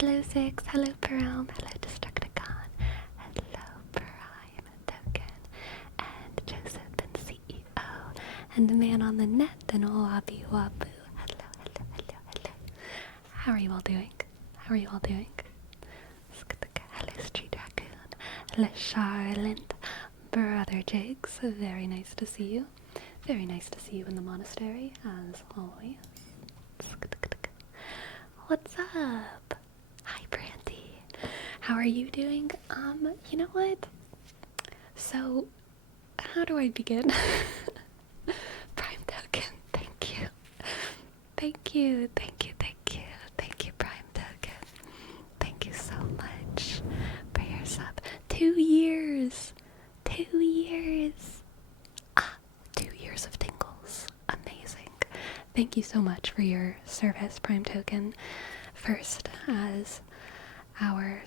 Hello Six, hello Perum, hello Destructicon, hello Prime Token, and Joseph and CEO, and the man on the net, and Wabi Wabu. Hello. How are you all doing? Hello Street Raccoon, hello Charlotte, Brother Jakes, very nice to see you. Very nice to see you in the monastery, as always. What's up? Hi, Brandy. How are you doing? You know what? So, how do I begin? Prime Token, thank you. Thank you, Prime Token. Thank you so much for your sub. 2 years! 2 years! 2 years of tingles. Amazing. Thank you so much for your service, Prime Token. First, as our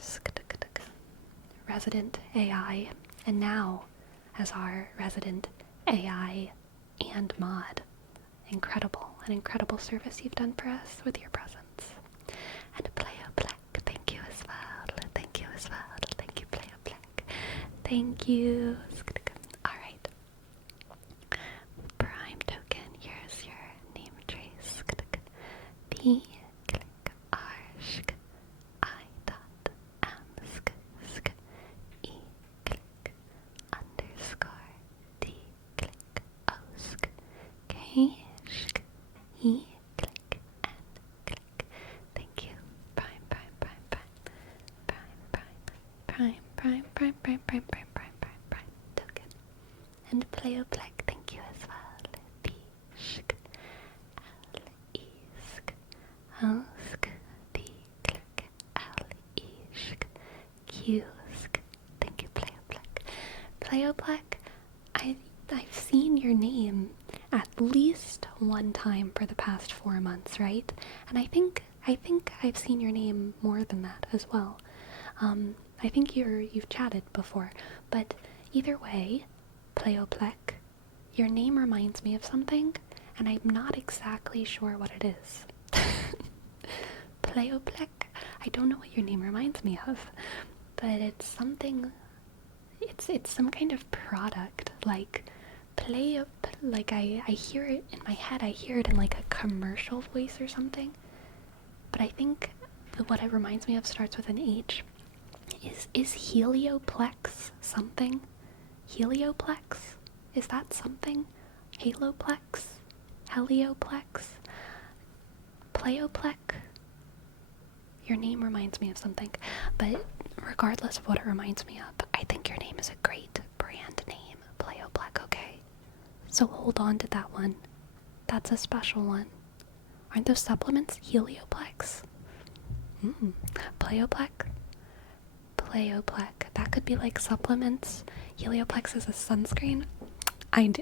resident AI, and now as our resident AI and mod. An incredible service you've done for us with your presence. And Playoplek, thank you as well. Thank you, Playoplek. Thank you. Alright. Prime Token, here's your name trace. P click R sk I dot M sk sk E click underscore D click O sk K sk E click N click. Thank you. Prime Token. And Playoplek, thank you as well. P sk L E sk O sk D click L E sk Q sk. Thank you, Playoplek. Playoplek, I've seen your name at least one time for the past 4 months, right? And I think I've seen your name more than that as well. I think you've chatted before, but either way, Playoplek, your name reminds me of something, and I'm not exactly sure what it is. Playoplek, I don't know what your name reminds me of, but it's something. It's some kind of product, like like I hear it in my head. I hear it in like a commercial voice or something. But I think what it reminds me of starts with an H. Is Helioplex something? Helioplex? Is that something? Haloplex? Helioplex? Playoplek? Your name reminds me of something, but regardless of what it reminds me of, I think your name is a great brand name, Playoplek, okay? So hold on to that one. That's a special one. Aren't those supplements Helioplex? Playoplek? Playoplek. That could be like supplements. Helioplex is a sunscreen. I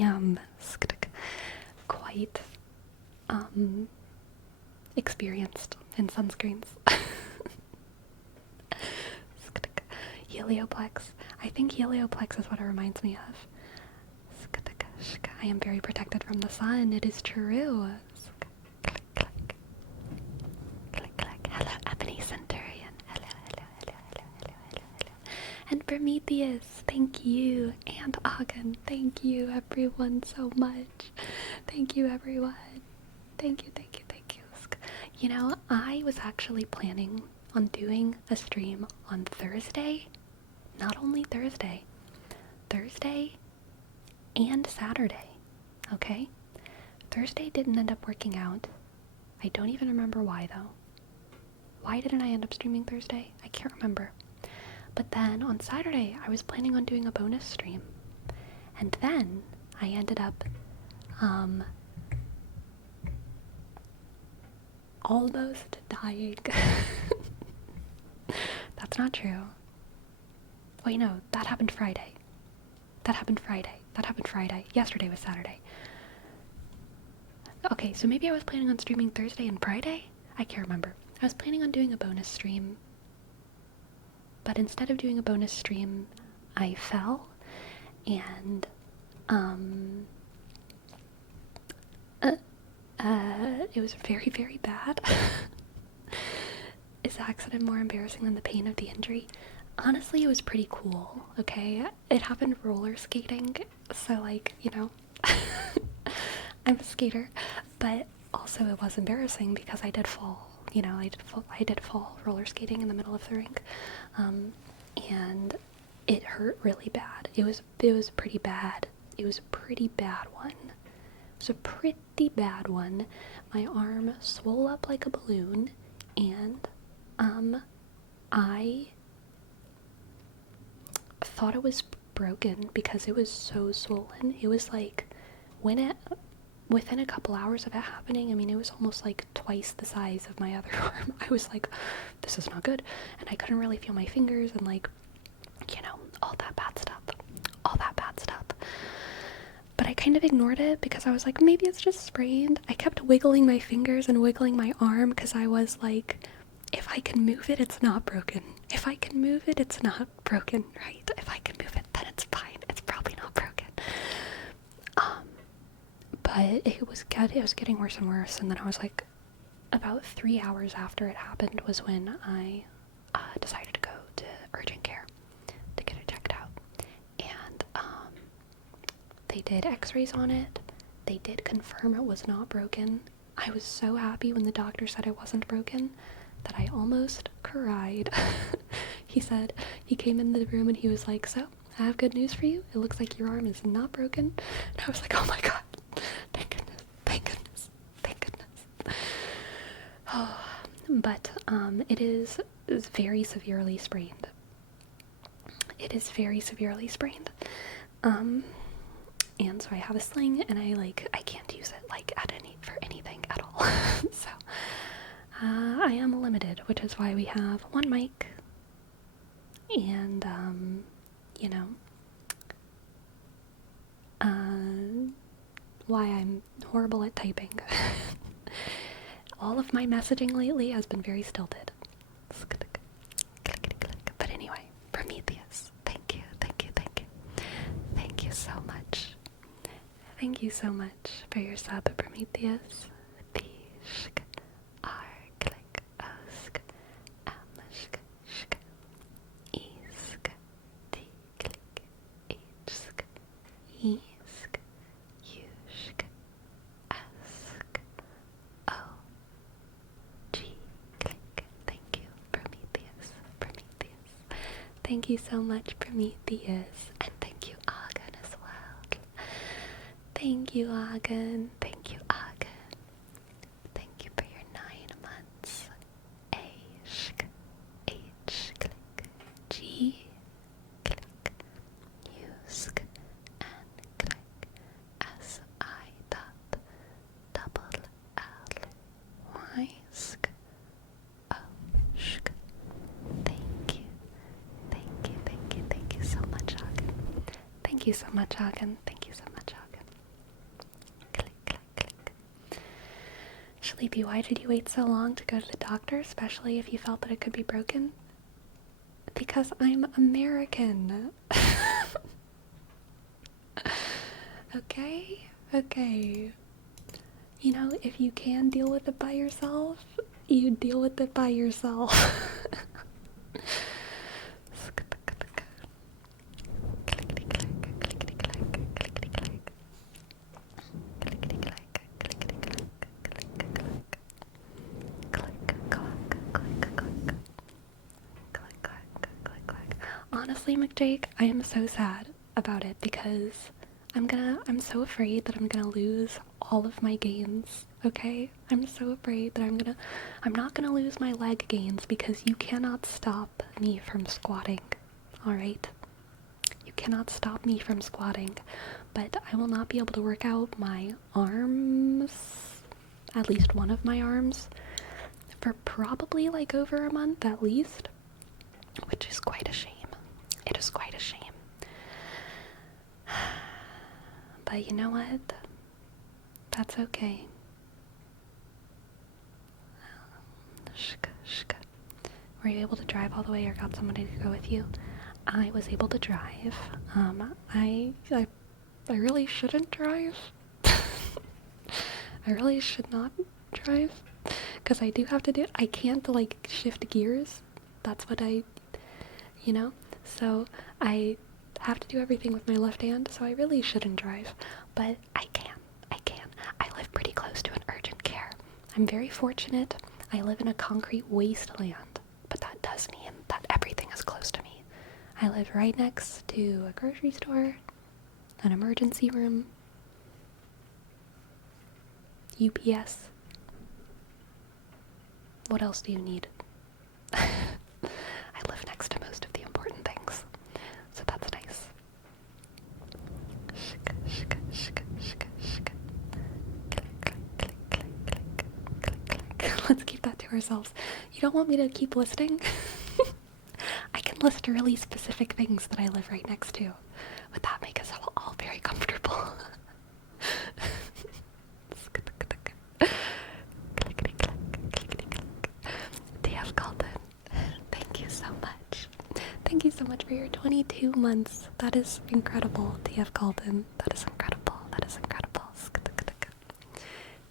am quite experienced in sunscreens. Helioplex. I think Helioplex is what it reminds me of. I am very protected from the sun. It is true. Click. Hello, Ebony Centurion. Hello. And Prometheus, thank you. And Agan, thank you everyone so much. Thank you everyone. Thank you. You know, I was actually planning on doing a stream on Thursday. Not only Thursday and Saturday. Okay? Thursday didn't end up working out. I don't even remember why though. Why didn't I end up streaming Thursday? I can't remember. But then on Saturday, I was planning on doing a bonus stream. And then I ended up almost dying. That's not true. Wait, no, that happened Friday. Yesterday was Saturday. Okay, so maybe I was planning on streaming Thursday and Friday? I can't remember. I was planning on doing a bonus stream. But instead of doing a bonus stream, I fell. And, it was very, very bad. this accident more embarrassing than the pain of the injury? Honestly, it was pretty cool, okay? It happened roller skating, so like, you know, I'm a skater, but also it was embarrassing because I did fall, you know, I did fall roller skating in the middle of the rink, and it hurt really bad. It was pretty bad. It was a pretty bad one. It was a pretty bad one. My arm swole up like a balloon, and I thought it was broken because it was so swollen. It was like within a couple hours of it happening, I mean, it was almost like twice the size of my other arm. I was like, this is not good, and I couldn't really feel my fingers, and like, you know, all that bad stuff. But I kind of ignored it because I was like, maybe it's just sprained. I kept wiggling my fingers and wiggling my arm because I was like, if I can move it, it's not broken. If I can move it, it's not broken, right? If I can move it, then it's fine. It's probably not broken. But it was getting worse and worse, and then I was like, about 3 hours after it happened was when I decided to go to urgent care to get it checked out. And they did x-rays on it. They did confirm it was not broken. I was so happy when the doctor said it wasn't broken that I almost cried. He came in the room and he was like, so, I have good news for you. It looks like your arm is not broken. And I was like, oh my god. Thank goodness. Thank goodness. Thank goodness. Oh, but it is very severely sprained. It is very severely sprained. And so I have a sling, and I can't use it like for anything at all. So I am limited, which is why we have one mic, and you know, why I'm horrible at typing. All of my messaging lately has been very stilted. But anyway, Prometheus, thank you. Thank you so much. Thank you so much for your sub, Prometheus. Tishk, arklik, usk, amashk, shk, isk, tiklik, ichsk, isk, yushk, ask, oh, g, click. Thank you, Prometheus. Thank you so much, Prometheus. And thank you, Agan, as well. Thank you, Agan. Thank you, Agan. Thank you for your 9 months. A-shk, H-click, G-click, U-sk, N-click, S-I dot, double L-Y-sk, O-shk. Thank you so much, Hagen. Thank you so much, Hagen. Click. Sleepy, why did you wait so long to go to the doctor, especially if you felt that it could be broken? Because I'm American. Okay. You know, if you can deal with it by yourself, you deal with it by yourself. Honestly, McJake, I am so sad about it because I'm so afraid that I'm gonna lose all of my gains, okay? I'm so afraid that I'm not gonna lose my leg gains because you cannot stop me from squatting, alright? You cannot stop me from squatting, but I will not be able to work out my arms, at least one of my arms, for probably like over a month at least, which is quite a shame. It is quite a shame. But you know what? That's okay. Were you able to drive all the way or got somebody to go with you? I was able to drive. I really shouldn't drive. I really should not drive because I do have to do it. I can't like shift gears. That's what so I have to do everything with my left hand, so I really shouldn't drive, but I can. I live pretty close to an urgent care. I'm very fortunate. I live in a concrete wasteland, but that does mean that everything is close to me. I live right next to a grocery store, an emergency room, UPS. What else do you need? I live next to most of the important things, so that's nice. Let's keep that to ourselves. You don't want me to keep listing? I can list really specific things that I live right next to. Would that make us all very comfortable? DF Calden, thank you so much. Thank you so much for your 22 months. That is incredible, DF Calden. That is incredible. That is incredible.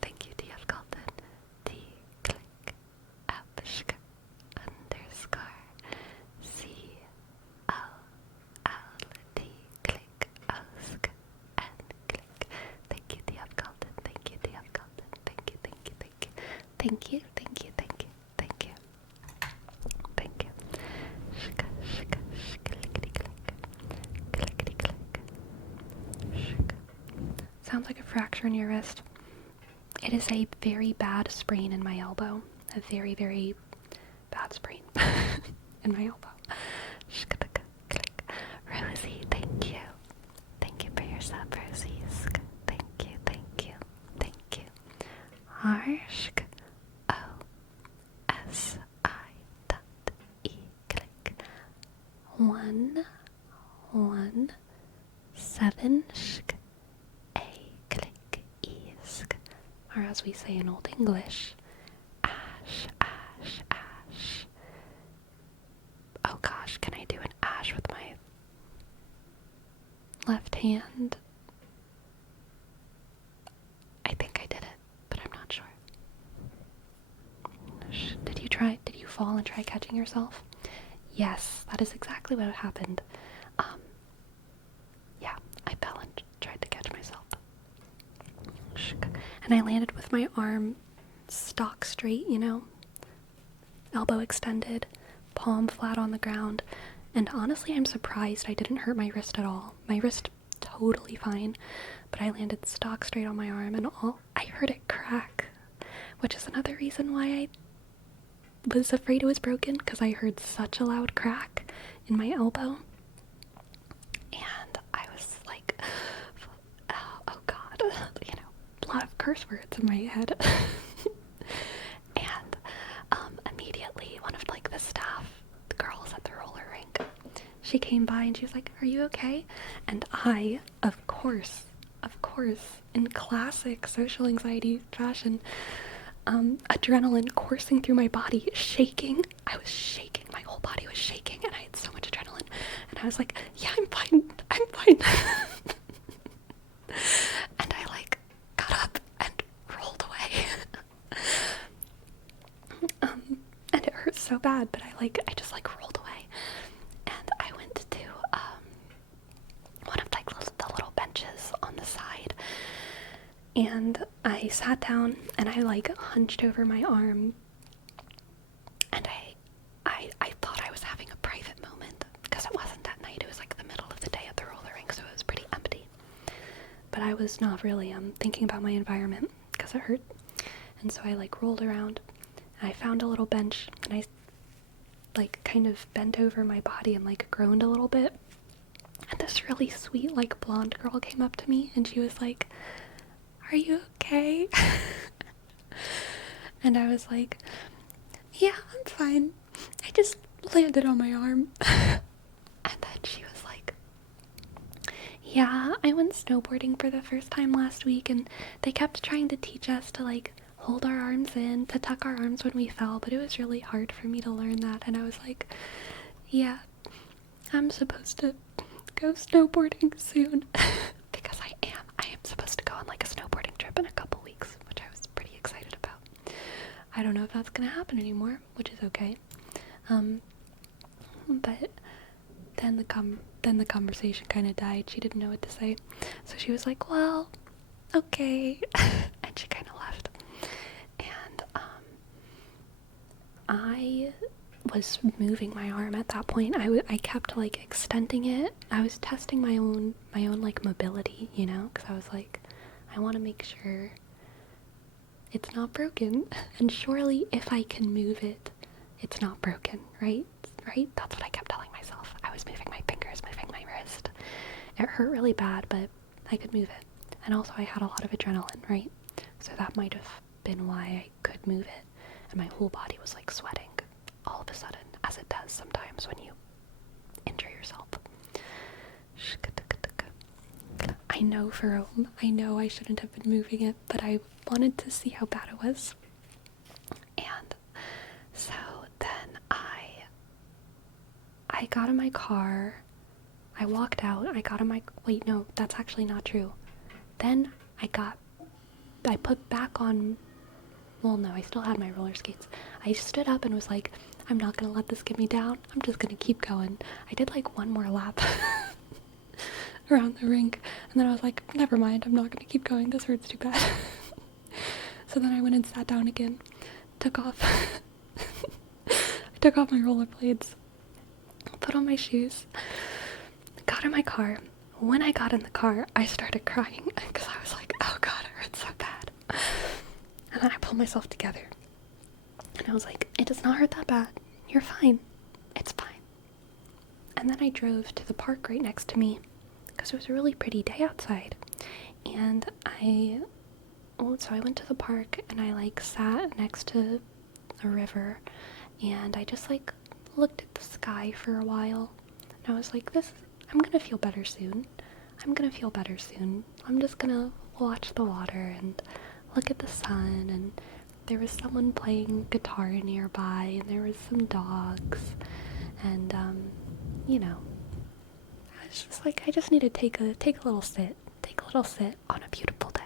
Thank you, DF Calden. D click apshk underscore C O L D click osk and click. Thank you, DF Calden. Thank you, DF Calden. Thank you, thank you, thank you. Thank you, thank you, thank you, thank you. Thank you. Shka, shka, shka, clickety click. Clickety click. Shka. Sounds like a fracture in your wrist. It is a very bad sprain in my elbow. A very, very bad sprain in my elbow. Shka, click. Rosie, thank you. Thank you for your sub, Rosie. Shka. Thank you, thank you, thank you. Harshk. O-S-I.E. Click. 117 shk. A click esk. Or as we say in Old English, ash, ash, ash. Oh gosh, can I do an ash with my left hand? I think I did it, but I'm not sure. Did you fall and try catching yourself? Yes, that is exactly what happened. Yeah, I fell and tried to catch myself. And I landed with my arm stock straight, elbow extended, palm flat on the ground. And honestly, I'm surprised I didn't hurt my wrist at all. My wrist totally fine, but I landed stock straight on my arm and I heard it crack, which is another reason why I was afraid it was broken, because I heard such a loud crack in my elbow. And I was like, oh god, a lot of curse words in my head. And immediately one of the staff, the girls at the roller rink, she came by and she was like, "Are you okay?" And I, of course, in classic social anxiety fashion, adrenaline coursing through my body, shaking. I was shaking. My whole body was shaking, and I had so much adrenaline. And I was like, "Yeah, I'm fine. I'm fine." And I got up and rolled away. And it hurt so bad, but I just rolled away. And I went to one of the little benches on the side. And I sat down and I hunched over my arm, and I thought I was having a private moment, because it wasn't at night. It was the middle of the day at the roller rink, so it was pretty empty. But I was not really thinking about my environment, because it hurt. And so I rolled around and I found a little bench, and I kind of bent over my body and groaned a little bit. And this really sweet blonde girl came up to me and she was like, "Are you okay?" And I was like, "Yeah, I'm fine. I just landed on my arm." And then she was like, "Yeah, I went snowboarding for the first time last week, and they kept trying to teach us to hold our arms in, to tuck our arms when we fell, but it was really hard for me to learn that." And I was like, "Yeah, I'm supposed to go snowboarding soon." Because I am supposed to go on a snowboarding trip in a couple weeks, which I was pretty excited about. I don't know if that's gonna happen anymore, which is okay. But then the conversation kind of died. She didn't know what to say, so she was like, "Well, okay," and she kind of left. And I was moving my arm at that point. I kept like extending it. I was testing my own like mobility, you know, because I was like, I want to make sure it's not broken, and surely if I can move it, it's not broken, right? That's what I kept telling myself. I was moving my fingers, moving my wrist. It hurt really bad, but I could move it. And also I had a lot of adrenaline, right? So that might have been why I could move it. And my whole body was like sweating all of a sudden, as it does sometimes when you injure yourself. I know I shouldn't have been moving it, but I wanted to see how bad it was. And so then I got in my car, I walked out, wait, no, that's actually not true. Then I put back on, well, no, I still had my roller skates. I stood up and was like, I'm not gonna let this get me down, I'm just gonna keep going. I did like one more lap around the rink, and then I was like, never mind, I'm not gonna keep going, this hurts too bad. So then I went and sat down again, took off my rollerblades, put on my shoes, got in my car. When I got in the car, I started crying because I was like, oh god, it hurts so bad. And then I pulled myself together and I was like, it does not hurt that bad, you're fine, it's fine. And then I drove to the park right next to me because it was a really pretty day outside. And so I went to the park and I like sat next to a river and I just like looked at the sky for a while. And I was like, I'm gonna feel better soon. I'm just gonna watch the water and look at the sun. And there was someone playing guitar nearby and there was some dogs. And, you know, I was just like, I just need to take a little sit on a beautiful day.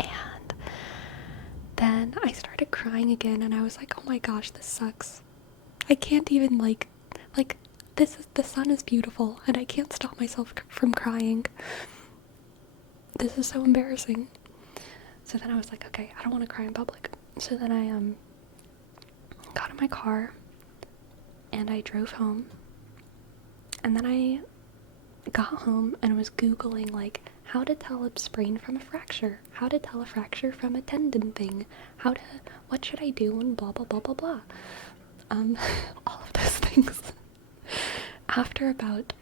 And then I started crying again and I was like, oh my gosh, this sucks. I can't even the sun is beautiful and I can't stop myself from crying. This is so embarrassing. So then I was like, okay, I don't want to cry in public. So then I got in my car and I drove home. And then I got home and was Googling like how to tell a sprain from a fracture, how to tell a fracture from a tendon thing, what should I do and blah blah blah blah blah. All of those things. After about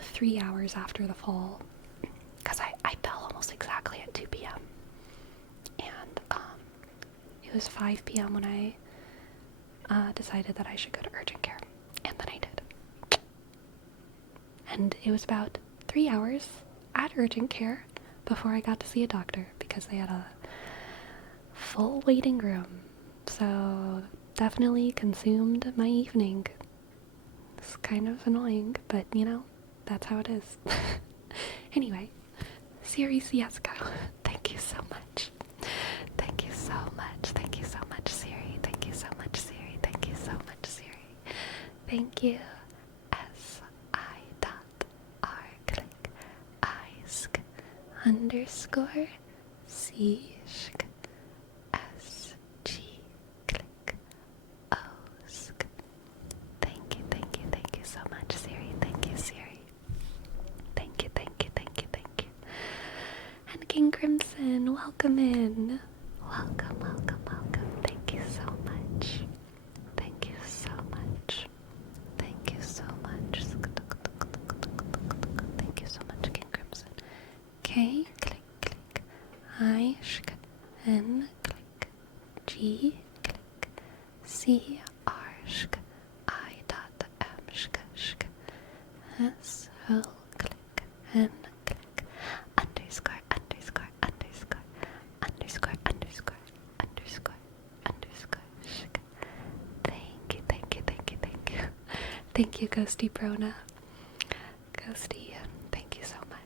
3 hours after the fall, because I fell almost exactly at 2 p.m. and it was 5 p.m. when I decided that I should go to urgent care, and then I did. And it was about 3 hours at urgent care before I got to see a doctor because they had a full waiting room. So definitely consumed my evening. It's kind of annoying, but you know, that's how it is. Anyway, Siri Siesco, thank you so much. Thank you so much. Thank you so much, Siri. Thank you so much, Siri. Thank you so much, Siri. Thank you. _underscore C-shk S-G click O-sk. Thank you so much, Siri. Thank you, Siri. Thank you. And King Crimson, welcome in. Welcome. Thank you so much. Thank you so much. Thank you so much. Thank you so much, King Crimson. K, click, I, shk, N, click, G, click, C, R, shk, I, dot, M, shk, S, L, click, N, click, underscore, shk. Thank you. Thank you, Ghosty Brona. Ghosty, thank you so much.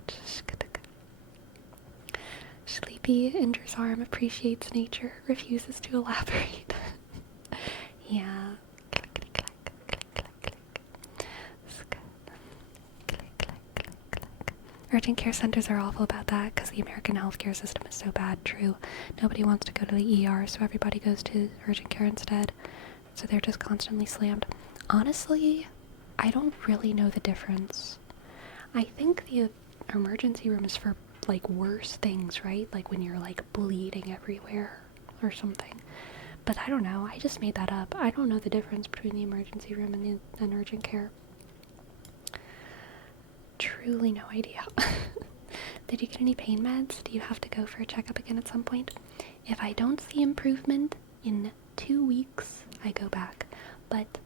The injured arm appreciates nature, refuses to elaborate. Yeah. Clickety clack, click, click, click. Sk. Click, click, click, click. Urgent care centers are awful about that because the American healthcare system is so bad, true. Nobody wants to go to the ER, so everybody goes to urgent care instead. So they're just constantly slammed. Honestly, I don't really know the difference. I think the emergency room is for, like, worse things, right? Like when you're, like, bleeding everywhere or something. But I don't know. I just made that up. I don't know the difference between the emergency room and urgent care. Truly no idea. Did you get any pain meds? Do you have to go for a checkup again at some point? If I don't see improvement in 2 weeks, I go back. But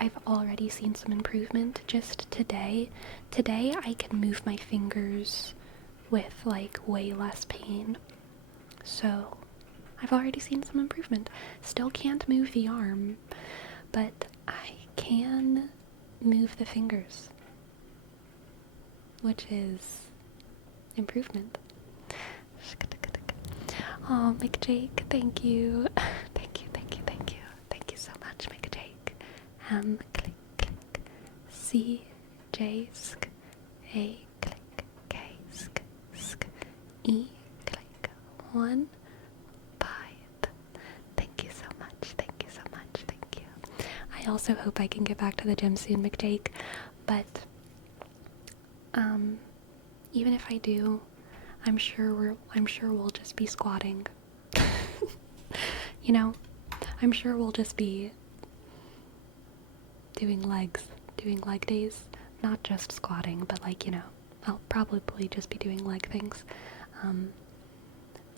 I've already seen some improvement just today. Today I can move my fingers with, like, way less pain. So I've already seen some improvement. Still can't move the arm, but I can move the fingers, which is improvement. Oh, McJake, thank you. Thank you, thank you, thank you. Thank you so much, McJake. Click, click. C, J, sk. A, click. K, sk, sk. E, click. 1, 5. Thank you so much, thank you so much, thank you. I also hope I can get back to the gym soon, McJake, but, even if I do, I'm sure we'll just be squatting. You know, I'm sure we'll just be doing leg days, not just squatting, but, like, you know, I'll probably just be doing leg things.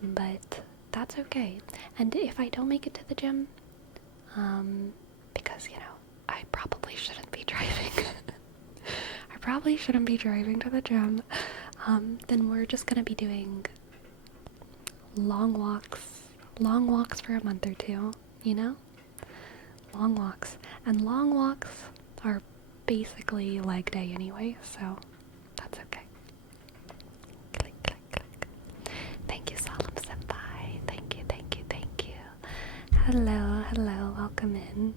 But that's okay. And if I don't make it to the gym, because, you know, I probably shouldn't be driving. I probably shouldn't be driving to the gym. Then we're just gonna be doing long walks for a month or two, you know? Long walks. And long walks are basically leg day anyway, so that's okay. Click, click, click. Thank you, Solemn Senpai. Thank you, thank you, thank you. Hello, hello, welcome in.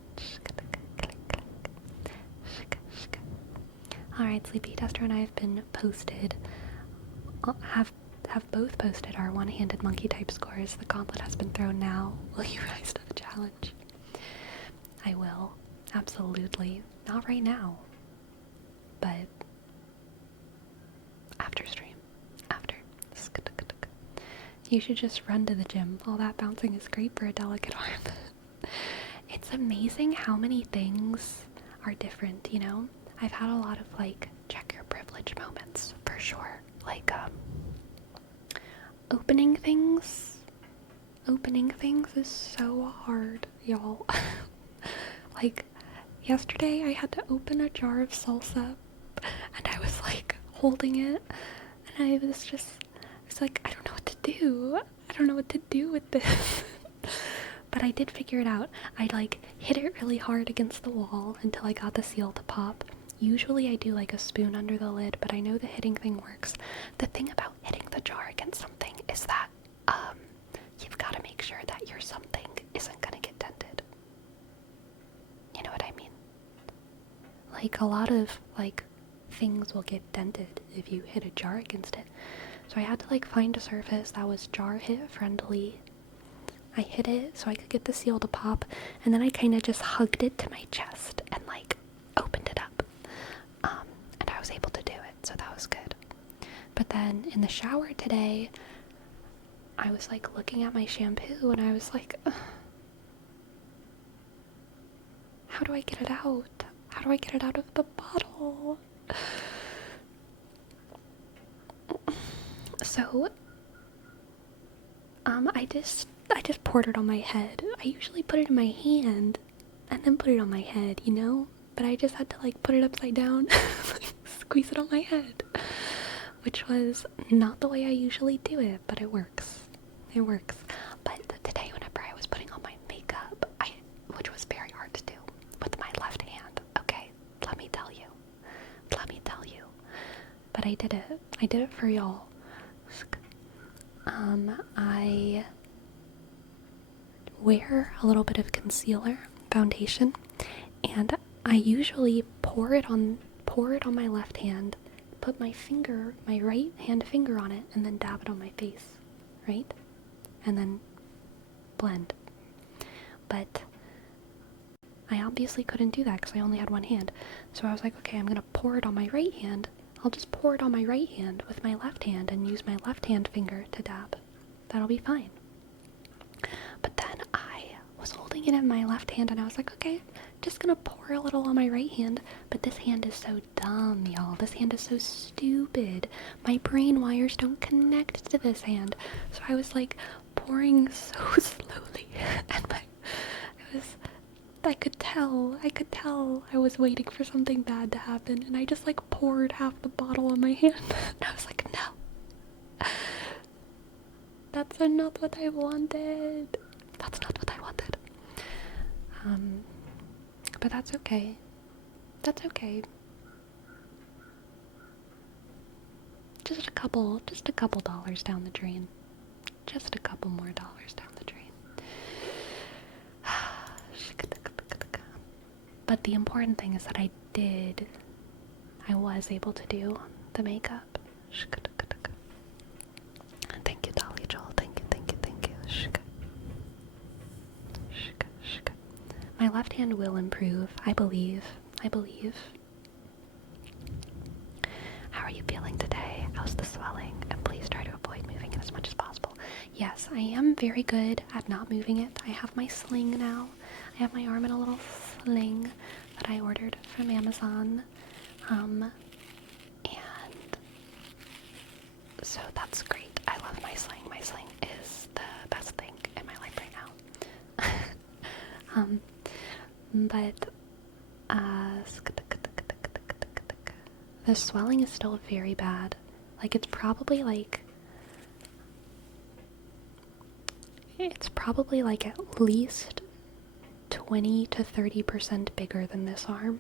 Alright, Sleepy Tester and I have been posted, have both posted our one-handed monkey type scores. The gauntlet has been thrown now. Will you rise to the challenge? I will. Absolutely. Not right now. But after stream. After. You should just run to the gym. All that bouncing is great for a delicate arm. It's amazing how many things are different, you know? I've had a lot of, like, check your privilege moments, for sure. Like, opening things is so hard, y'all. Like, yesterday I had to open a jar of salsa, and I was, like, holding it, and I was like, I don't know what to do. I don't know what to do with this. But I did figure it out. I, like, hit it really hard against the wall until I got the seal to pop. Usually I do, like, a spoon under the lid, but I know the hitting thing works. The thing about hitting the jar against something is that, you've got to make sure that your something isn't gonna get dented. You know what I mean? Like, a lot of, like, things will get dented if you hit a jar against it. So I had to, like, find a surface that was jar hit friendly. I hit it so I could get the seal to pop, and then I kind of just hugged it to my chest and, like, opened it up. And I was able to do it, so that was good. But then in the shower today, I was, like, looking at my shampoo, and I was like, ugh. How do I get it out? How do I get it out of the bottle? So, I just poured it on my head. I usually put it in my hand and then put it on my head, you know? But I just had to, like, put it upside down, like, squeeze it on my head. Which was not the way I usually do it, but it works. It works. But today, whenever I was putting on my makeup, which was very hard to do with my left hand, okay? Let me tell you. But I did it. I did it for y'all. I wear a little bit of concealer, foundation, and I usually pour it on my left hand, put my right hand finger on it, and then dab it on my face, right? And then blend. But I obviously couldn't do that because I only had one hand. So I was like, okay, I'm gonna pour it on my right hand. I'll just pour it on my right hand with my left hand and use my left hand finger to dab. That'll be fine. But then I was holding it in my left hand and I was like, okay, just gonna pour a little on my right hand. But this hand is so dumb, y'all. This hand is so stupid. My brain wires don't connect to this hand. So I was like pouring so slowly and I could tell I was waiting for something bad to happen, and I just like poured half the bottle on my hand. And I was like, no. That's not what I wanted. That's not what I wanted. But that's okay. That's okay. Just a couple dollars down the drain. Just a couple more dollars down the drain. But the important thing is that I was able to do the makeup. Thank you, Dolly Joel. Thank you. My left hand will improve, I believe. How are you feeling today? How's the swelling? And please try to avoid moving it as much as possible. Yes, I am very good at not moving it. I have my sling now. I have my arm in a little sling that I ordered from Amazon. And so that's great. I love my sling. My sling is the best thing in my life right now. But the swelling is still very bad. Like it's probably like at least 20 to 30% bigger than this arm.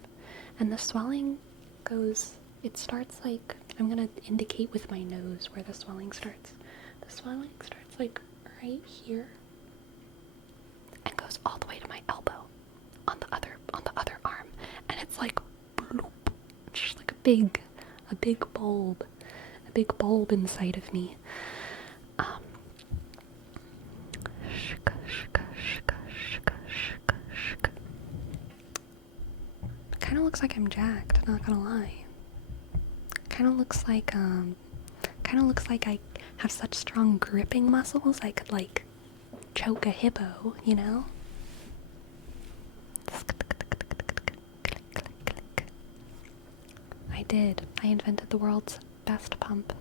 And the swelling it starts like, I'm gonna indicate with my nose where the swelling starts. The swelling starts like right here and goes all the way to my elbow on the other arm. And it's like bloop, just like a big bulb inside of me. Kind of looks like I'm jacked, not gonna lie. Kind of looks like I have such strong gripping muscles I could like choke a hippo, you know? I did. I invented the world's best pump.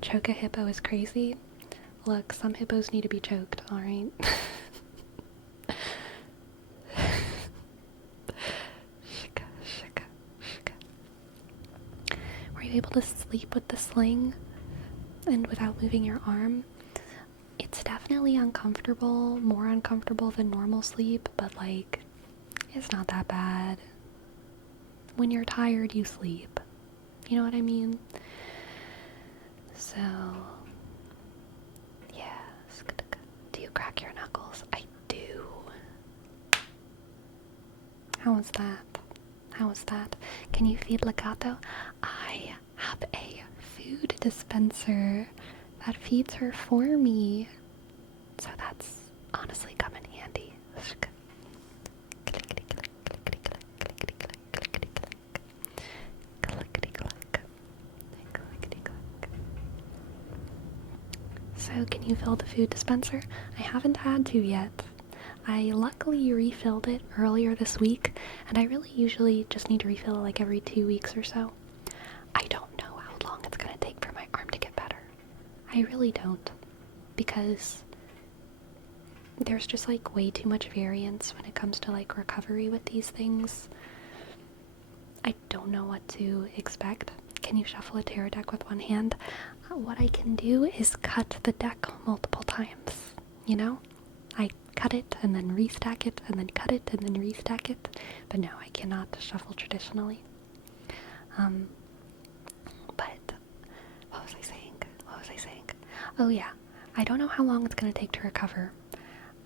Choke a hippo is crazy. Look, some hippos need to be choked, alright? Were you able to sleep with the sling and without moving your arm? It's definitely uncomfortable, more uncomfortable than normal sleep, but like, it's not that bad. When you're tired, you sleep. You know what I mean? So, yeah. Do you crack your knuckles? I do. How was that? Can you feed Legato? I have a food dispenser that feeds her for me. So that's honestly come in handy. So can you fill the food dispenser? I haven't had to yet. I luckily refilled it earlier this week, and I really usually just need to refill it like every 2 weeks or so. I don't know how long it's gonna take for my arm to get better. I really don't, because there's just like way too much variance when it comes to like recovery with these things. I don't know what to expect. Can you shuffle a tarot deck with one hand? What I can do is cut the deck multiple times, you know? I cut it and then restack it and then cut it and then restack it. But no, I cannot shuffle traditionally. But what was I saying? Oh yeah, I don't know how long it's gonna take to recover.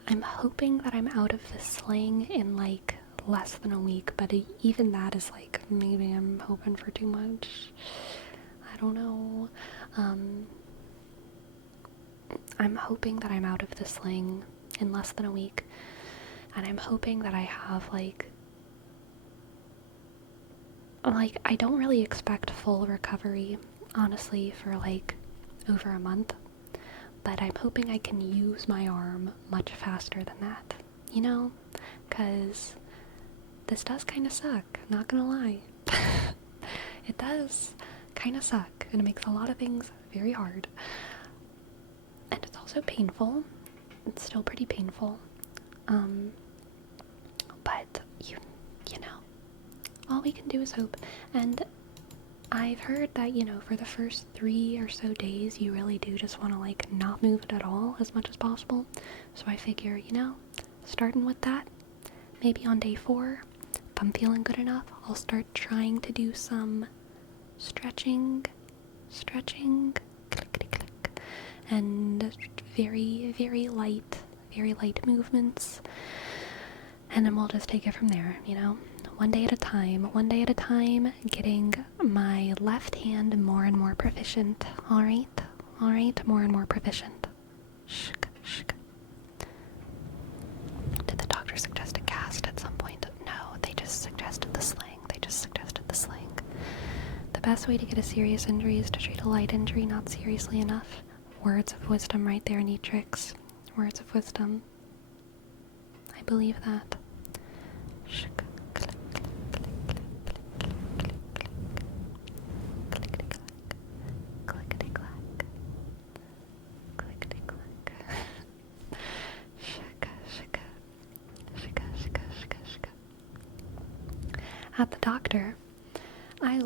I'm hoping that I'm out of the sling in like less than a week, but even that is like, maybe I'm hoping for too much. I don't know. I'm hoping that I'm out of the sling in less than a week, and I'm hoping that I have like I don't really expect full recovery, honestly, for like over a month, but I'm hoping I can use my arm much faster than that, you know, because this does kind of suck, not gonna lie. It does kind of suck, and it makes a lot of things very hard. And it's also painful. It's still pretty painful. But you know, all we can do is hope. And I've heard that, for the first 3 or so days, you really do just want to like not move it at all as much as possible. So I figure, starting with that, maybe on day 4, if I'm feeling good enough, I'll start trying to do some stretching, clickety click, and very, very light movements. And then we'll just take it from there, one day at a time, getting my left hand more and more proficient. All right, more and more proficient. Shk. Did the doctor suggest a cast at some point? No, they just suggested the sling. The best way to get a serious injury is to treat a light injury not seriously enough. Words of wisdom right there, Neatrix. Words of wisdom. I believe that. Shk. At the doctor. I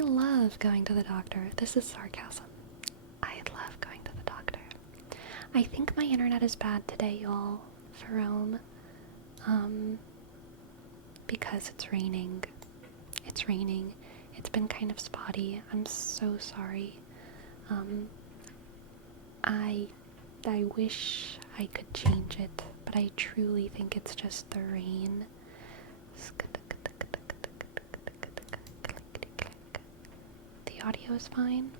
love going to the doctor. This is sarcasm. I love going to the doctor. I think my internet is bad today, y'all, for Rome. Because it's raining. It's been kind of spotty. I'm so sorry. I wish I could change it, but I truly think it's just the rain. The audio is fine.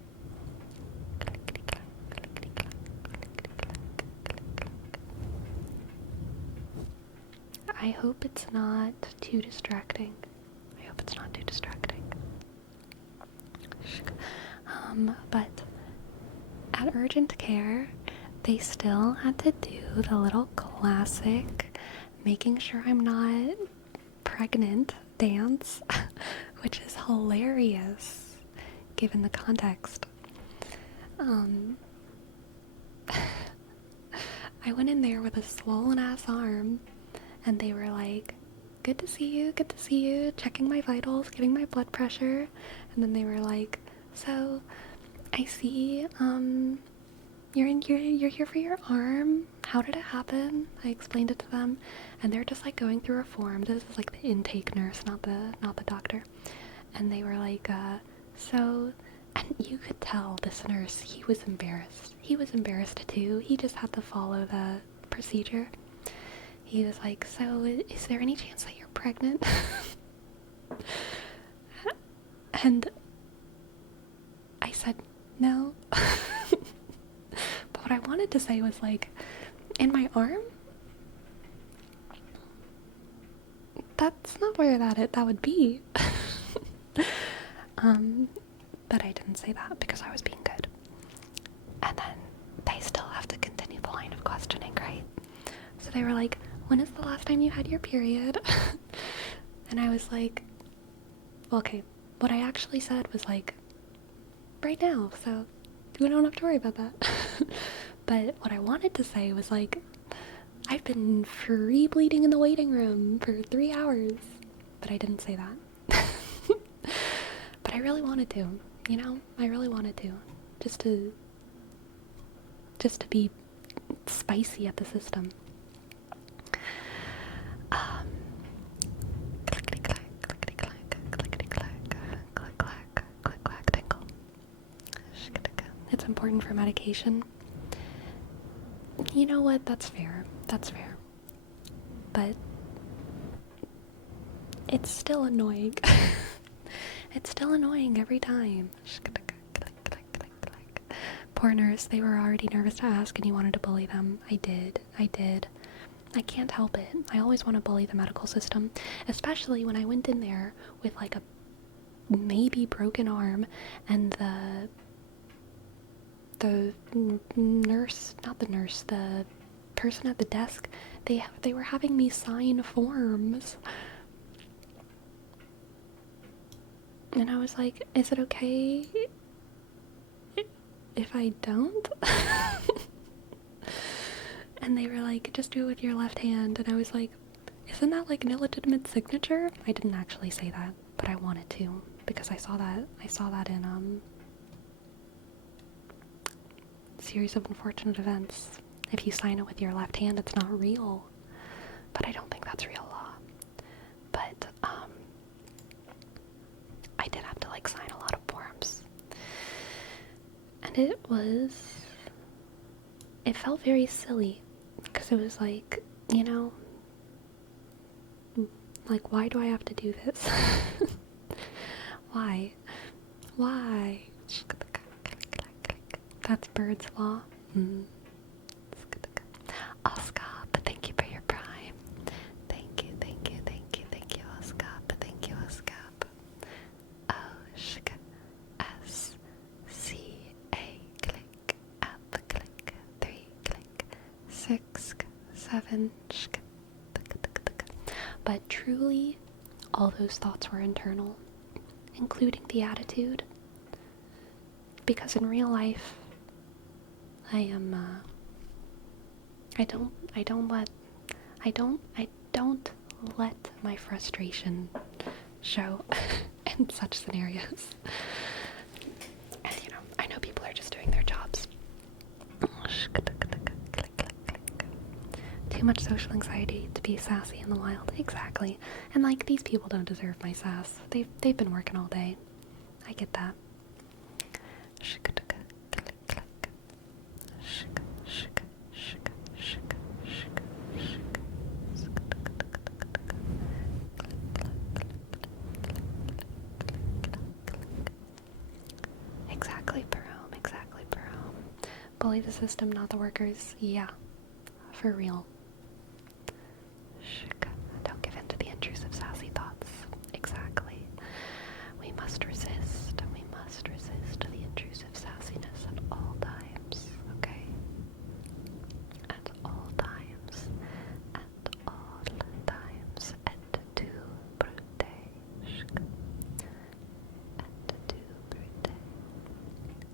I hope it's not too distracting. But at urgent care, they still had to do the little classic making sure I'm not pregnant dance, which is hilarious given the context. I went in there with a swollen ass arm, and they were like, good to see you, checking my vitals, getting my blood pressure. And then they were like, so I see you're here for your arm. How did it happen? I explained it to them, and they're just like going through a form. This is like the intake nurse, not the doctor. And they were like, so, and you could tell this nurse, he was embarrassed too. He just had to follow the procedure. He was like, so is there any chance that you're pregnant? And I said no. But what I wanted to say was like, in my arm? That's not where that would be. But I didn't say that because I was being good. And then they still have to continue the line of questioning, right? So they were like, when is the last time you had your period? And I was like, okay, what I actually said was like, right now, so we don't have to worry about that. But what I wanted to say was like, I've been free bleeding in the waiting room for 3 hours. But I didn't say that. But I really wanted to, I really wanted to. Just to be spicy at the system. important for medication. You know what? That's fair. That's fair. But it's still annoying. It's still annoying every time. Poor nurse, they were already nervous to ask and you wanted to bully them. I did. I can't help it. I always want to bully the medical system, especially when I went in there with like a maybe broken arm and the nurse, not the nurse, the person at the desk, they were having me sign forms. And I was like, is it okay if I don't? And they were like, just do it with your left hand. And I was like, isn't that like an illegitimate signature? I didn't actually say that, but I wanted to because I saw that in Series of Unfortunate Events. If you sign it with your left hand, it's not real. But I don't think that's real law. But I did have to like sign a lot of forms. And it felt very silly because it was like, you know, like, why do I have to do this? Why? That's Bird's Law. Oscar, but thank you for your prime. Thank you, Oscar, but thank you, Oscar. O-shk, S-C-A, click, up, click, 3, click, 6, 7, shk. But truly, all those thoughts were internal, including the attitude. Because in real life, I don't let my frustration show in such scenarios. And you know, I know people are just doing their jobs. Too much social anxiety to be sassy in the wild. Exactly. And like, these people don't deserve my sass. They've been working all day. I get that. Exactly, Perome. Exactly, Perome. Bully the system, not the workers. Yeah. For real. Don't give in to the intrusive, sassy thoughts. Exactly. We must resist. We must resist the intrusive sassiness at all times. Okay? At all times. At all times. Et tu, brute. Et tu, brute.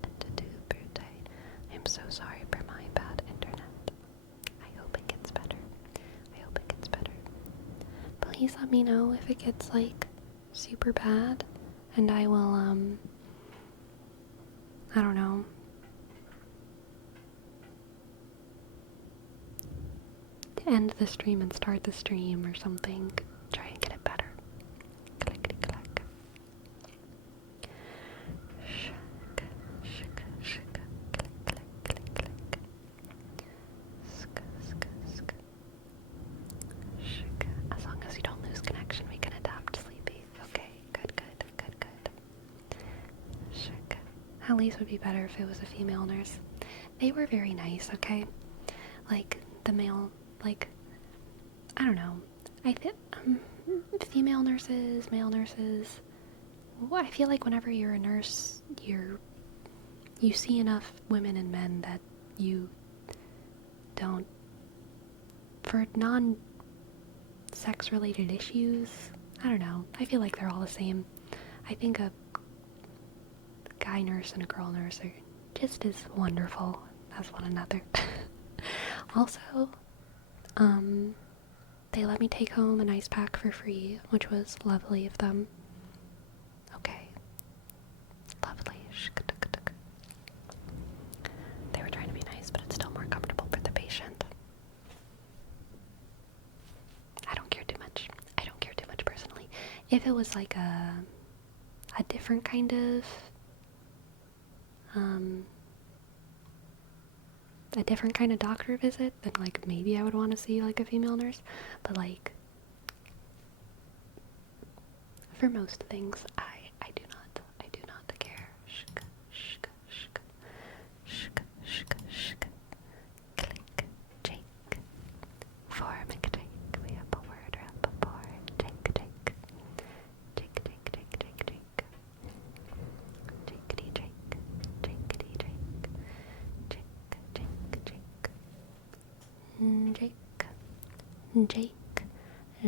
Et tu, brute. I'm so sorry for my bad internet. I hope it gets better. Please let me know if it gets like super bad, and I will I don't know, end the stream and start the stream or something. Try and get it better. Clickety clack. Shk, shk, shk, click, click, click, click. Sk, sk, sk. Shk. As long as you don't lose connection, we can adapt, Sleepy. Okay, good. Shk. At least would be better if it was a female nurse. They were very nice, okay? Like, the male, like, I don't know. I think, female nurses, male nurses, well, I feel like whenever you're a nurse, you see enough women and men that you don't, for non-sex related issues, I don't know, I feel like they're all the same. I think a guy nurse and a girl nurse are just as wonderful as one another. Also, they let me take home an ice pack for free, which was lovely of them. Okay. Lovely. They were trying to be nice, but it's still more comfortable for the patient. I don't care too much. Personally. If it was like a different kind of a different kind of doctor visit, then like maybe I would want to see like a female nurse. But like for most things, I do not care. Shk, shk, shk, shk, shk, shk. Click, Jake. For McJake, we have a word up for Jake, Jake. Jake, Jake, Jake, Jake, Jake. Jakety Jake, Jakety Jake. Jake, Jake, Jake. Jake, Jake,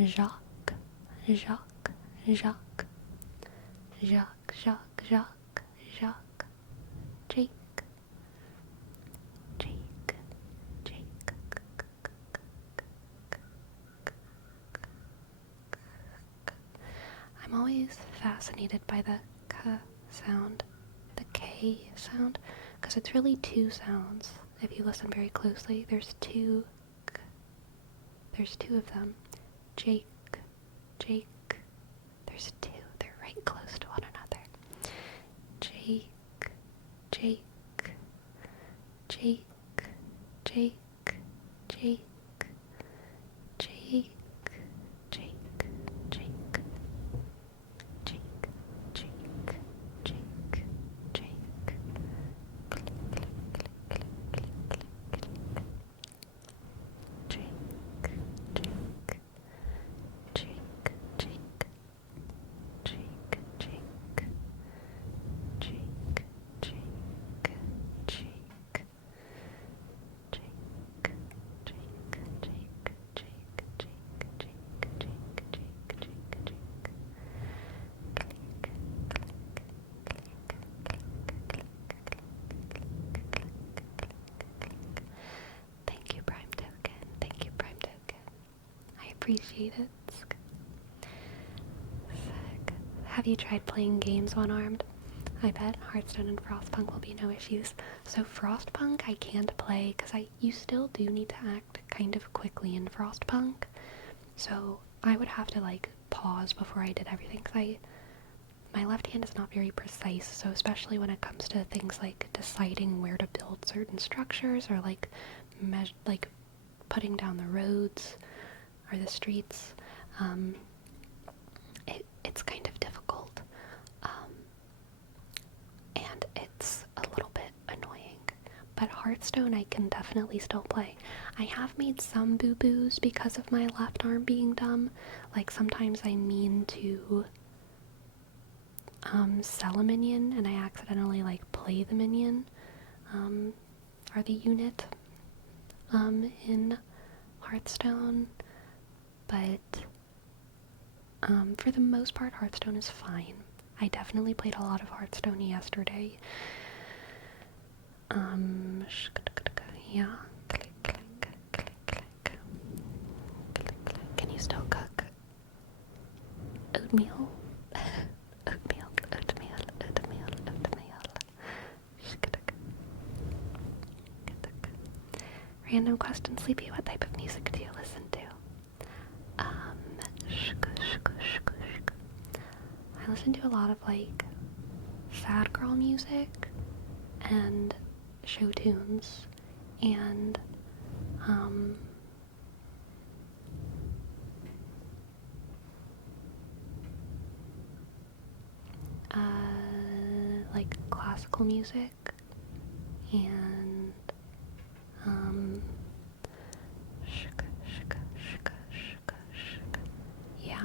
Jacques, Jacques, Jacques, Jacques, Jacques, Jacques, Jacques, Jake, Jake, Jake. I'm always fascinated by the K sound, the K sound, because it's really two sounds. If you listen very closely, there's two of them. Jake, Jake. There's two. They're right close to one another. Jake, Jake, Jake, Jake, Jake, Jake, Jake, Jake, Jake, Jake, Jake, Jake. Click, click, click, click, click, click, click. Jake, Jake, Jake, Jake, Jake, Jake, Jake, Jake, Jake. Thank you, Prime Token. Thank you, Prime Token. I appreciate it. Sick. Have you tried playing games one-armed? I bet Hearthstone and Frostpunk will be no issues. So Frostpunk I can't play because you still do need to act kind of quickly in Frostpunk. So I would have to like pause before I did everything because my left hand is not very precise. So especially when it comes to things like deciding where to build certain structures or like putting down the roads or the streets, it's kind of difficult. And it's a little bit annoying. But Hearthstone I can definitely still play. I have made some boo-boos because of my left arm being dumb. Like sometimes I mean to sell a minion and I accidentally like play the minion or the unit in Hearthstone. But for the most part Hearthstone is fine. I definitely played a lot of Hearthstone yesterday. Yeah. Click, click, click, click. Click, click. Can you still cook? Oatmeal? Oatmeal, oatmeal, oatmeal, oatmeal. Random question, Sleepy, what type of music do you listen to? I listen to a lot of like sad girl music and show tunes and like classical music and yeah,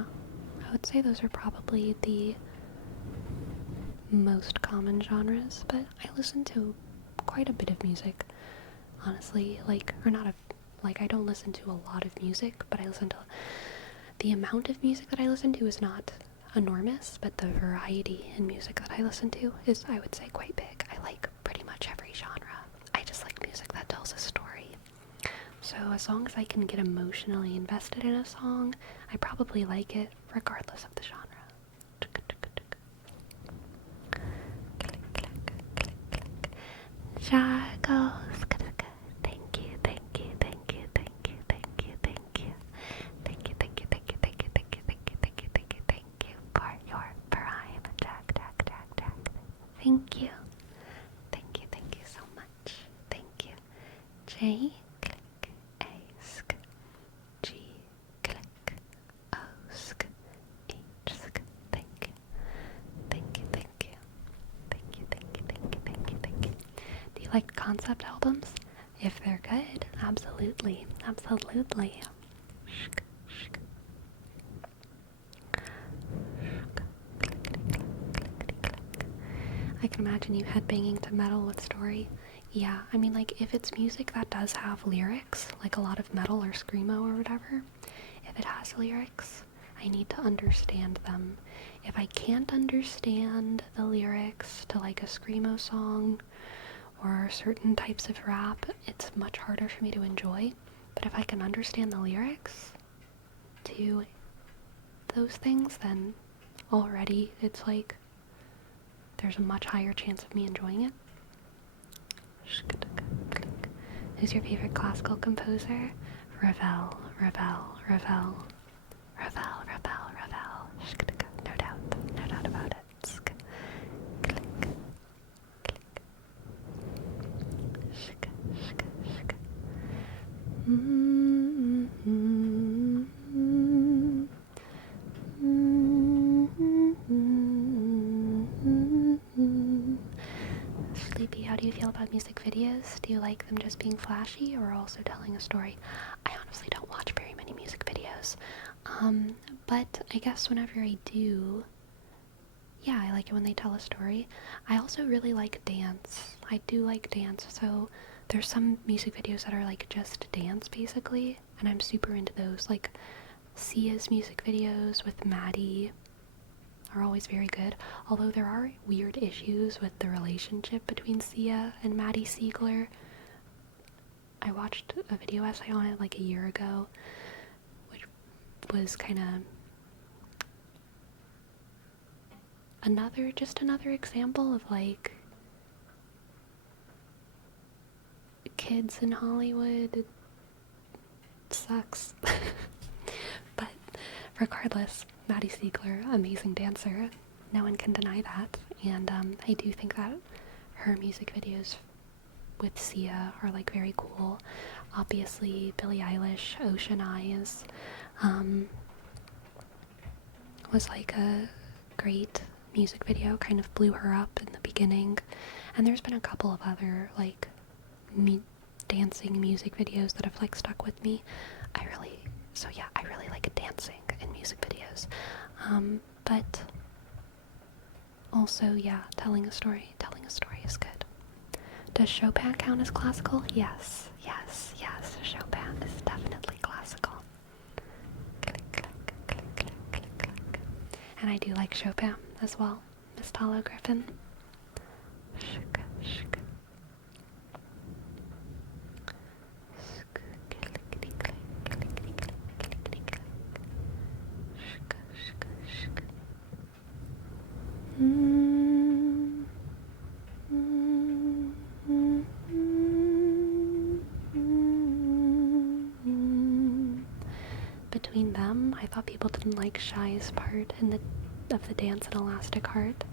I would say those are probably the most common genres, but I listen to quite a bit of music, honestly. I don't listen to a lot of music, but I listen to the amount of music that I listen to is not enormous, but the variety in music that I listen to is, I would say, quite big. I like pretty much every genre. I just like music that tells a story. So as long as I can get emotionally invested in a song, I probably like it regardless of the genre. Jargos. Thank you, thank you, thank you, thank you, thank you, thank you. Thank you, thank you, thank you, thank you, thank you, thank you, thank you, thank you, thank you for your prime. Jack. Thank you. Thank you so much. Thank you. A, click, A, sk, G, click, O, sk, H, sk. Thank you. Thank you, thank you. Thank you, thank you, thank you, thank you, thank you. Do you like concept albums? If they're good, absolutely, absolutely. I can imagine you headbanging to metal with story. Yeah, I mean, like, if it's music that does have lyrics, like a lot of metal or screamo or whatever, if it has lyrics, I need to understand them. If I can't understand the lyrics to, like, a screamo song or certain types of rap, it's much harder for me to enjoy. But if I can understand the lyrics to those things, then already it's like there's a much higher chance of me enjoying it. Who's your favorite classical composer? Ravel, Ravel, Ravel, Ravel, Ravel, Ravel. No doubt about it. Click, click. Sleepy, how do you feel about music videos? Do you like them just being flashy or also telling a story? I honestly don't watch very many music videos. But I guess whenever I do, yeah, I like it when they tell a story. I also really like dance. I do like dance, so there's some music videos that are like just dance basically, and I'm super into those. Like Sia's music videos with Maddie are always very good, although there are weird issues with the relationship between Sia and Maddie Siegler. I watched a video essay on it like a year ago, which was kind of another example of like kids in Hollywood. It sucks. But regardless, Maddie Siegler, amazing dancer, no one can deny that, and I do think that her music videos with Sia are like very cool. Obviously Billie Eilish, Ocean Eyes was like a great music video, kind of blew her up in the beginning, and there's been a couple of other like dancing music videos that have like stuck with me. I really like dancing in music videos, but also, yeah, telling a story is good. Does Chopin count as classical? Yes, Chopin is definitely classical. Click, click, click, click, click, click. And I do like Chopin as well, Miss Talo Griffin. Shk, shk. Between them, I thought people didn't like Shy's part of the dance in Elastic Heart.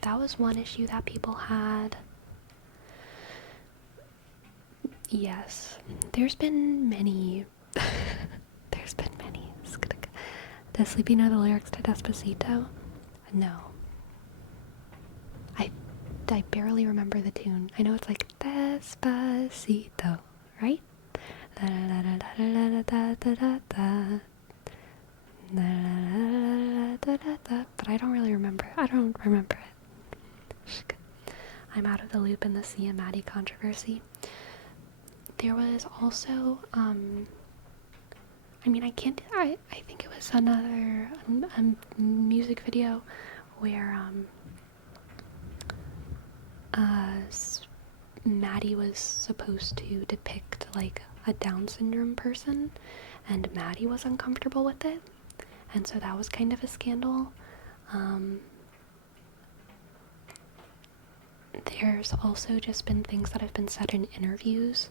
That was one issue that people had. Yes, there's been many. Does Sleepy know the lyrics to Despacito? No. I barely remember the tune. I know it's like Despacito, right? But I don't really remember. I don't remember it. I'm out of the loop in the Sia Maddie controversy. There was also, I think it was another music video where, Maddie was supposed to depict, like, a Down syndrome person, and Maddie was uncomfortable with it, and so that was kind of a scandal. There's also just been things that have been said in interviews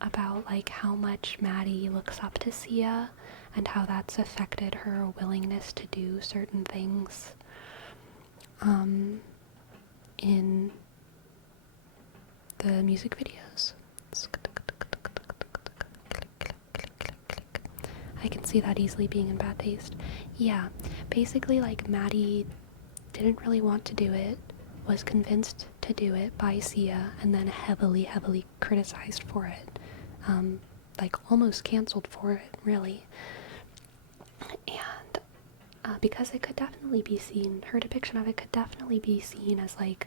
about like how much Maddie looks up to Sia and how that's affected her willingness to do certain things in the music videos. I can see that easily being in bad taste. Yeah, basically, like, Maddie didn't really want to do it, was convinced to do it by Sia, and then heavily, heavily criticized for it. Like, almost canceled for it, really. And because it could definitely be seen, her depiction of it could definitely be seen as, like,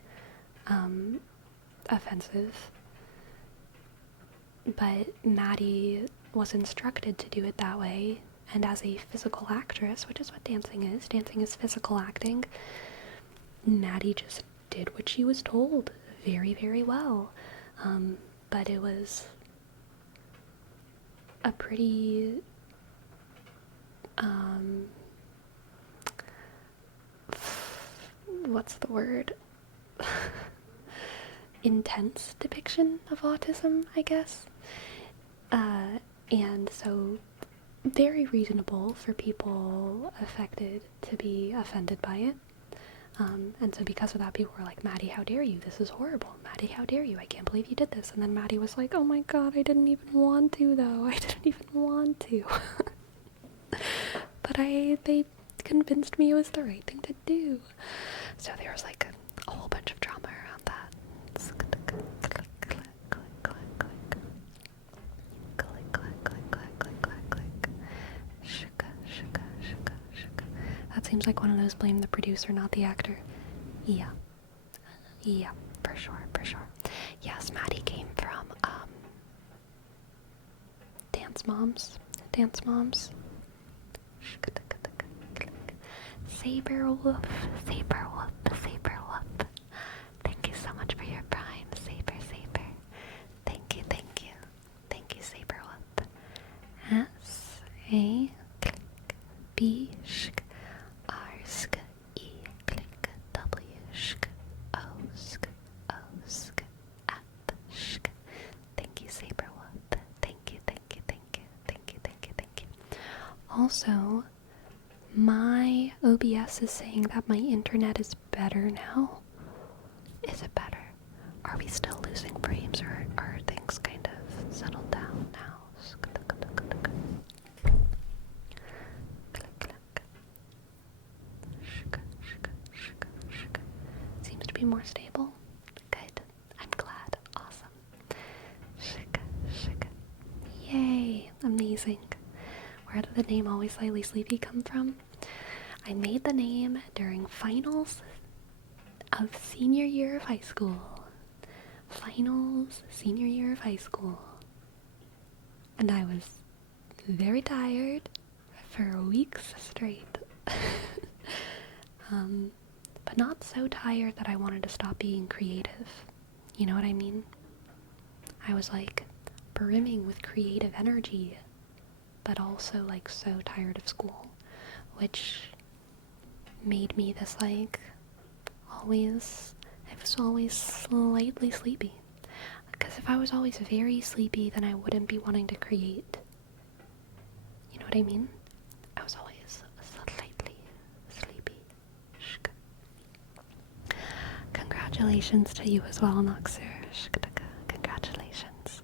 offensive. But Maddie was instructed to do it that way, and as a physical actress, which is what dancing is physical acting, Maddie just did what she was told very, very well. But it was a pretty what's the word? Intense depiction of autism, I guess. And so very reasonable for people affected to be offended by it. And so because of that, people were like, Maddie, how dare you? This is horrible. Maddie, how dare you? I can't believe you did this. And then Maddie was like, oh my god, I didn't even want to, though. I didn't even want to. But they convinced me it was the right thing to do. So there was like a whole bunch of drama around that. That seems like one of those blame the producer, not the actor. Yeah. Yeah, for sure, for sure. Yes, Maddie came from Dance Moms. Dance Moms. Saber Wolf, Saber Wolf, Saber Wolf. Thank you so much for your prime, Saber, Saber. Thank you, thank you. Thank you, Saber Wolf. S, A, click, B, shk, R, sk, E, click, W, shk, O, sk, O, sk, F, shk. Thank you, Saber Wolf. Thank you, thank you, thank you, thank you, thank you, thank you. Also, my OBS is saying that my internet is better now. Is it better? Are we still losing frames, or are things kind of settled down now? Seems to be more stable. Good. I'm glad. Awesome. Yay. Amazing. Where did the name Always Slightly Sleepy come from? I made the name during finals of senior year of high school. Finals, senior year of high school. And I was very tired for weeks straight. But not so tired that I wanted to stop being creative. You know what I mean? I was like brimming with creative energy, but also like so tired of school, which made me this like I was always slightly sleepy. Because if I was always very sleepy, then I wouldn't be wanting to create. You know what I mean? I was always slightly sleepy. Congratulations to you as well, Noxer. Congratulations.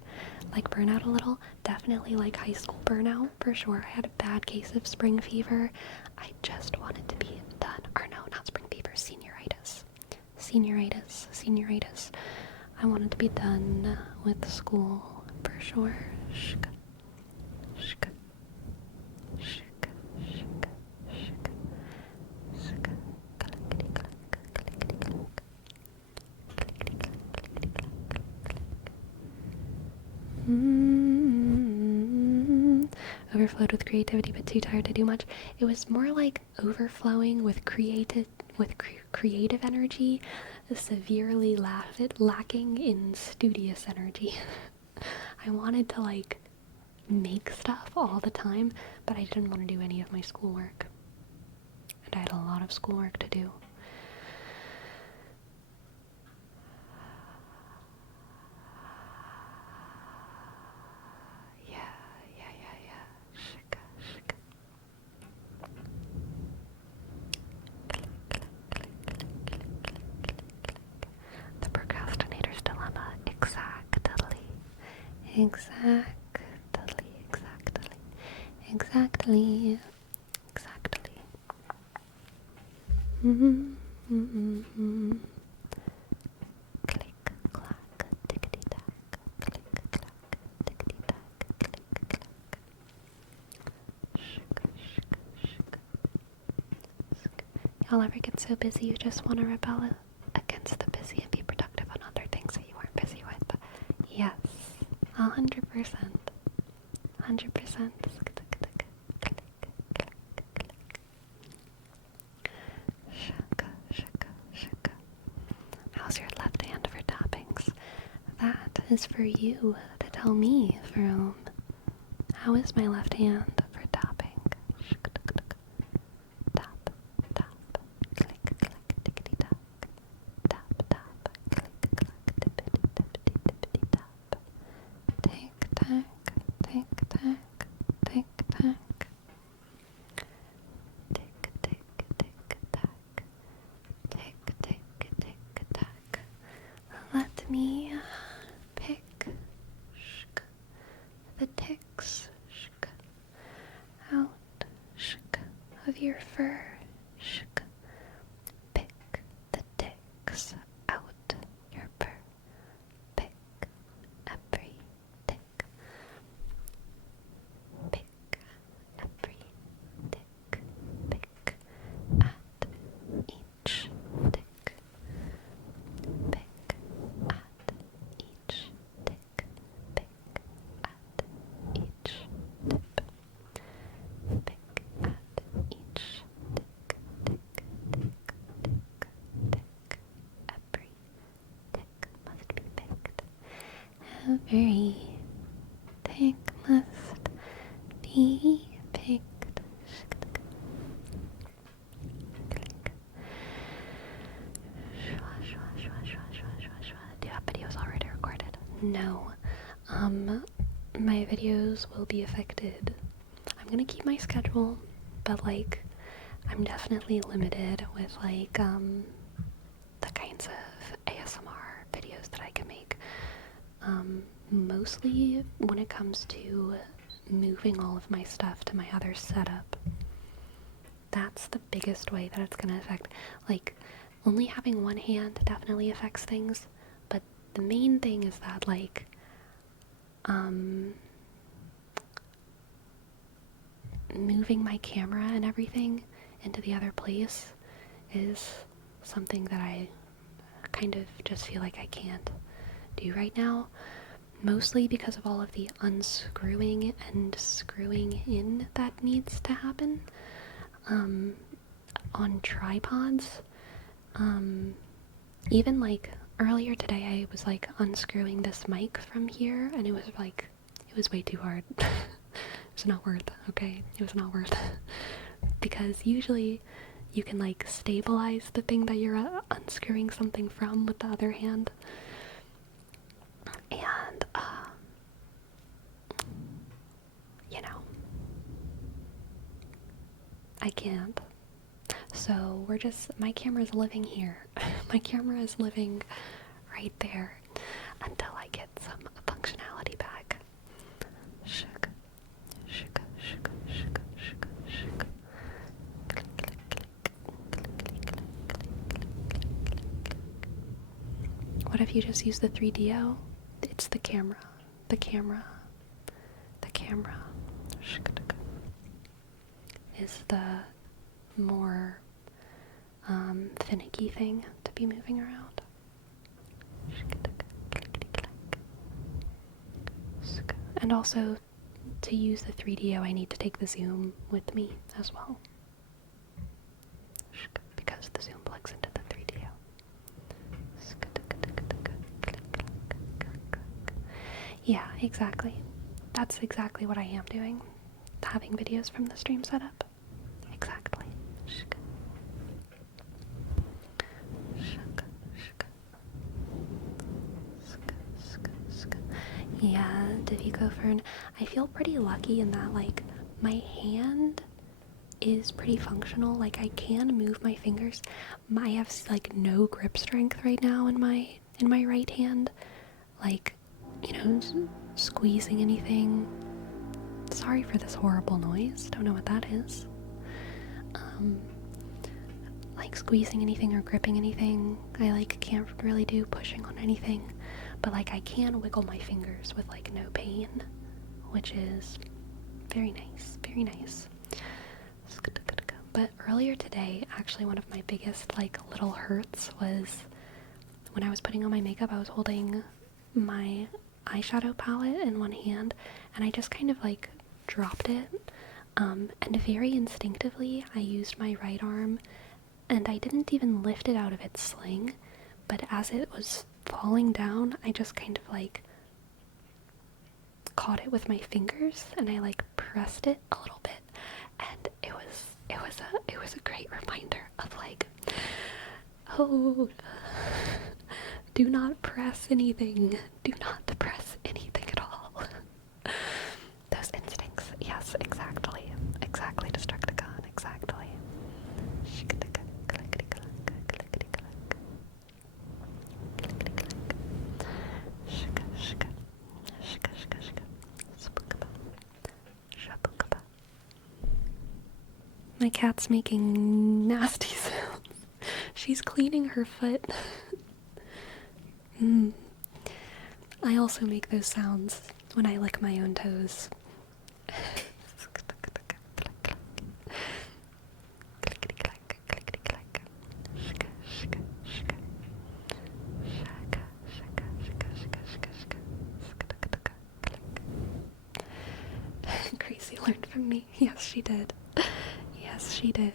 Like burnout a little? Definitely like high school burnout, for sure. I had a bad case of spring fever. I just wanted to be done. Or no, not spring fever, senioritis. Senioritis. I wanted to be done with school, for sure. Overflowed with creativity, but too tired to do much. It was more like overflowing with creative energy, severely lacking in studious energy. I wanted to like make stuff all the time, but I didn't want to do any of my schoolwork. And I had a lot of schoolwork to do. The procrastinator's dilemma. Exactly. Exactly. Exactly. Click, clack, tickety tack. Click, clack, tickety tack. Click, clack. Y'all ever get so busy you just want to rebel against the busy and be productive on other things that you weren't busy with? Yes, 100%. 100%. Shaka. How's your left hand for toppings? That is for you to tell me, Vroom. How is my left hand for topping? Tap, tap, click, click, tickety tack. Tap, tap, click, click, tippity, tippity, tippity, tap. Tick, tack, tick, tack, tick, tack. Tick, tick, tick, tack. Tick, tick, tick, tack. Let me pick the ticks out of your fur. Pick the ticks out your fur. Pick every tick. Pick every tick. Pick at each tick. Pick at each tick. Pick at each tip. Pick at each tick, tick, tick, tick, tick. Every tick must be picked. Every tick must be picked. Do you have videos already recorded? No. My videos will be affected. I'm gonna keep my schedule, but like, I'm definitely limited with like, the kinds of ASMR videos that I can make. Mostly when it comes to moving all of my stuff to my other setup. That's the biggest way that it's gonna affect. Like, only having one hand definitely affects things, but the main thing is that, like, moving my camera and everything into the other place is something that I kind of just feel like I can't do right now. Mostly because of all of the unscrewing and screwing in that needs to happen on tripods. Even like earlier today I was like unscrewing this mic from here and it was way too hard. It's not worth, okay? It was not worth. Because usually you can like stabilize the thing that you're unscrewing something from with the other hand. And, you know, I can't. So my camera's living here. My camera is living right there until I get some functionality back. Shook. What if you just use the 3DO? It's the camera. The camera is the more finicky thing to be moving around. And also, to use the 3DO, I need to take the zoom with me as well. Because the zoom plugs into the 3DO. Yeah, exactly. That's exactly what I am doing. Having videos from the stream setup. Exactly. Yeah, Daviko Fern. I feel pretty lucky in that, like, my hand is pretty functional. Like, I can move my fingers. I have, like, no grip strength right now in my right hand. Like, you know, squeezing anything. Sorry for this horrible noise. Don't know what that is. Like squeezing anything or gripping anything. I like can't really do pushing on anything, but like I can wiggle my fingers with like no pain, which is very nice, very nice. But earlier today, actually one of my biggest like little hurts was when I was putting on my makeup. I was holding my eyeshadow palette in one hand and I just kind of like dropped it, and very instinctively I used my right arm and I didn't even lift it out of its sling, but as it was falling down I just kind of like caught it with my fingers and I like pressed it a little bit, and it was a great reminder of like, oh, do not press anything, do not press anything at all. Those instincts, yes, exactly, Destructicon, exactly. My cat's making nasty sounds. She's cleaning her foot. I also make those sounds when I lick my own toes. Gracie learned from me. Yes, she did. Yes, she did.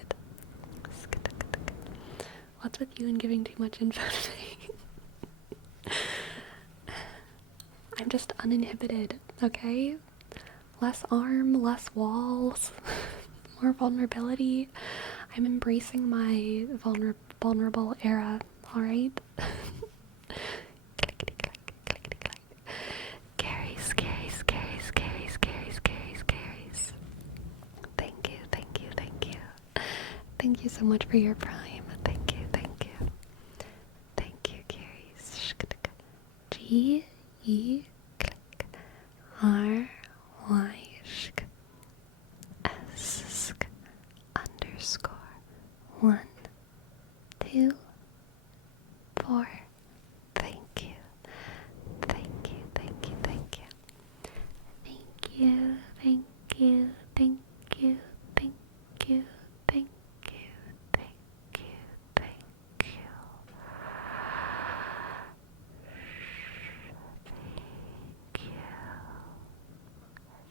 What's with you and giving too much info today? I'm just uninhibited, okay? Less arm, less walls, more vulnerability. I'm embracing my vulnerable era, alright? Scaries. Thank you so much for your prime. Thank you. Thank you, Carries. G-E R-Y S _ 1 2 4. Thank you.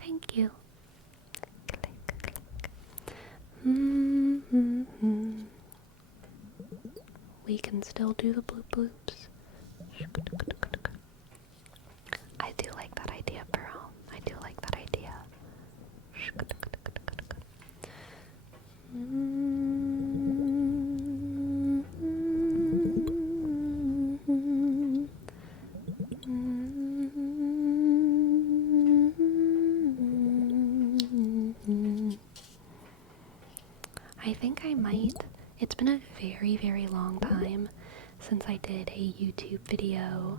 Thank you. We can still do the bloop bloops. I do like that idea, Pearl. I do like that idea. I think I might. It's been a very, very long time since I did a YouTube video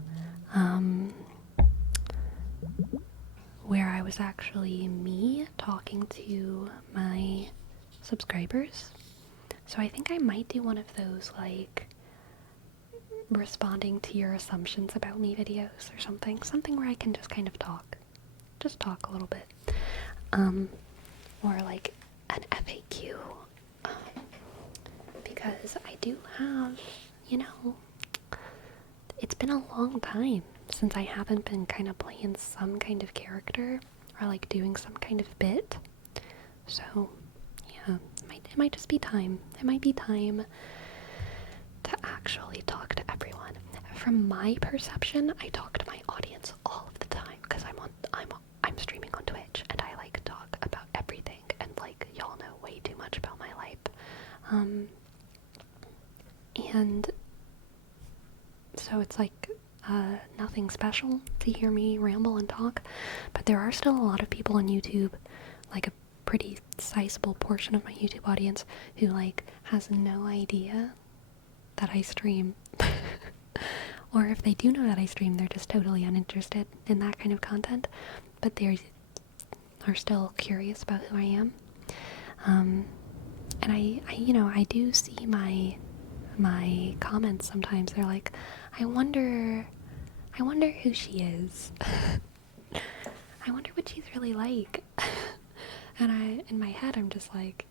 where I was actually me talking to my subscribers. So I think I might do one of those, like, responding to your assumptions about me videos or something where I can just kind of talk a little bit, or like an FAQ, because I do have, it's been a long time since I haven't been kind of playing some kind of character or like doing some kind of bit. So yeah, it might just be time. It might be time to actually talk to everyone. From my perception, I talk to my audience all of the time because I'm streaming on Twitch and I like to talk about everything, and like y'all know way too much about my life. And so it's like nothing special to hear me ramble and talk, but there are still a lot of people on YouTube, like a pretty sizable portion of my YouTube audience, who like has no idea that I stream Or if they do know that I stream, they're just totally uninterested in that kind of content, but they are still curious about who I am. And I do see my comments sometimes. They're like, I wonder who she is. I wonder what she's really like. And in my head, I'm just like,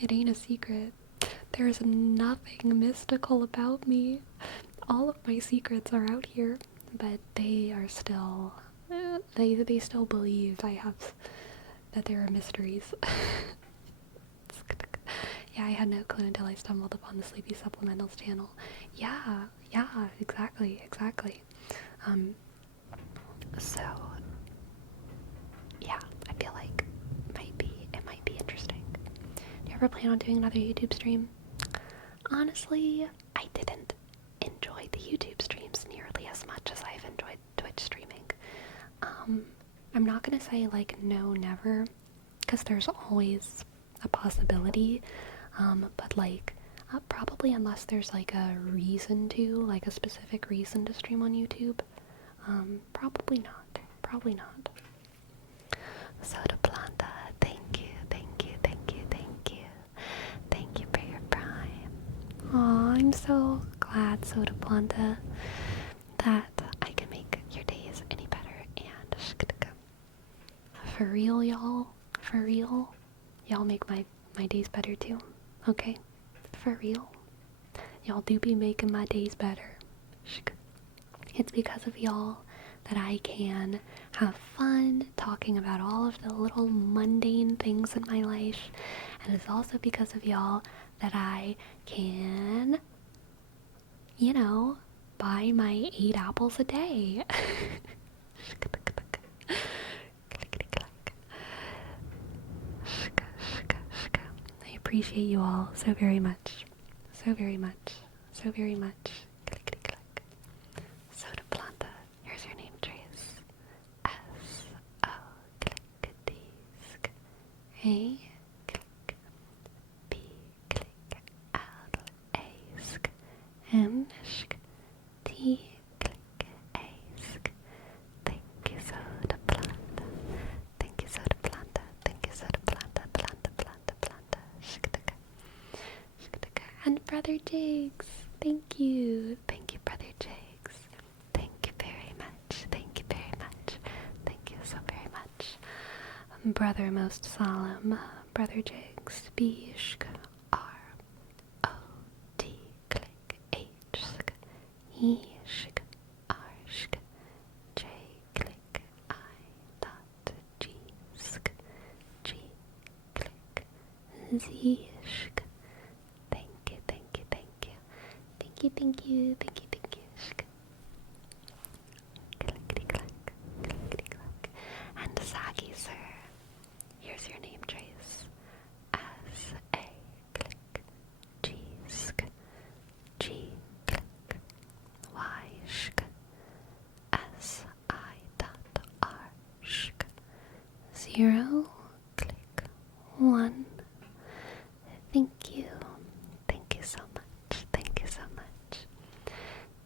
it ain't a secret. There's nothing mystical about me. All of my secrets are out here, but they are still, they still believe that there are mysteries. Yeah, I had no clue until I stumbled upon the Sleepy Supplementals channel. Yeah, exactly. So, yeah, I feel like it might be interesting. Do you ever plan on doing another YouTube stream? Honestly, I didn't enjoy the YouTube streams nearly as much as I've enjoyed Twitch streaming. I'm not gonna say like no, never, because there's always a possibility, but like probably unless there's like a reason to, like a specific reason to stream on YouTube, probably not. Soda Planta, thank you for your prime. Aw, I'm so glad, Soda Planta, that I can make your days any better. And for real, y'all, y'all make my days better too. Okay, for real, y'all do be making my days better. It's because of y'all that I can have fun talking about all of the little mundane things in my life, and it's also because of y'all that I can, buy my 8 apples a day. I appreciate you all so very much. Soda Planta, here's your name, Trace. S-O, click, disc. A, click, B, click, L, A, sk. M, sk. T, click, A, sk. Thank you, Soda Planta. Thank you, Soda Planta. Thank you, Soda Planta. Planta. Shkataka. And Brother Jigs. Thank you, Brother Jigs. Thank you very much. Thank you so very much. Brother Most Solemn, Brother Jigs, Bishk, R, O, T, click, H, sk, E, shk, R, shk, J, click, I, dot, G, sk, G, click, Z, shk. Thank you. Shk. Clickety clack. And Sagi, sir. Here's your name, Trace. S A click G sk G click Y shk S I dot R shk 0 click 1. Thank you so much.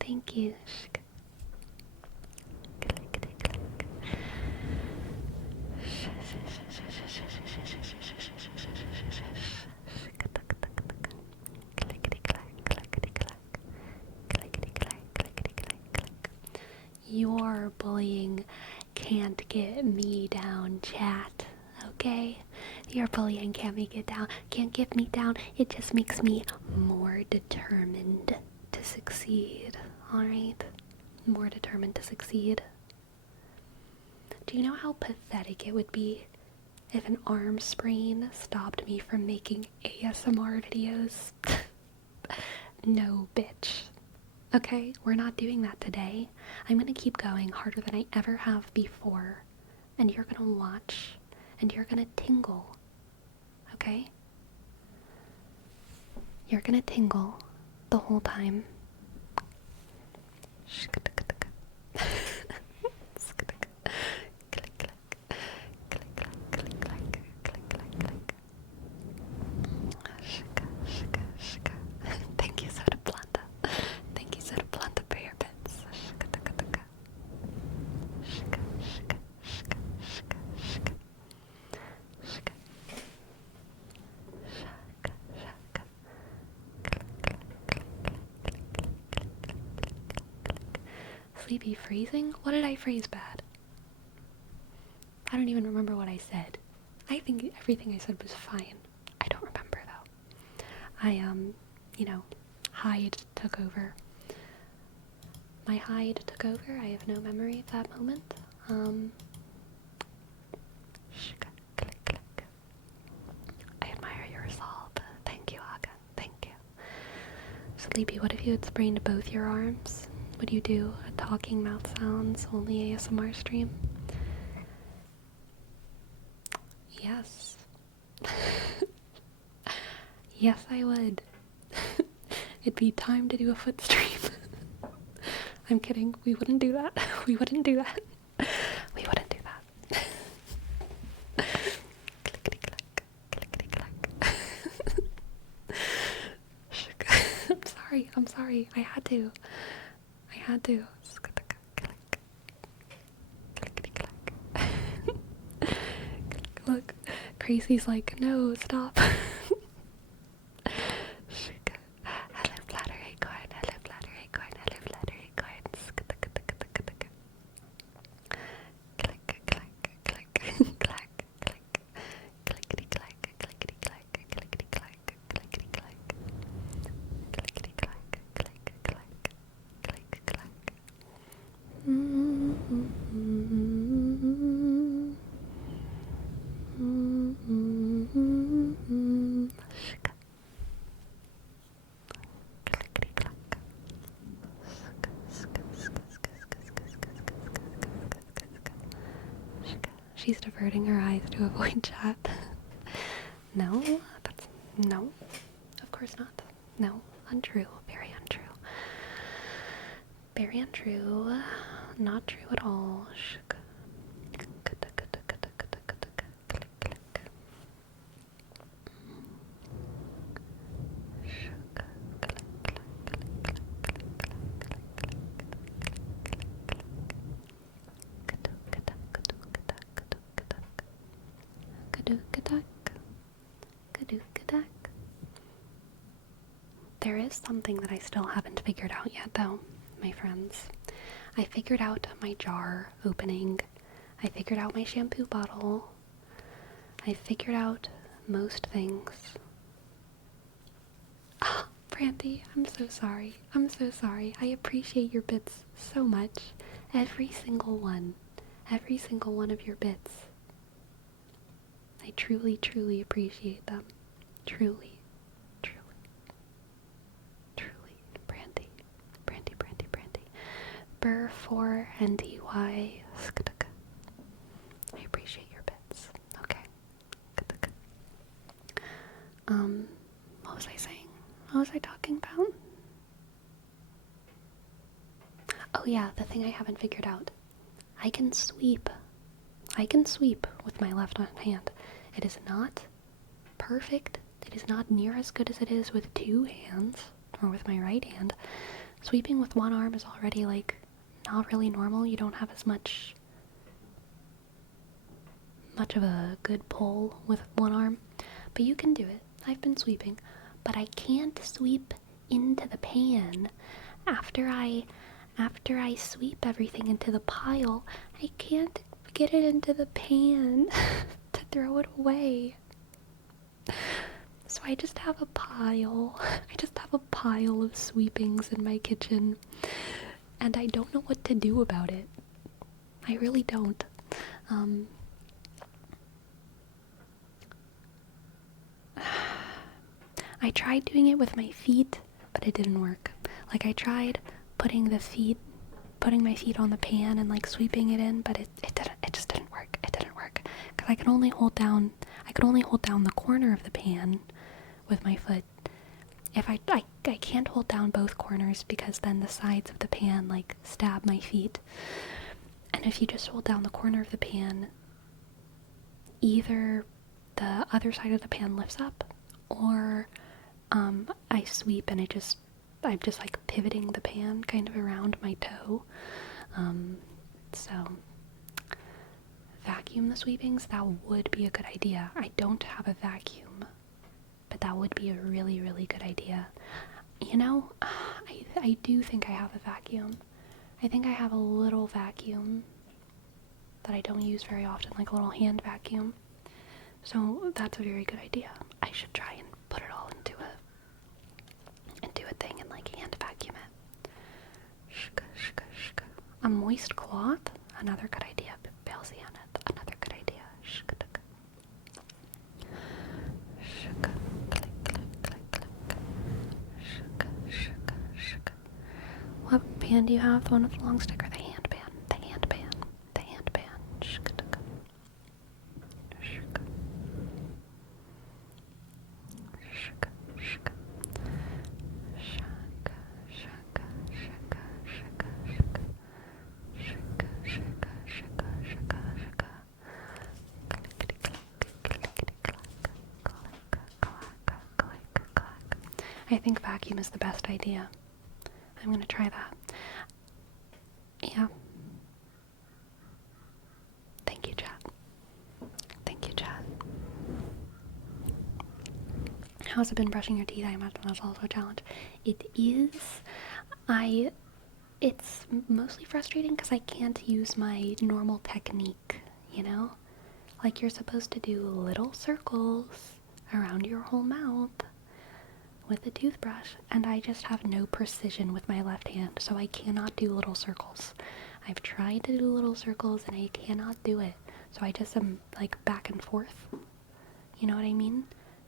Thank you. Clickety click. Clickety clack. Your bullying can't get me down, chat. Okay? Your bullying can't get me down. It just makes me more determined to succeed. Alright? More determined to succeed. Do you know how pathetic it would be if an arm sprain stopped me from making ASMR videos? No, bitch. Okay, we're not doing that today. I'm gonna keep going harder than I ever have before. And you're gonna watch. And you're gonna tingle. Okay? You're gonna tingle the whole time. Thank you, Soda Planta. Thank you, Soda Planta, for your Sleepy phrasing? What did I phrase bad? I don't even remember what I said. I think everything I said was fine. I don't remember though. I, hide took over. My hide took over. I have no memory of that moment. Click, click. I admire your resolve. Thank you, Aga. Thank you. Sleepy, what if you had sprained both your arms? Would you do a talking mouth sounds only ASMR stream? Yes. Yes, I would. It'd be time to do a foot stream. I'm kidding. We wouldn't do that. We wouldn't do that. We wouldn't do that. Clickety clack. Clickety clack. I'm sorry. I'm sorry. I had to. Clickety clack. Look, Crazy's like, no, stop. Hello, Flatter Acorn. Hello, Flatter Acorn. Hello, Flatter Acorn. Click, clack, click, clack, click. Clickety clack, clickety clack, clickety clack, clickety clack. Clickety clack, click, clack, click, clack. She's diverting her eyes to avoid chat. No, no, of course not. No, untrue, very untrue. Very untrue, not true at all. There is something that I still haven't figured out yet, though, my friends. I figured out my jar opening. I figured out my shampoo bottle. I figured out most things. Ah, Brandy, I'm so sorry. I'm so sorry. I appreciate your bits so much. Every single one. Every single one of your bits. I truly, truly appreciate them. Truly. Brandy. Burr for NDY. I appreciate your bits. Okay. What was I saying? What was I talking about? Oh yeah, the thing I haven't figured out. I can sweep with my left hand. It is not perfect. It is not near as good as it is with two hands, or with my right hand. Sweeping with one arm is already, like, not really normal. You don't have as much of a good pull with one arm. But you can do it. I've been sweeping. But I can't sweep into the pan. After I sweep everything into the pile, I can't get it into the pan to throw it away. So I just have a pile. I just have a pile of sweepings in my kitchen. And I don't know what to do about it. I really don't. I tried doing it with my feet, but it didn't work. Like, I tried putting my feet on the pan and, like, sweeping it in, but it just didn't work. It didn't work. Because I could only hold down the corner of the pan with my foot. If I can't hold down both corners, because then the sides of the pan, like, stab my feet. And if you just hold down the corner of the pan, either the other side of the pan lifts up, or I sweep and I'm just like pivoting the pan kind of around my toe. So vacuum the sweepings, that would be a good idea. I don't have a vacuum, but that would be a really, really good idea. You know, I do think I have a vacuum. I think I have a little vacuum that I don't use very often, like a little hand vacuum. So that's a very good idea. I should try and put it all into a thing and like hand vacuum it. Shka, shka, shka. A moist cloth, another good idea. Balsy on it, another good idea. Shka, shka. Shka, click, click, click, click. Shka, shka, shka. What band do you have? The one with the long stick or the hand band? The hand band. The hand band. Shka, shka. Shka. Shka, shka. Shaka, shaka, shaka, shaka, shaka. Shaka, shaka, shaka, shaka, shaka. Clickety clack, clickety clack, clack, clack, clack, clack. I think vacuum is the best idea. I'm gonna try that. Yeah. Thank you, chat. Thank you, chat. How's it been brushing your teeth? I imagine that's also a challenge. It is. It's mostly frustrating because I can't use my normal technique, you know? Like you're supposed to do little circles around your whole mouth with a toothbrush, and I just have no precision with my left hand, so I cannot do little circles. I've tried to do little circles and I cannot do it, so I just am like back and forth. You know what I mean?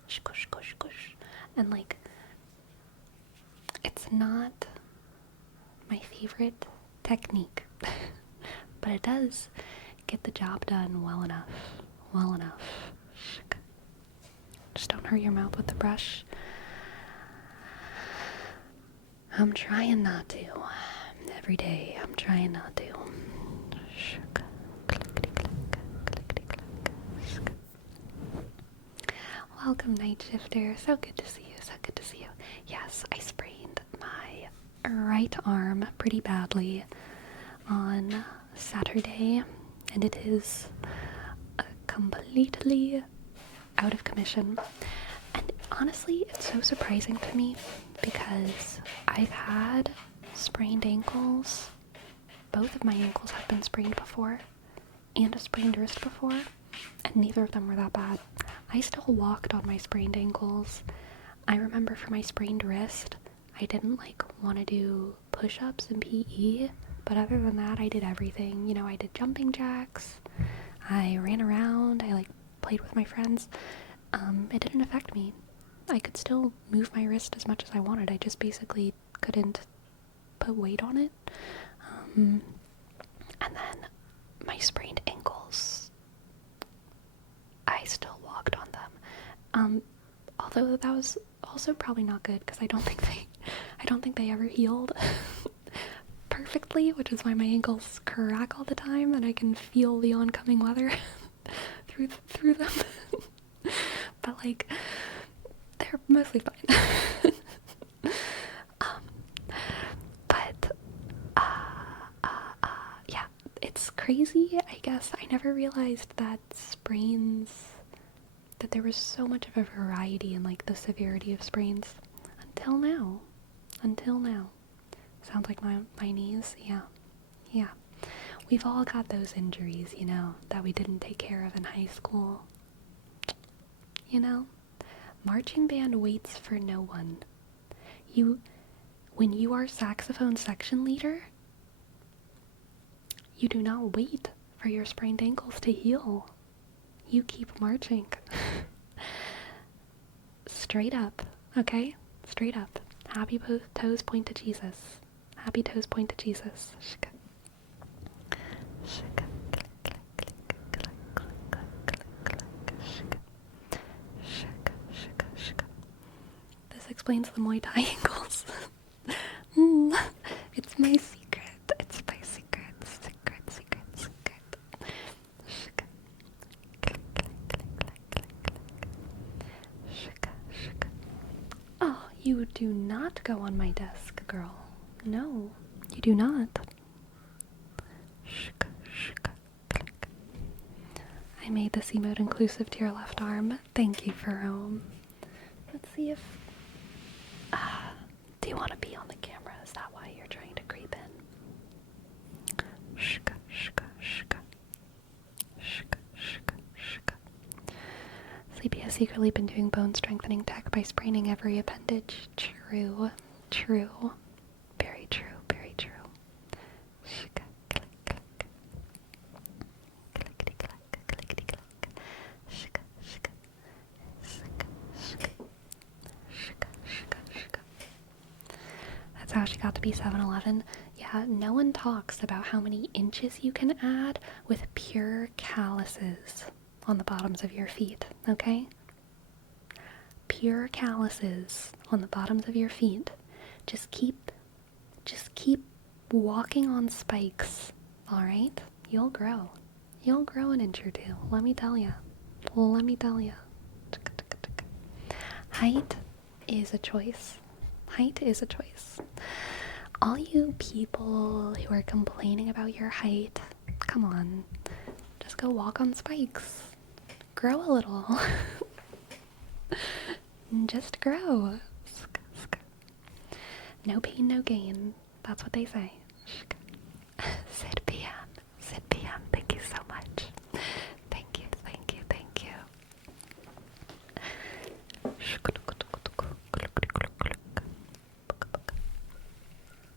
Squish, squish, squish. And like, it's not my favorite technique, but it does get the job done well enough. Well enough. Just don't hurt your mouth with the brush. I'm trying not to. Every day, I'm trying not to. Welcome, Night Shifter. So good to see you. So good to see you. Yes, I sprained my right arm pretty badly on Saturday, and it is completely out of commission. And honestly, it's so surprising to me because I've had sprained ankles. Both of my ankles have been sprained before, and a sprained wrist before, and neither of them were that bad. I still walked on my sprained ankles. I remember for my sprained wrist, I didn't like want to do push-ups in PE, but other than that, I did everything. You know, I did jumping jacks, I ran around, I like played with my friends. It didn't affect me. I could still move my wrist as much as I wanted. I just basically couldn't put weight on it. And then my sprained ankles, I still walked on them. Although that was also probably not good because I don't think they ever healed perfectly, which is why my ankles crack all the time and I can feel the oncoming weather through them. But like, they're mostly fine. Yeah, it's crazy, I guess. I never realized that there was so much of a variety in like the severity of sprains until now. Sounds like my knees. Yeah. We've all got those injuries, you know, that we didn't take care of in high school. You know? Marching band waits for no one. When you are saxophone section leader, you do not wait for your sprained ankles to heal. You keep marching. Straight up, okay? Straight up. Happy toes point to Jesus. Happy toes point to Jesus. Shika. Shika. Click, click, click, click, click, click, click, shika. Shika, shika, shika. This explains the Muay Thai ankles. It's my secret. It's my secret. Secret. Shika. Click, click, click, click, click, click. Shika, shika. Oh, you do not go on my desk, girl. No, you do not. Shika, shika, click. I made this emote inclusive to your left arm. Thank you for let's see if do you want to be on the camera? Is that why you're trying to creep in? secretly been doing bone strengthening tech by spraining every appendage. True. True. Very true. Very true. Shka, click, click. Clickety, click, clickety, click. Shka, shka. Shka, shka. Shka, shka, shka. That's how she got to be 7'11". Yeah, no one talks about how many inches you can add with pure calluses on the bottoms of your feet, okay? Pure calluses on the bottoms of your feet. Just keep walking on spikes, alright? You'll grow. You'll grow an inch or two, let me tell ya. Let me tell ya. Height is a choice. Height is a choice. All you people who are complaining about your height, come on. Just go walk on spikes. Grow a little. Just grow. No pain, no gain. That's what they say. Sid PM. Sid PM. Thank you so much. Thank you, thank you, thank you.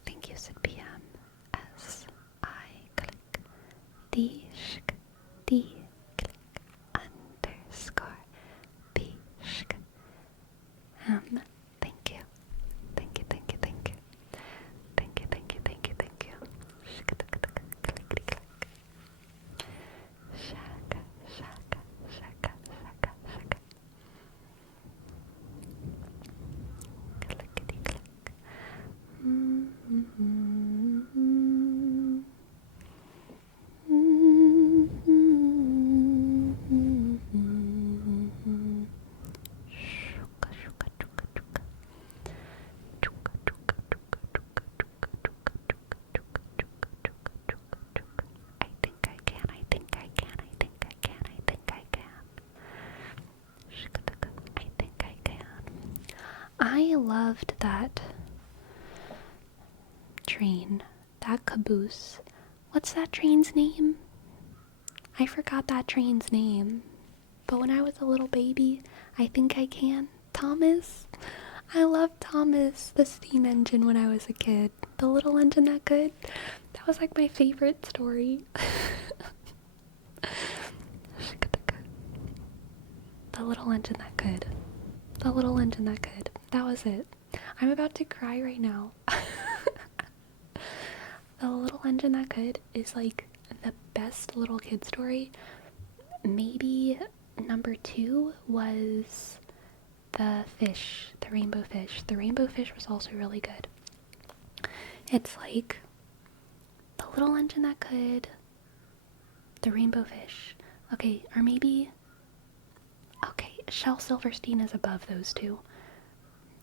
Thank you, Sid PM. As I click D shk D click underscore B shk thank you. Thank you, thank you, thank you. Thank you, thank you, thank you, thank you. Clickety click. Shaka, shaka, shaka, shaka, shaka. Clickety click. I loved that train, that caboose. What's that train's name? I forgot that train's name. But when I was a little baby, I think I can. Thomas? I loved Thomas, the steam engine, when I was a kid. The little engine that could. That was like my favorite story. The little engine that could. The little engine that could. That was it. I'm about to cry right now. The little engine that could is like the best little kid story. Maybe number 2 was the fish, the rainbow fish. The rainbow fish was also really good. It's like the little engine that could, the rainbow fish. Okay, or maybe, okay, Shel Silverstein is above those two.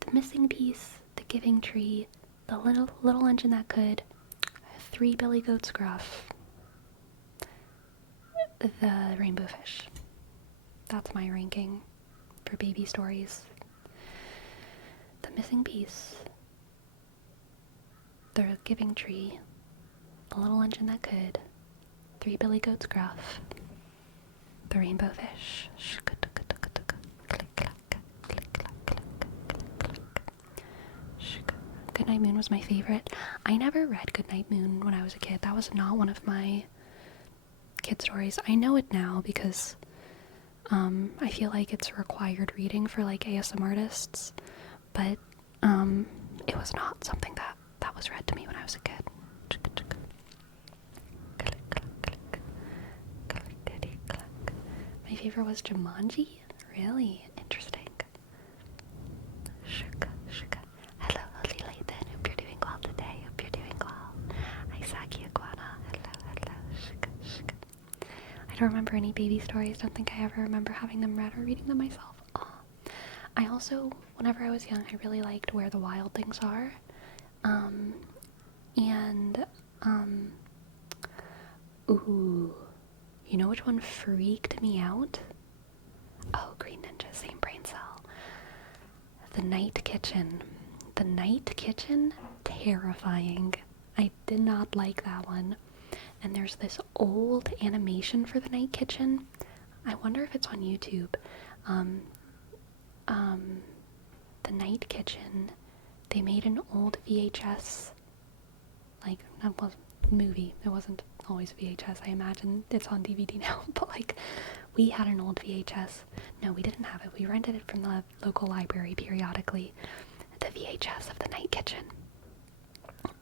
The missing piece, the giving tree, the little engine that could, 3 billy goats gruff, the rainbow fish. That's my ranking for baby stories. The missing piece, the giving tree, the little engine that could, 3 billy goats gruff, the rainbow fish. Goodnight Moon was my favorite. I never read Goodnight Moon when I was a kid. That was not one of my kid stories. I know it now because I feel like it's required reading for like ASM artists, but it was not something that was read to me when I was a kid. My favorite was Jumanji. Really interesting. Hello, Holy Lathan. Hope you're doing well today. Hope you're doing well. Isaki Iguana. Hello. I don't remember any baby stories. Don't think I ever remember having them read or reading them myself. I also, whenever I was young, I really liked Where the Wild Things Are. Ooh, you know which one freaked me out? Oh, Green Ninja, same brain cell. The Night Kitchen. The Night Kitchen? Terrifying. I did not like that one. And there's this old animation for The Night Kitchen. I wonder if it's on YouTube. the Night Kitchen, they made an old VHS, like, that was movie. It wasn't always VHS. I imagine it's on DVD now, but like, we had an old VHS. No, we didn't have it. We rented it from the local library periodically. The VHS of the Night Kitchen.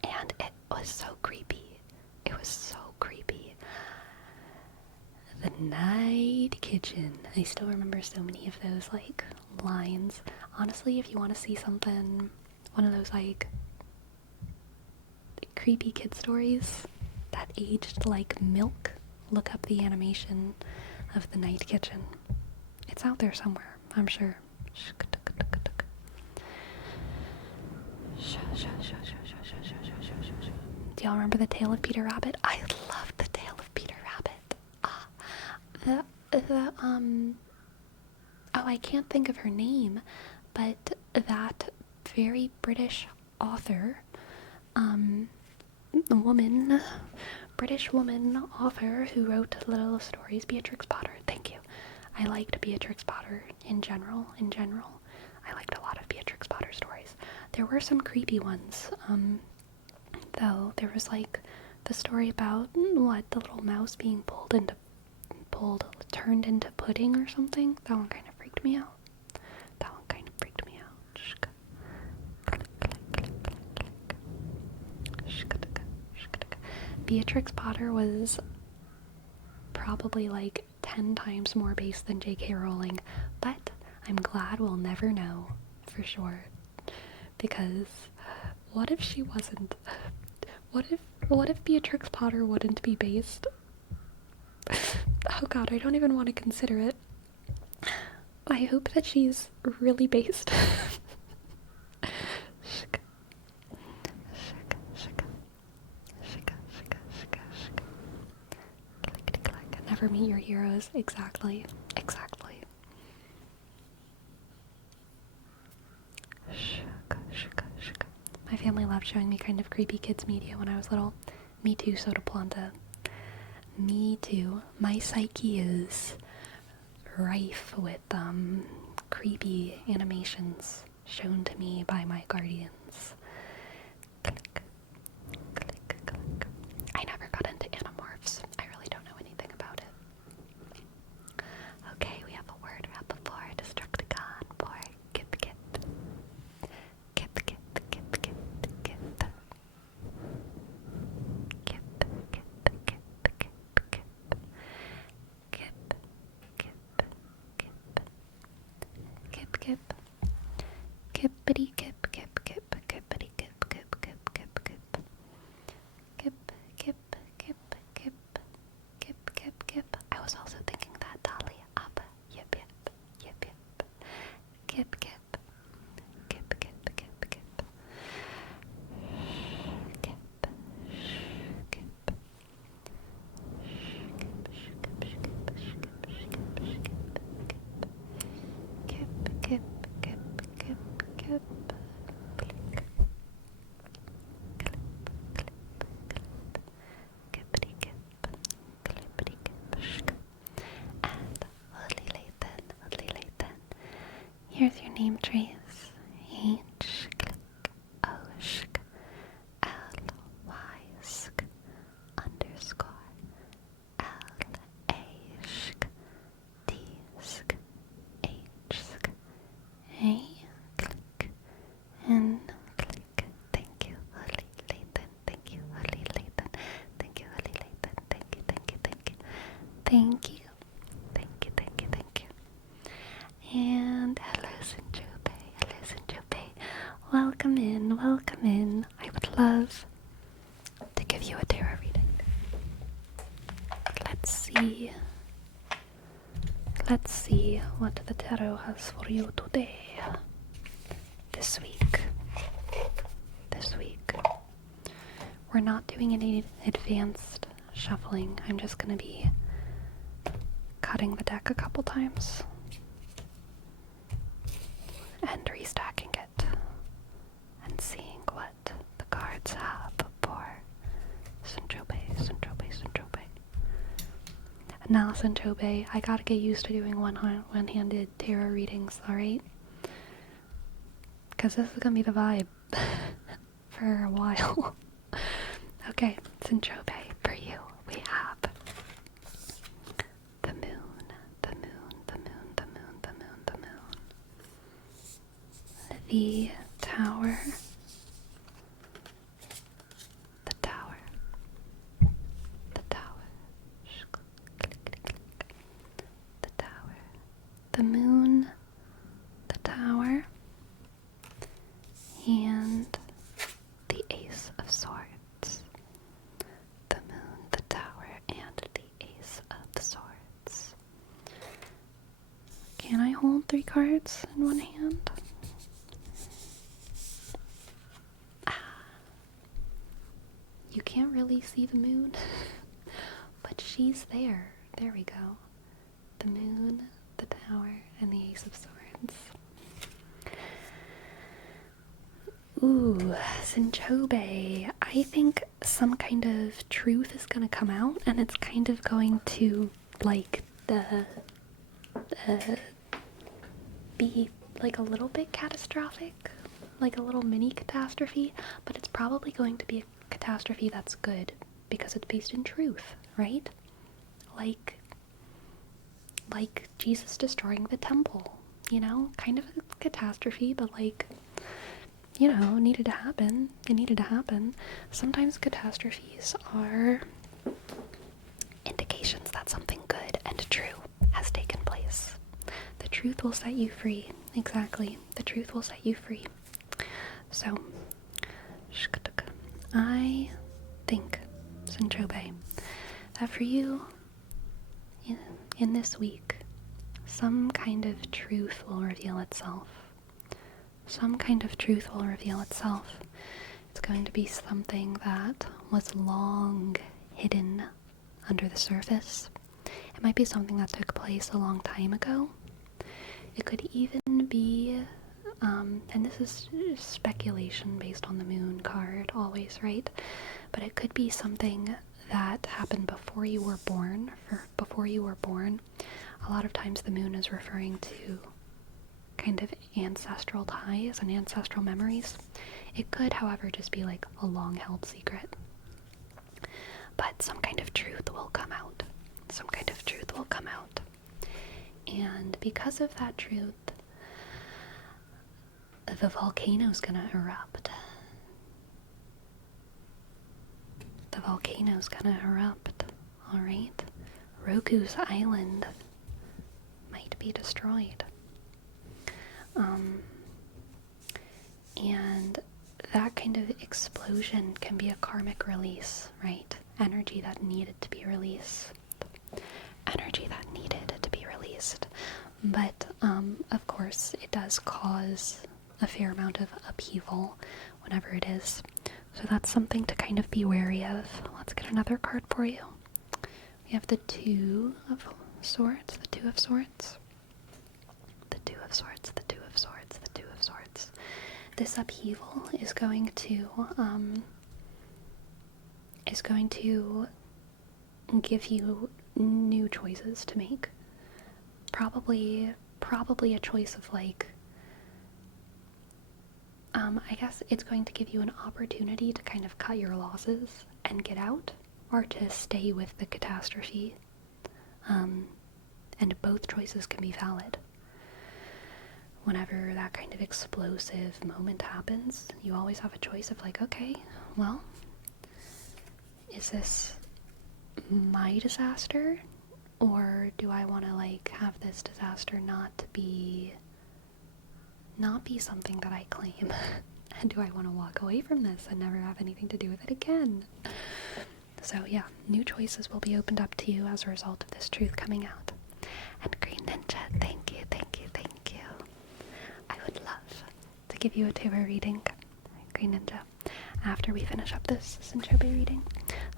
And it was so creepy. It was so creepy. The Night Kitchen. I still remember so many of those, like, lines. Honestly, if you want to see something, one of those, like, creepy kid stories that aged like milk, look up the animation of the Night Kitchen. It's out there somewhere, I'm sure. Do y'all remember the Tale of Peter Rabbit? I love the Tale of Peter Rabbit. I can't think of her name, but that very British author, British woman author who wrote little stories, Beatrix Potter. Thank you. I liked Beatrix Potter in general. I liked a lot of Beatrix Potter stories. There were some creepy ones, though. There was like the story about the little mouse being turned into pudding or something. That one kind of freaked me out. Beatrix Potter was probably like 10 times more base than J.K. Rowling, but I'm glad we'll never know for sure. Because what if she wasn't? What if Beatrix Potter wouldn't be based? Oh god, I don't even want to consider it. I hope that she's really based. Never meet your heroes. Exactly. My family loved showing me kind of creepy kids media when I was little. Me too, Soda Planta. Me too. My psyche is rife with creepy animations shown to me by my guardians. Click, click, click. I never got into Animorphs. I really don't know anything about it. Okay, we have a word wrap before Destructicon for Kip Kip. Kip Kip Kip Kip Kip. Kip Kip Kip Kip Kip. Kip Kip Kip. Kip Kip. Kippity kip kip kip kippity kip kip kip kip kip. Kip kip kip kip kip kip kip. I was also thinking that Dolly up. Yip yip yip yip. Kip kip kip kip kip kip. Kip kip. Kip kip kip kip kip. Click. Clip clip clip. Kippity kip. Clippity kip. And Holy Lathan. Here's your name trace. H click O shk L Y sk underscore L A shk D sk H sk A click and click. Thank you, Holy Lathan. Thank you, Holy Lathan. Thank you, Holy Lathan. Thank you, thank you, thank you. Thank you. Thank you, thank you, thank you. And hello, Sinjobe. Hello, Sinjobe. Welcome in. I would love to give you a tarot reading. Let's see what the tarot has for you today. This week. We're not doing any advanced shuffling. I'm just going to be cutting the deck a couple times and restacking it and seeing what the cards have for Sinjobe. Now, Sinjobe, I gotta get used to doing one-handed tarot readings, alright? because this is gonna be the vibe for a while. Okay, Sinchobe, for you, we have the moon, the moon, the moon, the moon, the moon, the moon. The tower, the tower, the tower, the tower, the moon, the tower, and the Ace of Swords. The moon, the tower, and the Ace of Swords. Can I hold 3 cards in one hand? You can't really see the moon, but she's there. There we go. The moon, the tower, and the Ace of Swords. Ooh, Sinchobe. I think some kind of truth is gonna come out, and it's kind of going to, like, be, like, a little bit catastrophic. Like a little mini catastrophe, but it's probably going to be a catastrophe that's good because it's based in truth, right? Like Jesus destroying the temple, you know? Kind of a catastrophe, but like, you know, needed to happen. It needed to happen. Sometimes catastrophes are indications that something good and true has taken place. The truth will set you free. Exactly. The truth will set you free. So, I think, Sinchobe, that for you, in this week, some kind of truth will reveal itself. Some kind of truth will reveal itself. It's going to be something that was long hidden under the surface. It might be something that took place a long time ago. It could even be, and this is speculation based on the moon card always, right? But it could be something that happened before you were born. Before you were born, a lot of times the moon is referring to kind of ancestral ties and ancestral memories. It could, however, just be like a long-held secret. But some kind of truth will come out. Some kind of truth will come out. And because of that truth, the volcano's gonna erupt. The volcano's gonna erupt, alright? Roku's island might be destroyed. And that kind of explosion can be a karmic release, right? Energy that needed to be released. Energy that needed to be released. But, of course, it does cause a fair amount of upheaval whenever it is. So that's something to kind of be wary of. Let's get another card for you. We have the Two of Swords, the Two of Swords. The Two of Swords, the Two of Swords, the Two of Swords. This upheaval is going to give you new choices to make. Probably a choice of like, I guess it's going to give you an opportunity to kind of cut your losses and get out, or to stay with the catastrophe. And both choices can be valid. Whenever that kind of explosive moment happens, you always have a choice of like, okay, well, is this my disaster? Or do I want to like have this disaster not be something that I claim? And do I want to walk away from this and never have anything to do with it again? So yeah, new choices will be opened up to you as a result of this truth coming out. And Green Ninja, thank you, thank you, thank you. I would love to give you a tarot reading, Green Ninja, after we finish up this Sinchobe reading.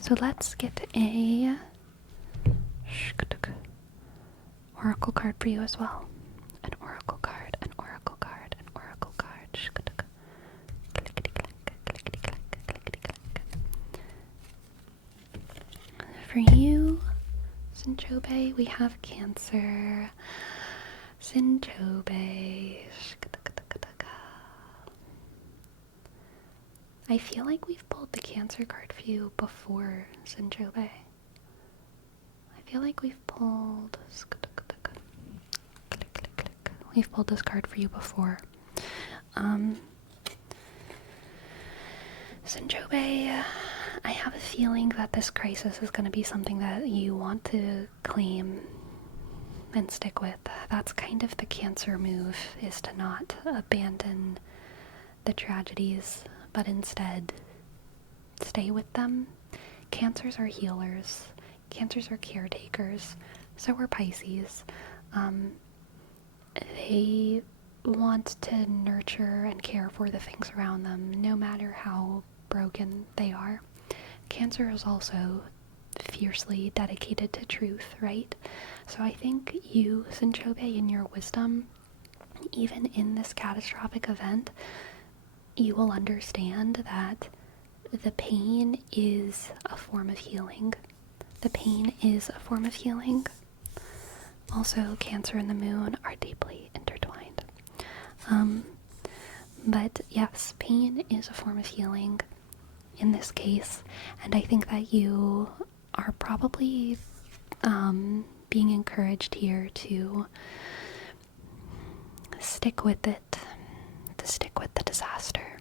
So let's get a oracle card for you as well. An oracle card, an oracle card, an oracle card. For you, Sinchobe, we have Cancer. Sinchobe. I feel like we've pulled the Cancer card for you before, Sinjobe. I feel like we've pulled... We've pulled this card for you before. Sinjobe, I have a feeling that this crisis is going to be something that you want to claim and stick with. That's kind of the Cancer move, is to not abandon the tragedies, but instead stay with them. Cancers are healers. Cancers are caretakers. So are Pisces. They want to nurture and care for the things around them, no matter how broken they are. Cancer is also fiercely dedicated to truth, right? So I think you, Sinchobe, in your wisdom, even in this catastrophic event, you will understand that the pain is a form of healing. The pain is a form of healing. Also, Cancer and the Moon are deeply intertwined. But yes, pain is a form of healing in this case, and I think that you are probably being encouraged here to stick with it, to stick with the disaster,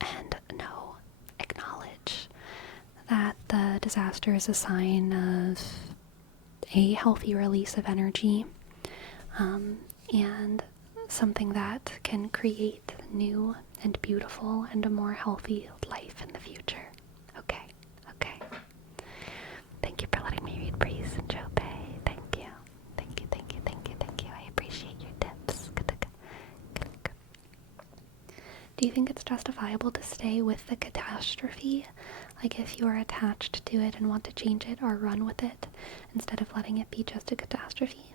and acknowledge that the disaster is a sign of a healthy release of energy, and something that can create new and beautiful and a more healthy life in the future. Okay. Thank you for letting me read for you, Sinjobe. Thank you. I appreciate your tips. Do you think it's justifiable to stay with the catastrophe? Like if you are attached to it and want to change it or run with it instead of letting it be just a catastrophe?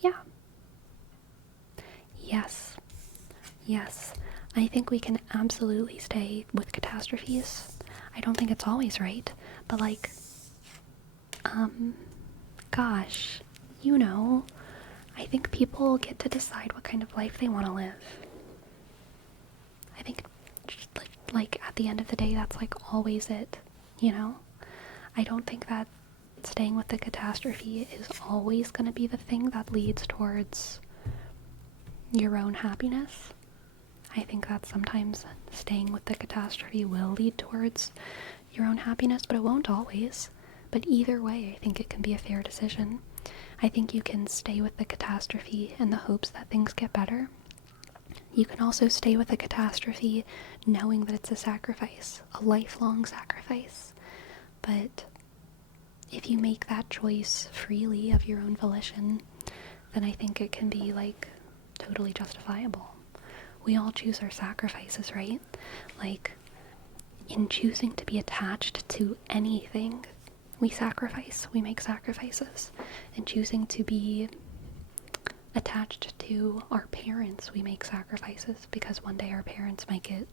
Yeah. Yes. I think we can absolutely stay with catastrophes. I don't think it's always right, but gosh, I think people get to decide what kind of life they want to live. I think, like at the end of the day, that's always it, I don't think that staying with the catastrophe is always going to be the thing that leads towards your own happiness. I think that sometimes staying with the catastrophe will lead towards your own happiness, but it won't always. But either way, I think it can be a fair decision. I think you can stay with the catastrophe in the hopes that things get better. You can also stay with the catastrophe knowing that it's a sacrifice, a lifelong sacrifice. But if you make that choice freely of your own volition, then I think it can be totally justifiable. We all choose our sacrifices, right? In choosing to be attached to anything, we make sacrifices. In choosing to be attached to our parents, we make sacrifices because one day our parents might get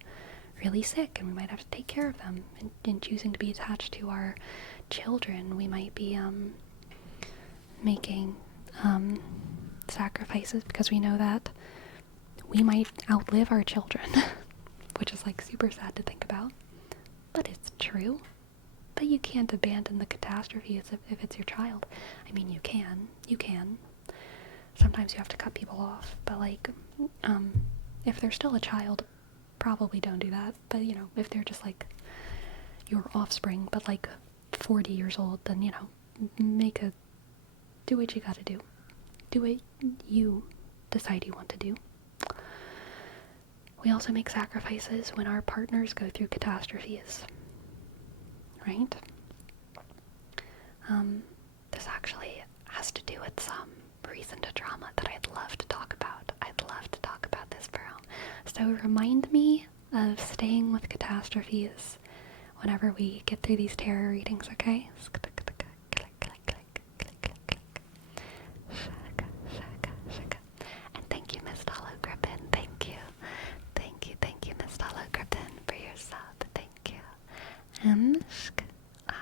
really sick and we might have to take care of them. And in choosing to be attached to our children, we might be making sacrifices because we know that we might outlive our children, which is super sad to think about, but it's true. But you can't abandon the catastrophe if it's your child. I mean, you can. Sometimes you have to cut people off, but if they're still a child, probably don't do that. But if they're just your offspring, but 40 years old, then do what you gotta do. Do what you decide you want to do. We also make sacrifices when our partners go through catastrophes, right? This actually has to do with some recent drama that I'd love to talk about. This, bro. So remind me of staying with catastrophes whenever we get through these tarot readings, okay? And thank you, Miss Dalla Griffin. Thank you, Miss Dalla Griffin, for your sub. Thank you. Sk, I,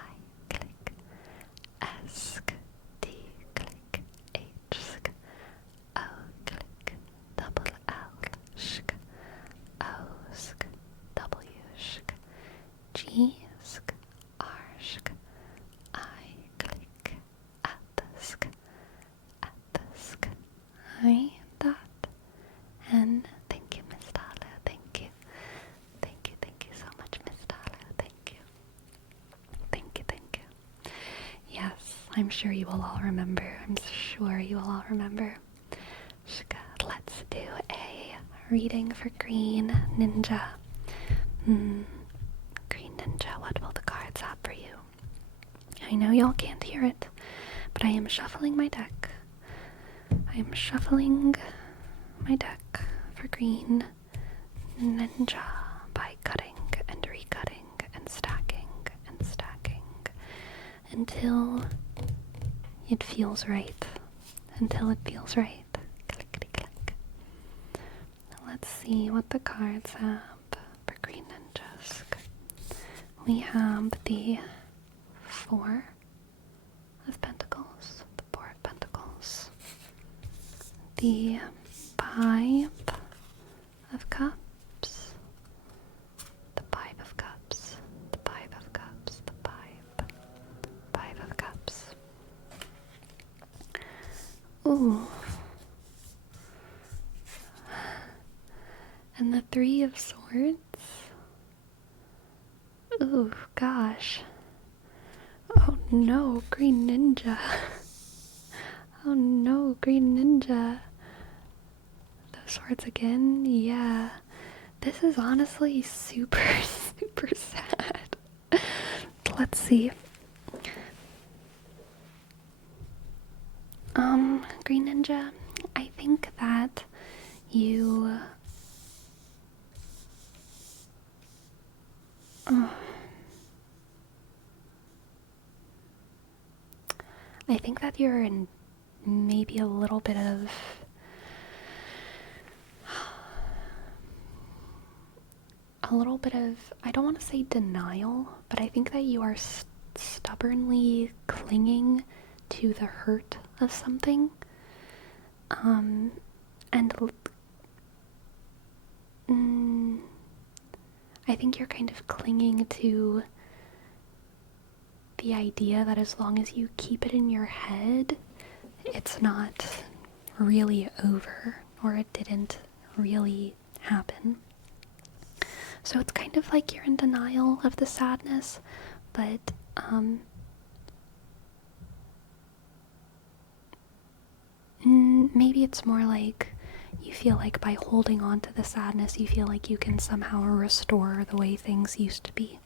click, Sk, D, click, H, sk, O, click, double L, sk, O, sk, W, isk, arsk, I click, atask, I that. And thank you, Miss Tala. Thank you. Thank you so much, Miss Tala. Thank you. Thank you. Yes, I'm sure you will all remember. Let's do a reading for Green Ninja. Green Ninja, what will the cards have for you? I know y'all can't hear it, but I am shuffling my deck. For Green Ninja by cutting and recutting and stacking until it feels right. Clickety click. Let's see what the cards have for Green Ninjas. We have the Four of Pentacles, the Five of Cups, the Five of Cups, Five of Cups. Ooh. And the Three of Swords. Ooh, gosh. Oh no, Green Ninja. Oh no, Green Ninja. Those swords again? Yeah. This is honestly super sad. Let's see. Green Ninja, I think that you... I think that you're in maybe a little bit of I don't want to say denial, but I think that you are stubbornly clinging to the hurt of something. I think you're kind of clinging to the idea that as long as you keep it in your head, it's not really over, or it didn't really happen. So it's kind of like you're in denial of the sadness, but maybe it's more like you feel like by holding on to the sadness, you feel like you can somehow restore the way things used to be.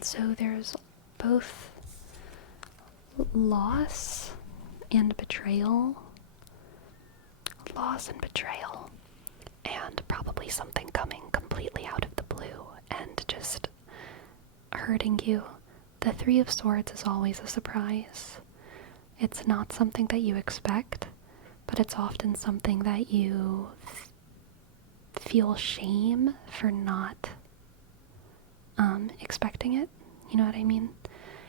So there's both loss and betrayal, and probably something coming completely out of the blue and just hurting you. The Three of Swords is always a surprise. It's not something that you expect, but it's often something that you feel shame for not expecting it. You know what I mean?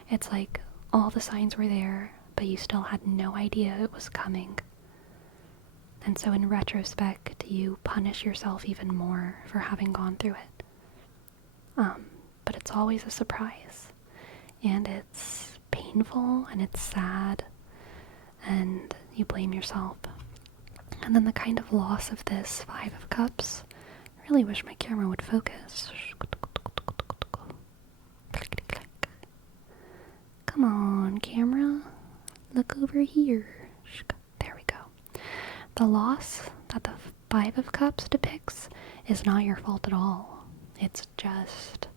It's like all the signs were there, but you still had no idea it was coming. And so in retrospect, you punish yourself even more for having gone through it. But it's always a surprise. And it's painful and it's sad. And you blame yourself. And then the kind of loss of this Five of Cups. I really wish my camera would focus. Come on, camera. Look over here. There we go. The loss that the Five of Cups depicts is not your fault at all. It's just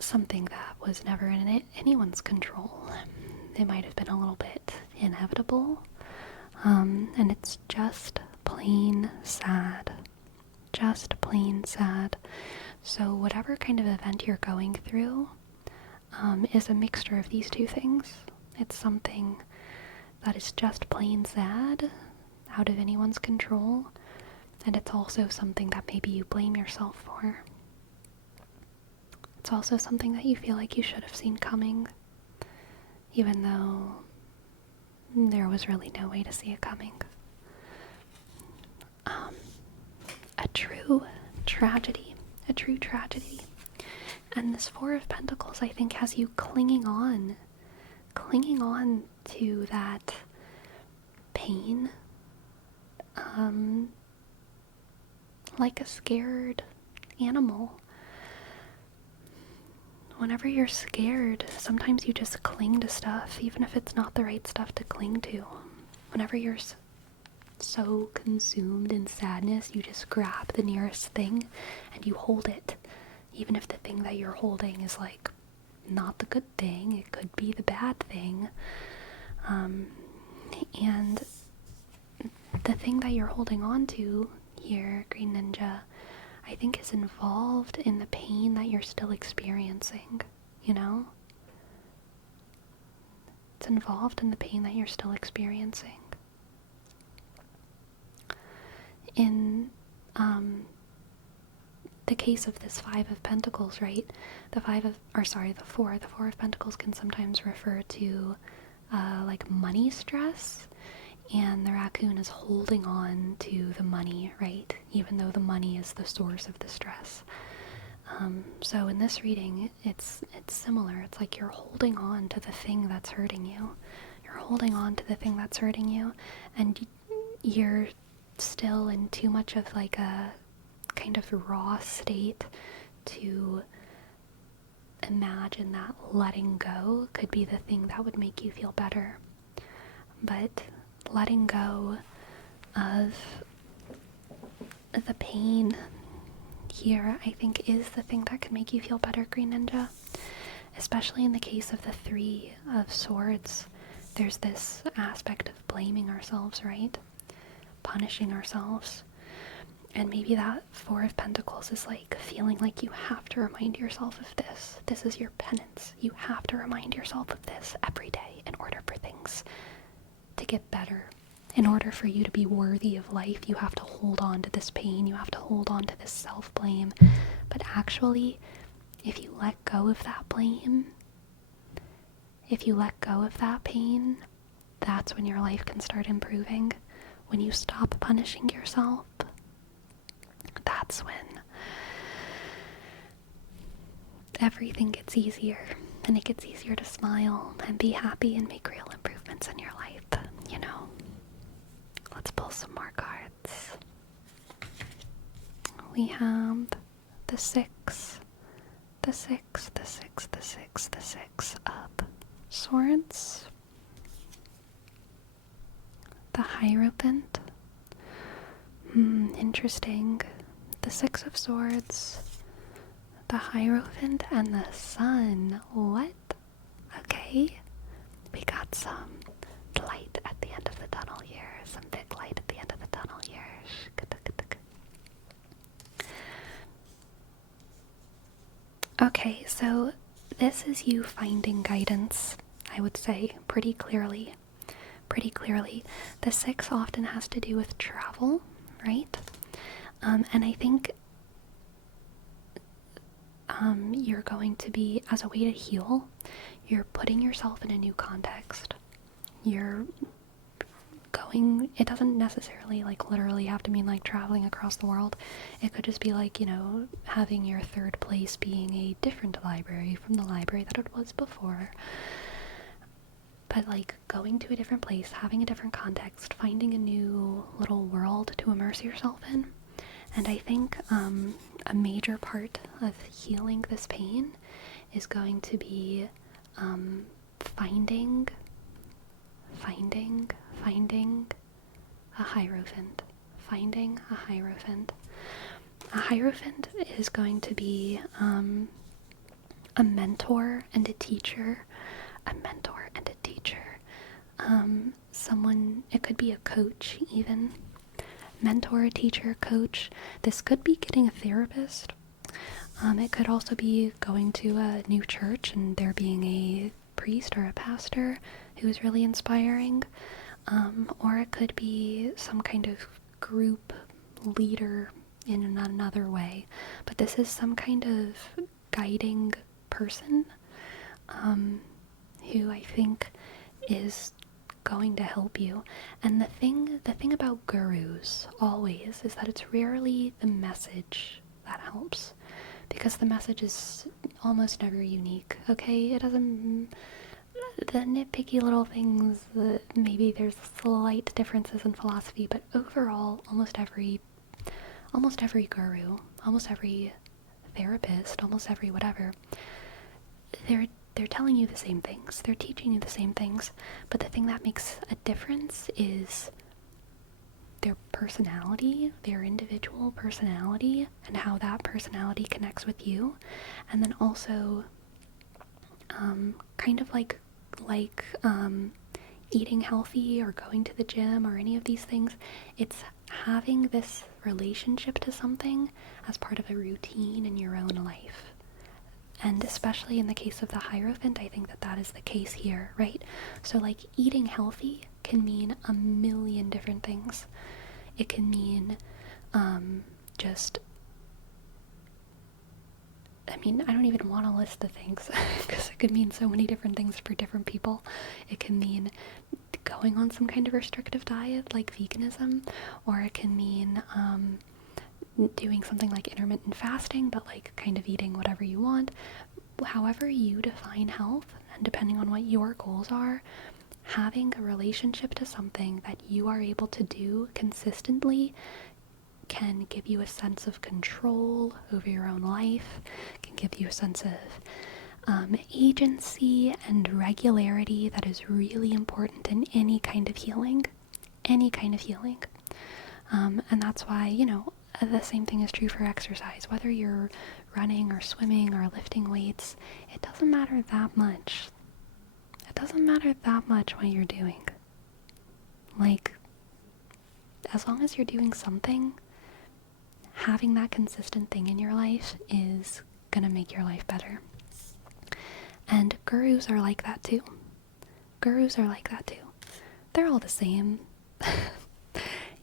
something that was never in anyone's control. It might have been a little bit inevitable, and it's just plain sad. So whatever kind of event you're going through is a mixture of these two things. It's something that is just plain sad, out of anyone's control, and it's also something that maybe you blame yourself for. It's also something that you feel like you should have seen coming, even though there was really no way to see it coming. true tragedy. A true tragedy. And this Four of Pentacles, I think, has you clinging on to that pain, like a scared animal. Whenever you're scared, sometimes you just cling to stuff, even if it's not the right stuff to cling to. Whenever you're so consumed in sadness, you just grab the nearest thing and you hold it. Even if the thing that you're holding is like not the good thing, it could be the bad thing. And the thing that you're holding on to here, Green Ninja, I think is involved in the pain that you're still experiencing, you know? It's involved in the pain that you're still experiencing. In the case of this Five of Pentacles, right? The Four of Pentacles can sometimes refer to like money stress, and the raccoon is holding on to the money, right? Even though the money is the source of the stress. So in this reading, it's similar. It's like you're holding on to the thing that's hurting you. You're holding on to the thing that's hurting you, and you're still in too much of like a kind of raw state to imagine that letting go could be the thing that would make you feel better. But letting go of the pain here, I think, is the thing that can make you feel better, Green Ninja. Especially in the case of the Three of Swords, there's this aspect of blaming ourselves, right? Punishing ourselves. And maybe that Four of Pentacles is like feeling like you have to remind yourself of this. This is your penance. You have to remind yourself of this every day in order for things to get better. In order for you to be worthy of life, you have to hold on to this pain. You have to hold on to this self-blame. But actually, if you let go of that blame, if you let go of that pain, that's when your life can start improving. When you stop punishing yourself, that's when everything gets easier, and it gets easier to smile and be happy and make real improvements in your life, you know. Let's pull some more cards. We have the Six of Swords, the Hierophant. Interesting. The Six of Swords, the Hierophant, and the Sun. What? Okay. We got some light at the end of the tunnel here. Some big light at the end of the tunnel here. Okay, so this is you finding guidance, I would say, pretty clearly. The Six often has to do with travel, right? And I think you're going to be, as a way to heal, you're putting yourself in a new context. You're going, it doesn't necessarily like literally have to mean like traveling across the world. It could just be like, you know, having your third place being a different library from the library that it was before. But like going to a different place, having a different context, finding a new little world to immerse yourself in. And I think a major part of healing this pain is going to be finding a Hierophant. Finding a Hierophant. A Hierophant is going to be a mentor and a teacher. Someone, it could be a coach even. Mentor, teacher, coach. This could be getting a therapist. It could also be going to a new church and there being a priest or a pastor who's really inspiring. Or it could be some kind of group leader in another way. But this is some kind of guiding person who I think is going to help you. And the thing about gurus always is that it's rarely the message that helps, because the message is almost never unique. Okay, it doesn't, the nitpicky little things, maybe there's slight differences in philosophy, but overall almost every guru, almost every therapist, almost every whatever, they're telling you the same things, they're teaching you the same things, but the thing that makes a difference is their personality, their individual personality, and how that personality connects with you. And then also kind of like eating healthy or going to the gym or any of these things, it's having this relationship to something as part of a routine in your own life. And especially in the case of the Hierophant, I think that that is the case here, right? So like eating healthy can mean a million different things. It can mean I don't even want to list the things because it could mean so many different things for different people. It can mean going on some kind of restrictive diet like veganism, or it can mean doing something like intermittent fasting, but like kind of eating whatever you want. However you define health, and depending on what your goals are, having a relationship to something that you are able to do consistently can give you a sense of control over your own life, can give you a sense of agency and regularity that is really important in any kind of healing. And that's why, the same thing is true for exercise. Whether you're running or swimming or lifting weights, it doesn't matter that much. It doesn't matter that much what you're doing. Like, as long as you're doing something, having that consistent thing in your life is gonna make your life better. And gurus are like that too. They're all the same.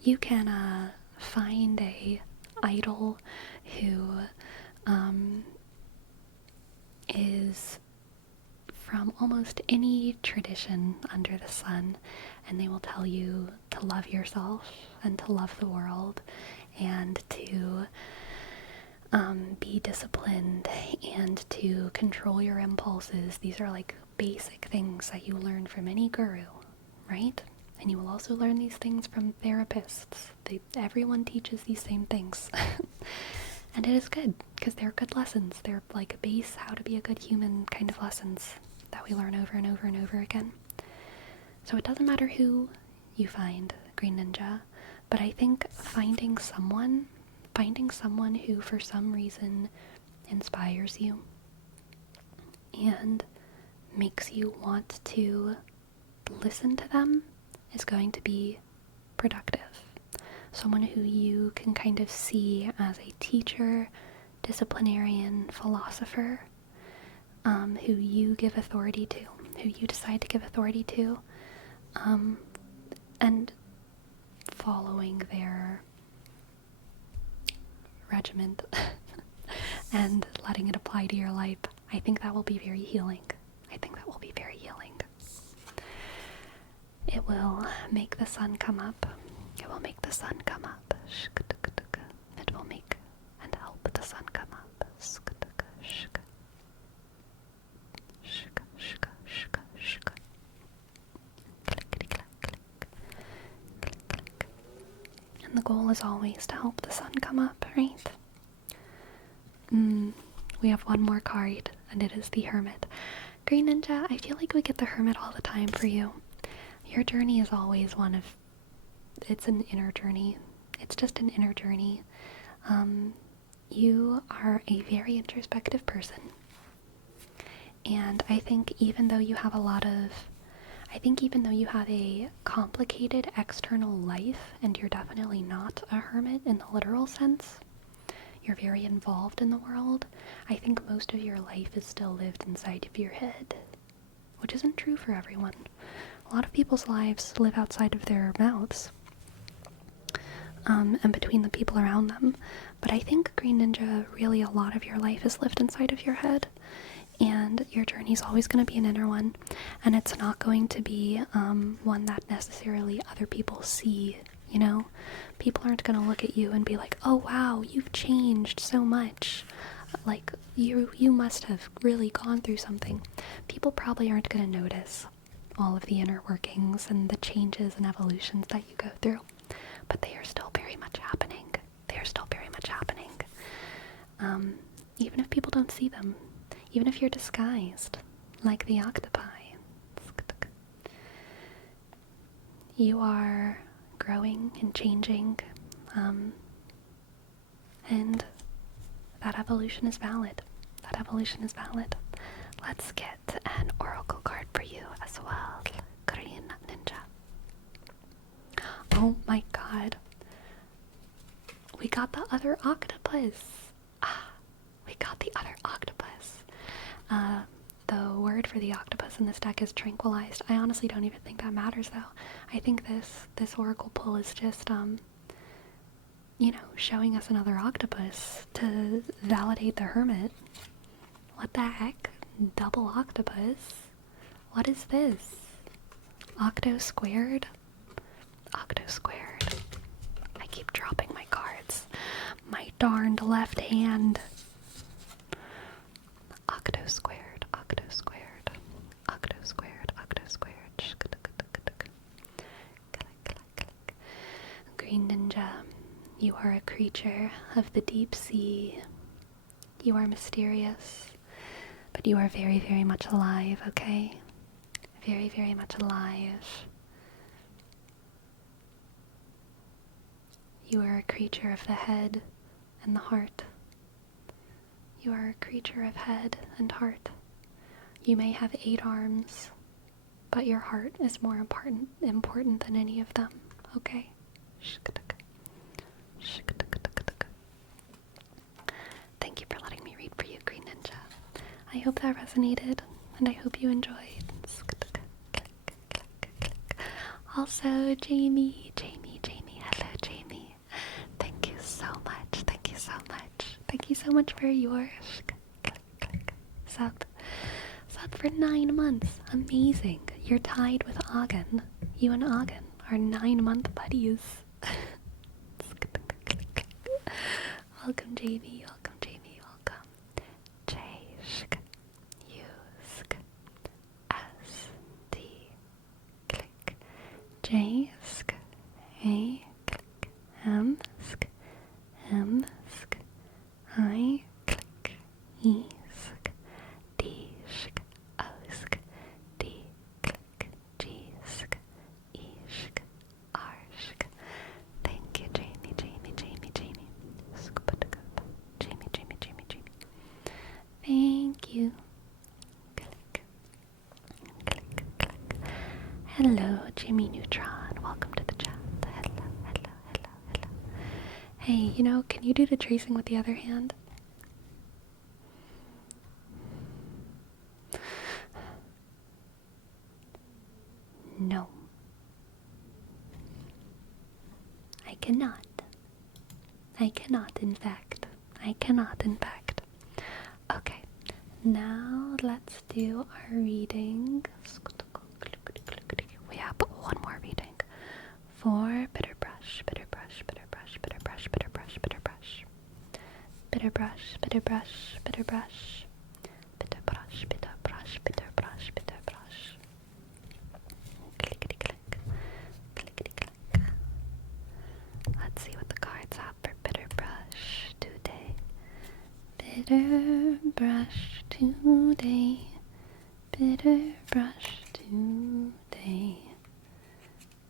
You can find a idol who is from almost any tradition under the sun, and they will tell you to love yourself and to love the world and to be disciplined and to control your impulses. These are like basic things that you learn from any guru, right? And you will also learn these things from therapists. Everyone teaches these same things. And it is good, because they're good lessons. They're like a base, how to be a good human kind of lessons that we learn over and over and over again. So it doesn't matter who you find, Green Ninja, but I think finding someone who for some reason inspires you and makes you want to listen to them is going to be productive. Someone who you can kind of see as a teacher, disciplinarian, philosopher, who you give authority to, who you decide to give authority to, and following their regiment and letting it apply to your life. I think that will be very healing. It will make the sun come up. It will make the sun come up. It will make and help the sun come up. And the goal is always to help the sun come up, right? We have one more card, and it is the Hermit. Green Ninja, I feel like we get the Hermit all the time for you. Your journey is always it's an inner journey. It's just an inner journey. You are a very introspective person. And I think even though you have a complicated external life, and you're definitely not a hermit in the literal sense, you're very involved in the world, I think most of your life is still lived inside of your head, which isn't true for everyone. A lot of people's lives live outside of their mouths, and between the people around them. But I think, Green Ninja, really a lot of your life is lived inside of your head. And your journey is always going to be an inner one, and it's not going to be one that necessarily other people see, you know? People aren't going to look at you and be like, oh wow, you've changed so much. Like, you must have really gone through something. People probably aren't going to notice all of the inner workings and the changes and evolutions that you go through. But they are still very much happening. They are still very much happening. Even if people don't see them. Even if you're disguised, like the octopi. You are growing and changing, and that evolution is valid. That evolution is valid. Let's get an oracle card for you as well. Green Ninja. Oh my god. We got the other octopus. We got the other octopus. The word for the octopus in this deck is tranquilized. I honestly don't even think that matters though. I think this oracle pull is just, you know, showing us another octopus to validate the hermit. What the heck? Double octopus? What is this? Octo squared? Octo squared. I keep dropping my cards. My darned left hand. Octo squared, octo squared, octo squared, octo squared. Green Ninja, you are a creature of the deep sea. You are mysterious, but you are very, very much alive, okay? Very, very much alive. You are a creature of the head and the heart. You are a creature of head and heart. You may have 8 arms, but your heart is more important than any of them, okay? Thank you for letting me read for you, Green Ninja. I hope that resonated, and I hope you enjoyed. Also, Jamie, hello Jamie. Thank you so much, thank you so much. Thank you so much for your sub for 9 months. Amazing. You're tied with Agen. You and Agen are 9-month buddies. Welcome, Jamie. Welcome, Jamie. Welcome. Jayshk. Yusk. S-T. Click. Jaysk. A. Click. M-sk. M-sk. I. Click. E-sk. D-shk. O-sk. D. Click. G-sk. E-shk. R-shk. Thank you, Jamie, Jamie, Jamie, Jamie. Jamie, Jamie, Jamie, Jamie. Thank you. Click. Click, click. Hello, Jimmy Neutron. Welcome to the chat. Hello, hello, hello, hello. Hey, you know, can you do the tracing with the other hand? No. I cannot. I cannot, in fact. I cannot, in fact. Okay, now let's do our reading. We have one more reading for bitter brush, bitter brush, bitter brush, bitter brush, bitter brush, bitter brush, bitter brush, bitter brush, bitter brush, bitter brush, bitter brush, bitter brush, bitter brush. Clickety click, clickety click. Let's see what the cards have for bitter brush today. Bitter brush today. Bitter brush today.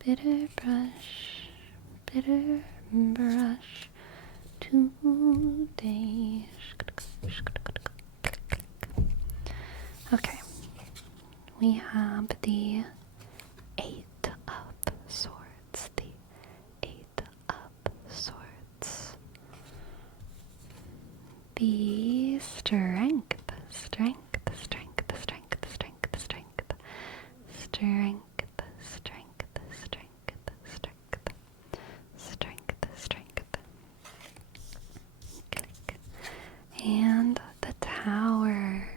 Bitter brush. Bitter brush today. Okay. We have the 8 of Swords. The 8 of Swords. The strength, strength, strength, strength, strength, strength, strength, strength, strength, strength, strength. Click. And the Tower.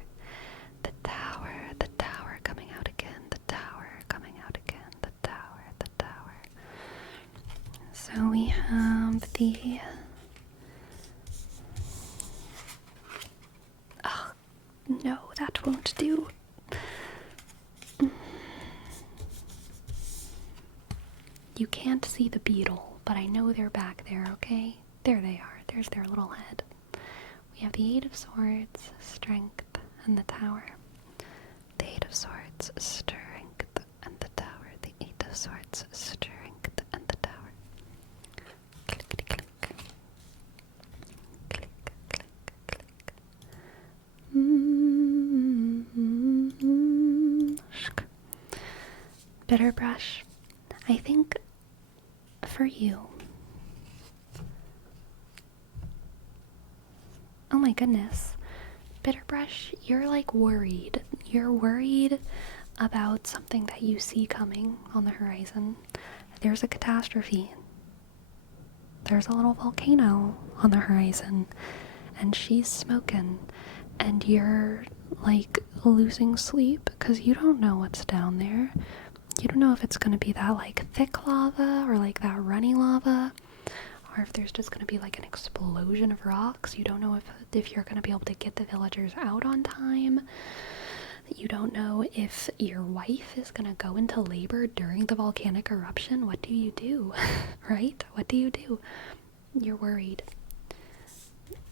Oh, no, that won't do. You can't see the beetle, but I know they're back there, okay? There they are. There's their little head. We have the Eight of Swords, Strength, and the Tower. The Eight of Swords, Strength, and the Tower. The Eight of Swords, Strength, and the Tower. Clickety click. Click, click, click. Bitter brush. I think for you. Oh my goodness. Bitter brush, you're like worried. You're worried about something that you see coming on the horizon. There's a catastrophe. There's a little volcano on the horizon, and she's smoking, and you're like losing sleep because you don't know what's down there. You don't know if it's going to be that like thick lava or like that runny lava, or if there's just going to be like an explosion of rocks. You don't know if you're going to be able to get the villagers out on time. You don't know if your wife is going to go into labor during the volcanic eruption. What do you do? Right? What do you do? You're worried.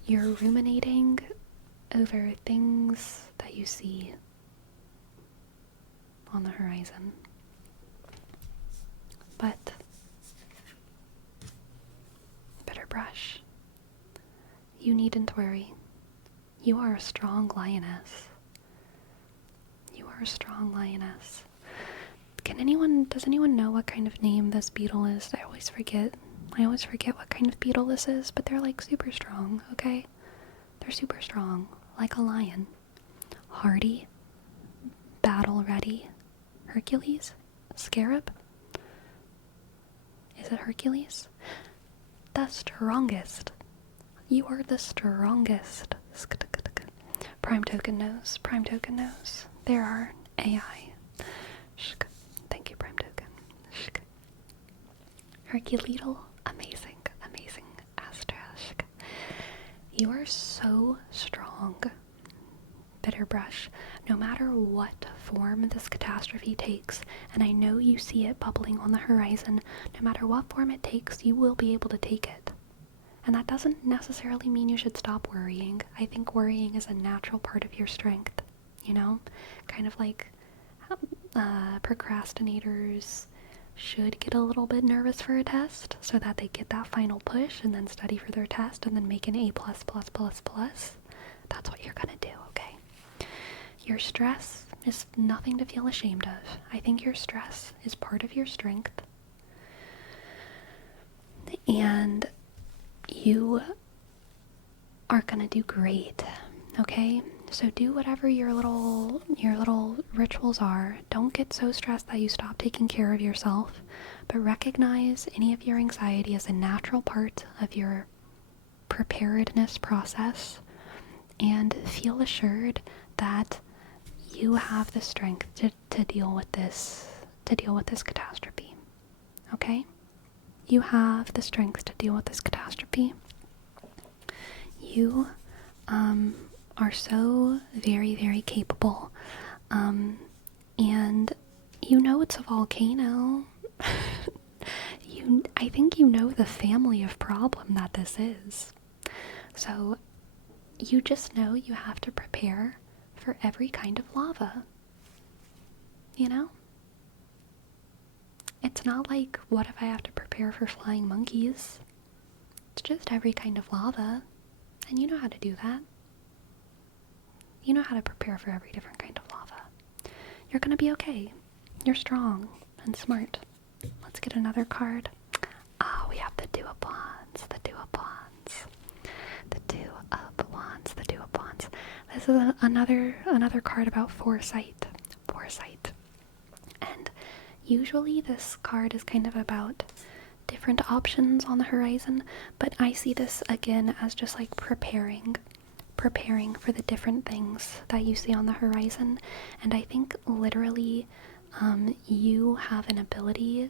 You're ruminating over things that you see on the horizon. But Bitter brush, you needn't worry. You are a strong lioness. You are a strong lioness. Does anyone know what kind of name this beetle is? I always forget what kind of beetle this is, but they're like super strong, okay? They're super strong, like a lion. Hardy, battle ready. Hercules? Scarab? Is it Hercules? The strongest. You are the strongest. Prime token knows. Prime token knows. There are AI. Thank you, Prime token. Herculetal. Amazing. Amazing. Astra. You are so strong. Bitter brush. No matter what form this catastrophe takes, and I know you see it bubbling on the horizon, no matter what form it takes, you will be able to take it. And that doesn't necessarily mean you should stop worrying. I think worrying is a natural part of your strength, you know? Kind of like procrastinators should get a little bit nervous for a test so that they get that final push and then study for their test and then make an A++++. That's what you're gonna do, okay? Your stress is nothing to feel ashamed of. I think your stress is part of your strength. And you are gonna do great, okay? So do whatever your little rituals are. Don't get so stressed that you stop taking care of yourself, but recognize any of your anxiety as a natural part of your preparedness process, and feel assured that you have the strength to deal with this catastrophe. Okay? You have the strength to deal with this catastrophe. You are so very, very capable. And you know it's a volcano. I think you know the family of problem that this is. So you just know you have to prepare for every kind of lava. You know? It's not like, what if I have to prepare for flying monkeys? It's just every kind of lava. And you know how to do that. You know how to prepare for every different kind of lava. You're gonna be okay. You're strong and smart. Let's get another card. We have the Two of Wands. The Two of Wands. The Two of Wands. The Two of Wands. This is another card about foresight. Foresight. And usually this card is kind of about different options on the horizon, but I see this again as just like preparing for the different things that you see on the horizon. And I think literally you have an ability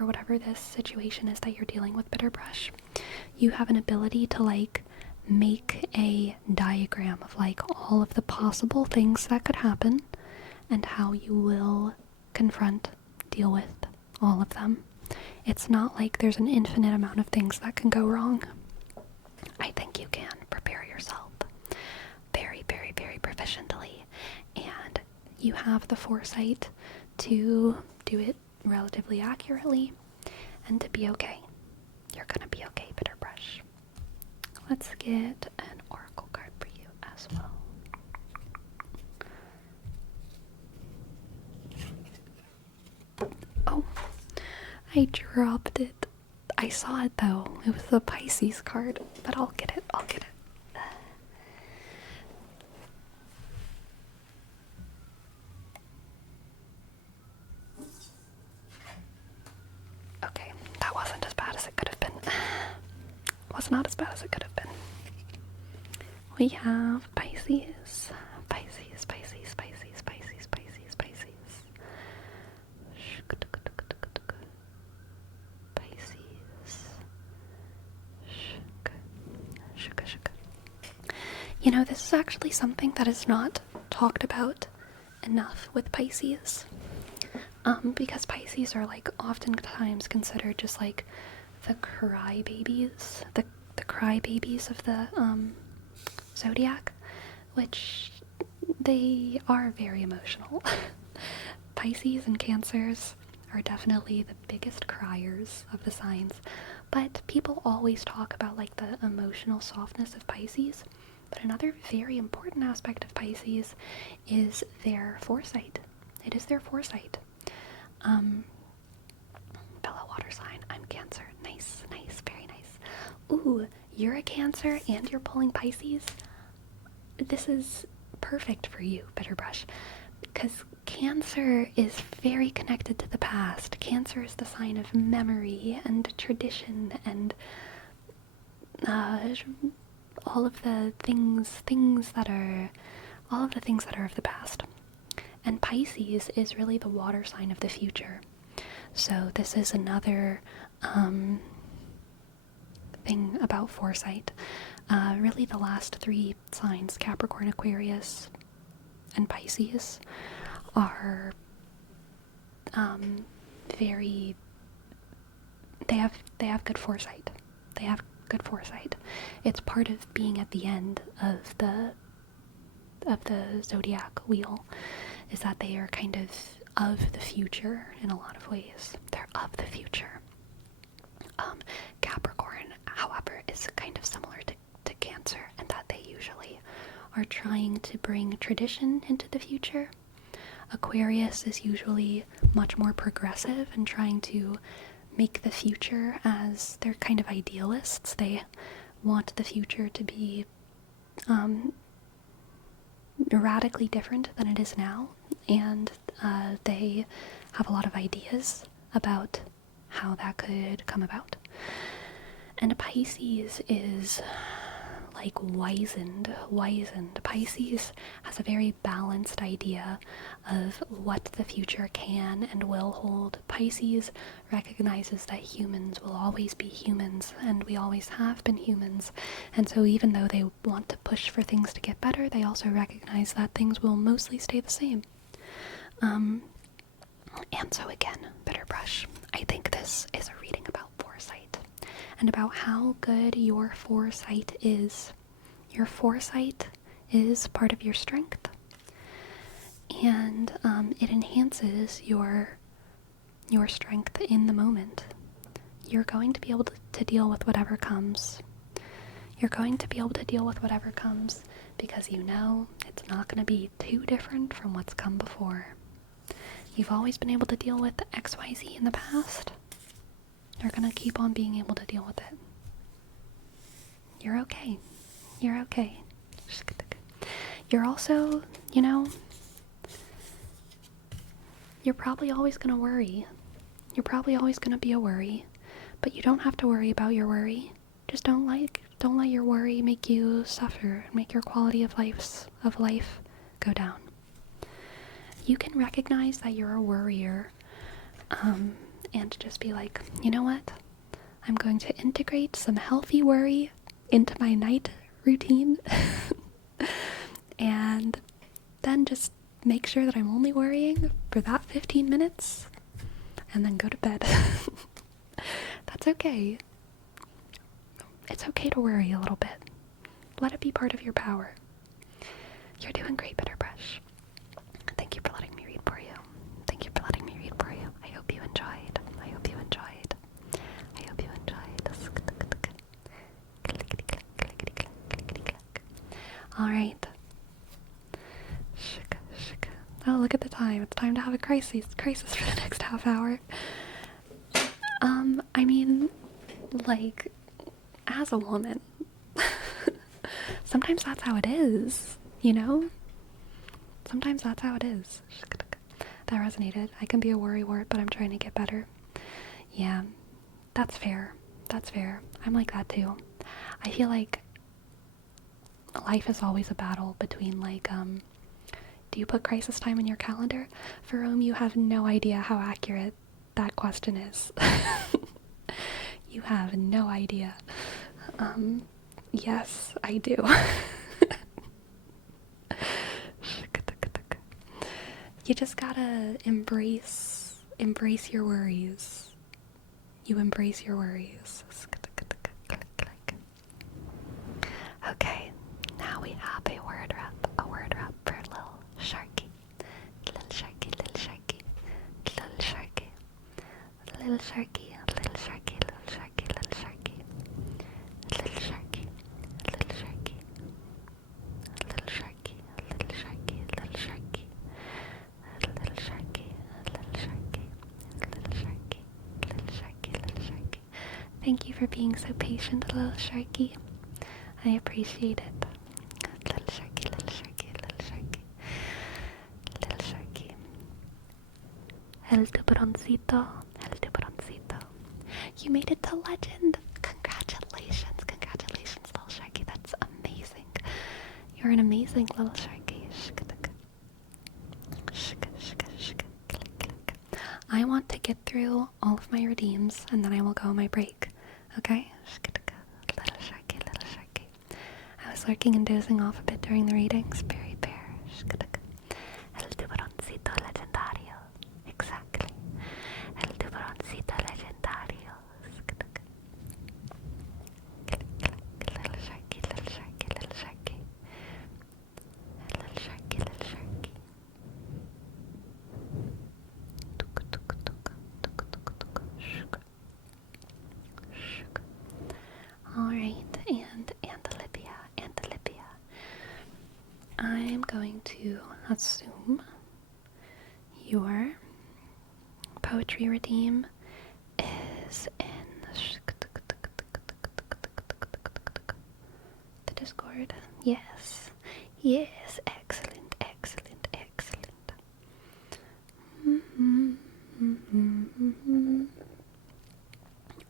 for whatever this situation is that you're dealing with, Bitterbrush, you have an ability to like make a diagram of like all of the possible things that could happen and how you will deal with all of them. It's not like there's an infinite amount of things that can go wrong. I think you can prepare yourself very, very, very proficiently, and you have the foresight to do it relatively accurately and to be okay. You're gonna be okay, Bitterbrush. Let's get an oracle card for you as well. Oh, I dropped it. I saw it though. It was the Pisces card, but I'll get it. Okay, that wasn't as bad as it could have been. Was not as bad as it could have been. We have Pisces. Pisces, Pisces, Pisces, Pisces, Pisces, Pisces. Pisces. You know, this is actually something that is not talked about enough with Pisces. Because Pisces are like oftentimes considered just like the crybabies, the crybabies of the zodiac, which they are very emotional. Pisces and Cancers are definitely the biggest criers of the signs, but people always talk about like the emotional softness of Pisces. But another very important aspect of Pisces is their foresight. It is their foresight. Fellow water sign, I'm Cancer. Nice, nice, very nice. Ooh, you're a Cancer and you're pulling Pisces? This is perfect for you, Bitterbrush, because Cancer is very connected to the past. Cancer is the sign of memory and tradition and all of the things that are of the past. And Pisces is really the water sign of the future. So this is another thing about foresight. Really the last three signs, Capricorn, Aquarius, and Pisces, are very, they have good foresight. They have good foresight. It's part of being at the end of the zodiac wheel, is that they are kind of the future in a lot of ways. They're of the future. Capricorn, however, is kind of similar to Cancer in that they usually are trying to bring tradition into the future. Aquarius is usually much more progressive and trying to make the future, as they're kind of idealists. They want the future to be radically different than it is now, and they have a lot of ideas about how that could come about. And Pisces is like wizened. Pisces has a very balanced idea of what the future can and will hold. Pisces recognizes that humans will always be humans, and we always have been humans. And so even though they want to push for things to get better, they also recognize that things will mostly stay the same. And so again, Bitterbrush, I think this is a reading about foresight and about how good your foresight is. Your foresight is part of your strength, and it enhances your strength in the moment. You're going to be able to deal with whatever comes. You're going to be able to deal with whatever comes because you know it's not going to be too different from what's come before. You've always been able to deal with XYZ in the past. You're going to keep on being able to deal with it. You're okay. You're okay. You're also, you know, you're probably always going to worry. You're probably always going to be a worry, but you don't have to worry about your worry. Just don't let your worry make you suffer, make your quality of life go down. You can recognize that you're a worrier, and just be like, you know what? I'm going to integrate some healthy worry into my night routine and then just make sure that I'm only worrying for that 15 minutes and then go to bed. That's okay. It's okay to worry a little bit. Let it be part of your power. You're doing great, Bitterbrush. Thank you for letting me read for you. Thank you for letting me read for you. I hope you enjoyed. I hope you enjoyed. I hope you enjoyed. Alright. Oh, look at the time. It's time to have a crisis for the next half hour. I mean, like, as a woman, sometimes that's how it is, you know? Sometimes that's how it is. That resonated. I can be a worrywart, but I'm trying to get better. Yeah, that's fair. That's fair. I'm like that too. I feel like life is always a battle between, like, do you put crisis time in your calendar? For Rome, you have no idea how accurate that question is. You have no idea. Yes, I do. You just gotta embrace your worries. You embrace your worries. Okay, now we have a word wrap for little Sharky. Little Sharky, little Sharky, little Sharky. Little Sharky, little Sharky, little Sharky, little Sharky. Little Sharky, little Sharky. Little Sharky, little Sharky, little Sharky. Little Sharky, little Sharky, little Sharky, little Sharky, little Sharky. Thank you for being so patient, little Sharky. I appreciate it. Little Sharky, little Sharky, little Sharky. Little Sharky. El tiburoncito, el tiburoncito. You made it to legend. Congratulations, congratulations, little Sharky. That's amazing. You're an amazing little Sharky. I want to get through all of my redeems and then I will go on my break. Okay? Little Sharky, little Sharky. I was lurking and dozing off a bit during the readings. Very fair. El tiburoncito legendario. Exactly. El tiburoncito legendario. Little Sharky, little Sharky, little Sharky. Little Sharky, little Sharky. Alright, and Olivia. I'm going to assume your poetry redeem is in the Discord. Yes. Yes, excellent, excellent, excellent.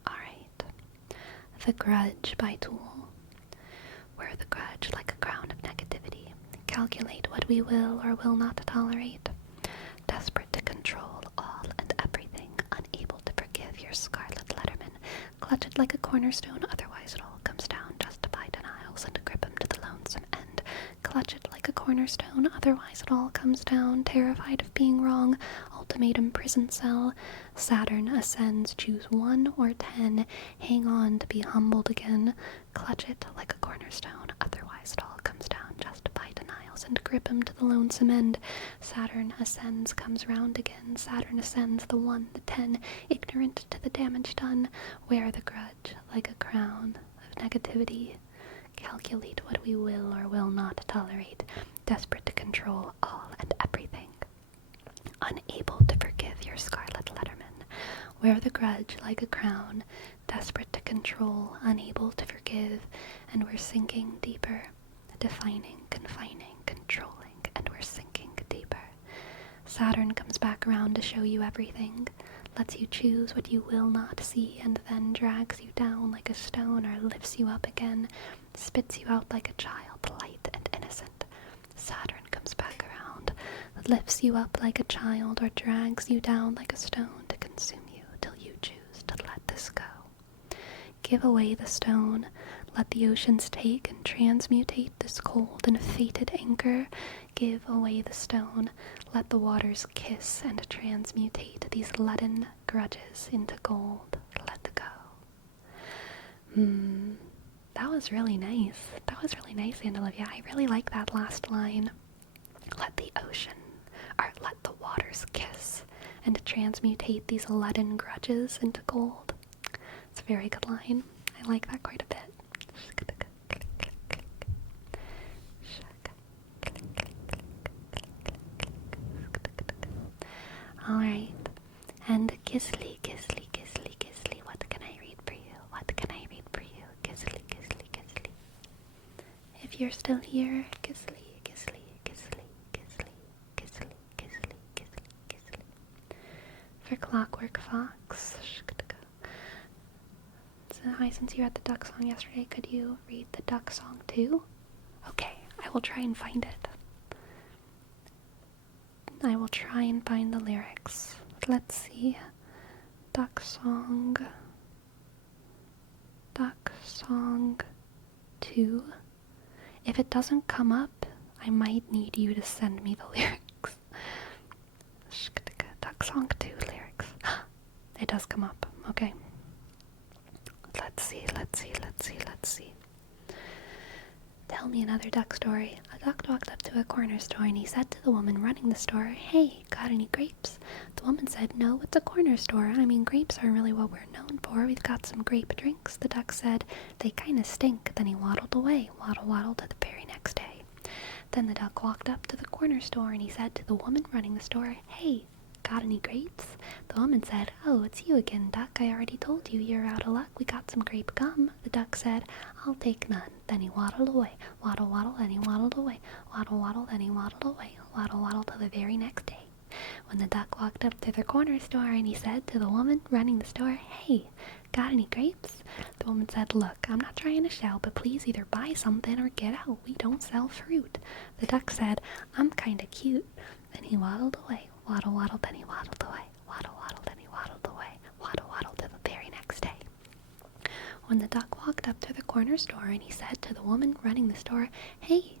Alright. The Grudge by Tool. Wear the grudge like a crown of negativity. Calculate what we will or will not tolerate. Desperate to control all and everything. Unable to forgive your Scarlet Letterman. Clutch it like a cornerstone, otherwise it all comes down. Justify denials and grip him to the lonesome end. Clutch it like a cornerstone, otherwise it all comes down. Terrified of being wrong. Ultimatum prison cell. Saturn ascends, choose 1 or 10. Hang on to be humbled again. Clutch it like a cornerstone, otherwise it all comes down. Justify denials and grip him to the lonesome end. Saturn ascends, comes round again. Saturn ascends, the 1, the 10. Ignorant to the damage done. Wear the grudge like a crown of negativity. Calculate what we will or will not tolerate. Desperate to control all and everything. Unable to forgive your Scarlet Letterman. Wear the grudge like a crown. Desperate to control, unable to forgive. And we're sinking deeper. Defining, confining, controlling. And we're sinking deeper. Saturn comes back around to show you everything. Lets you choose what you will not see, and then drags you down like a stone or lifts you up again. Spits you out like a child, light and innocent. Saturn comes back around, lifts you up like a child, or drags you down like a stone to consume you till this go. Give away the stone, let the oceans take and transmutate this cold and fated anchor. Give away the stone, let the waters kiss and transmutate these leaden grudges into gold. Let go. That was really nice. That was really nice, Aunt Olivia. I really like that last line. Let the ocean, or let the waters kiss and transmutate these leaden grudges into gold. It's a very good line. I like that quite a bit. Alright. And Gisli, Gisli, Gisli, Gisli. What can I read for you? What can I read for you? Gisli, Gisli, Gisli. If you're still here, Gisli, Gisli, Gisli, Gisli, Gisli, Gisli, Gisli, Gisli. For Clockwork Fox. So, hi, since you read the duck song yesterday, could you read the duck song too? Okay, I will try and find it. I will try and find the lyrics. Let's see. Duck song 2. If it doesn't come up, I might need you to send me the lyrics. Duck song 2 lyrics. It does come up. Okay. Let's see. Tell me another duck story. A duck walked up to a corner store and he said to the woman running the store, "Hey, got any grapes?" The woman said, "No, it's a corner store. I mean, grapes aren't really what we're known for. We've got some grape drinks." The duck said, "They kinda stink." Then he waddled away, waddle to the very next day. Then the duck walked up to the corner store and he said to the woman running the store, "Hey, got any grapes?" The woman said, "Oh, it's you again, duck. I already told you you're out of luck. We got some grape gum." The duck said, "I'll take none." Then he waddled away, waddle, then he waddled away, waddle, then he waddled away, waddle to the very next day. When the duck walked up to the corner store and he said to the woman running the store, "Hey, got any grapes?" The woman said, "Look, I'm not trying to shout, but please either buy something or get out. We don't sell fruit." The duck said, "I'm kinda cute." Then he waddled away, waddle, then he waddled away, waddle, then he waddled away, waddle to the very next day. When the duck walked up to the corner store and he said to the woman running the store, "Hey,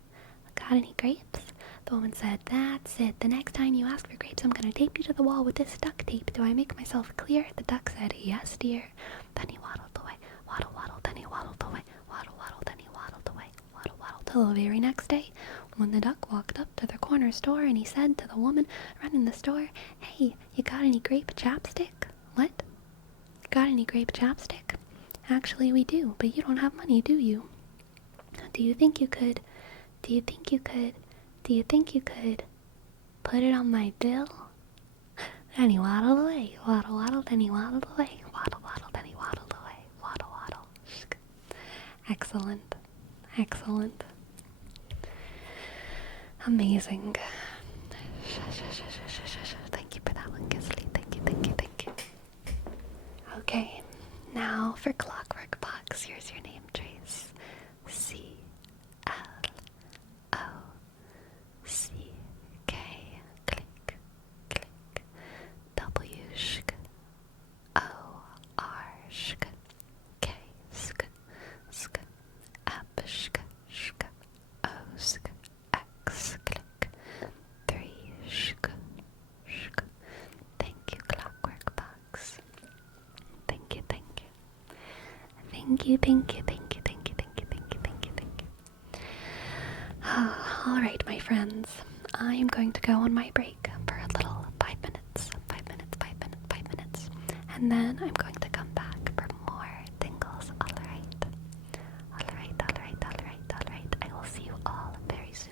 got any grapes?" The woman said, "That's it. The next time you ask for grapes, I'm gonna tape you to the wall with this duct tape. Do I make myself clear?" The duck said, "Yes, dear." Then he waddled away, waddle, then he waddled away, waddle, then he waddled away, waddle till the very next day. When the duck walked up to the corner store and he said to the woman running the store, "Hey, you got any grape chapstick?" "What? Got any grape chapstick?" "Actually, we do, but you don't have money, do you?" Do you think you could put it on my bill?" Then he waddled away, waddle, then he waddled away, waddle, then he waddled away, waddle. Excellent. Amazing. Thank you for that one, Gisli. Thank you. Okay, now for Clockwork Box, here's your name trace. CLOCK, click, W, shk, O, R, shk, K, sk, up, shk, O, sk, X, click, 3, shk. Thank you, Clockwork Box. Thank you. Alright, my friends, I'm going to go on my break for a little 5 minutes, and then I'm going to come back for more tingles. Alright. I will see you all very soon.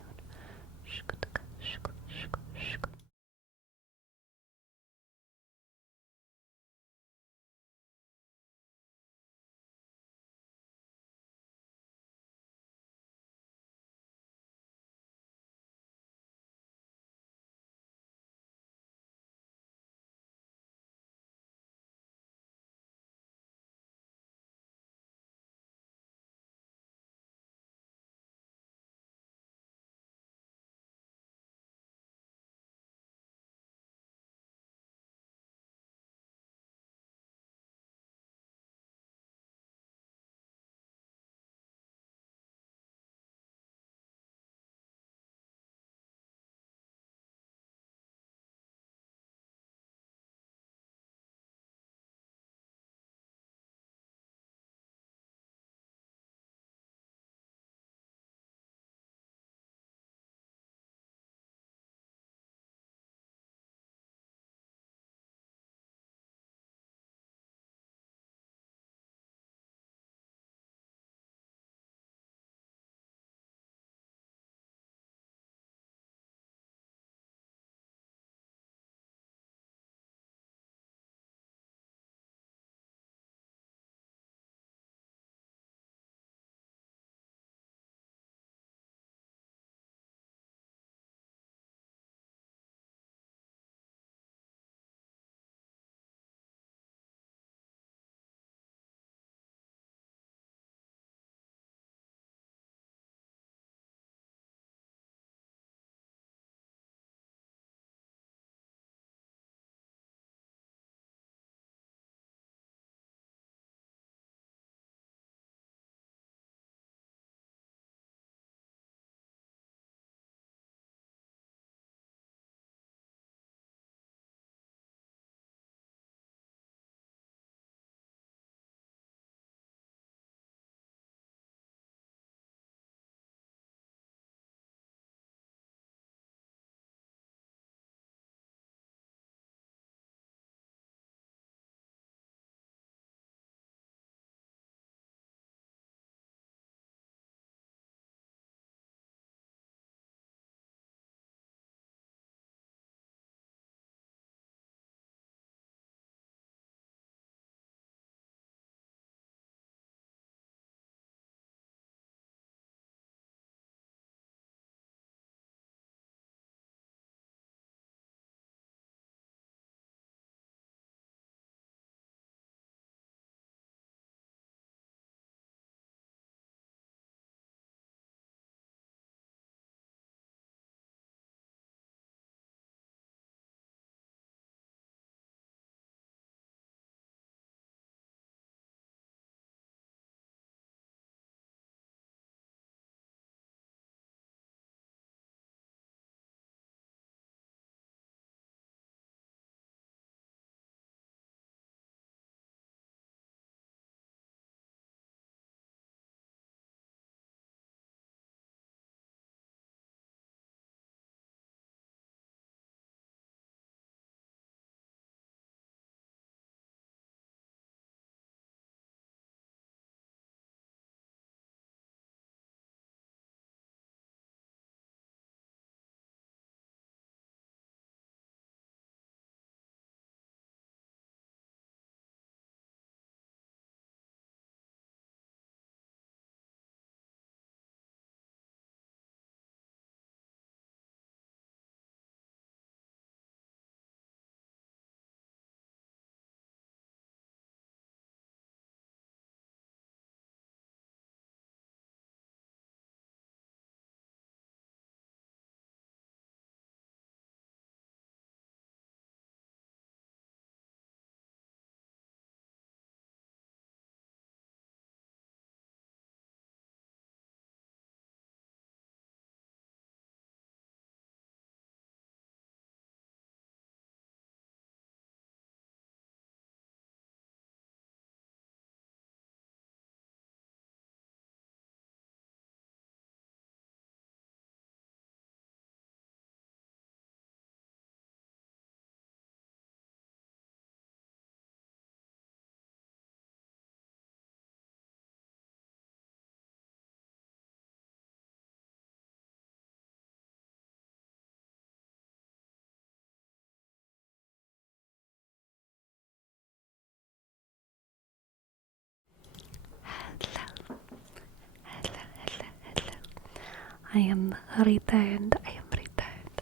I am returned. I am returned.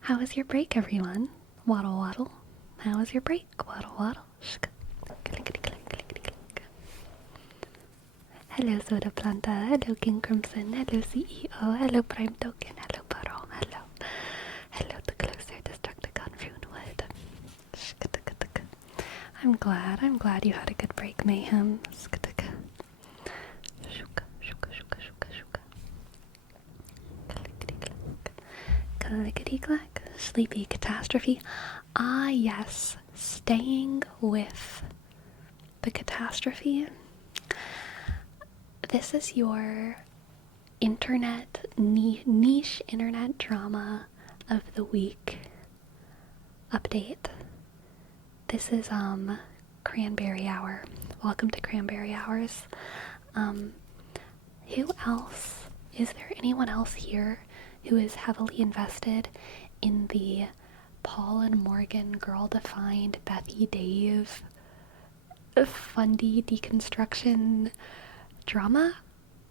How was your break, everyone? Waddle waddle. How was your break? Waddle waddle. Hello Soda Planta. Hello King Crimson. Hello CEO. Hello Prime Token. Hello Barom. Hello. Hello the closer Destructicon Runewood. I'm glad you had a good break, Mayhem. Clickety-clack. Sleepy catastrophe. Ah, yes. Staying with the catastrophe. This is your internet, niche internet drama of the week update. This is, Cranberry Hour. Welcome to Cranberry Hours. Who else? Is there anyone else here who is heavily invested in the Paul and Morgan girl-defined Beth and Dav fundy deconstruction drama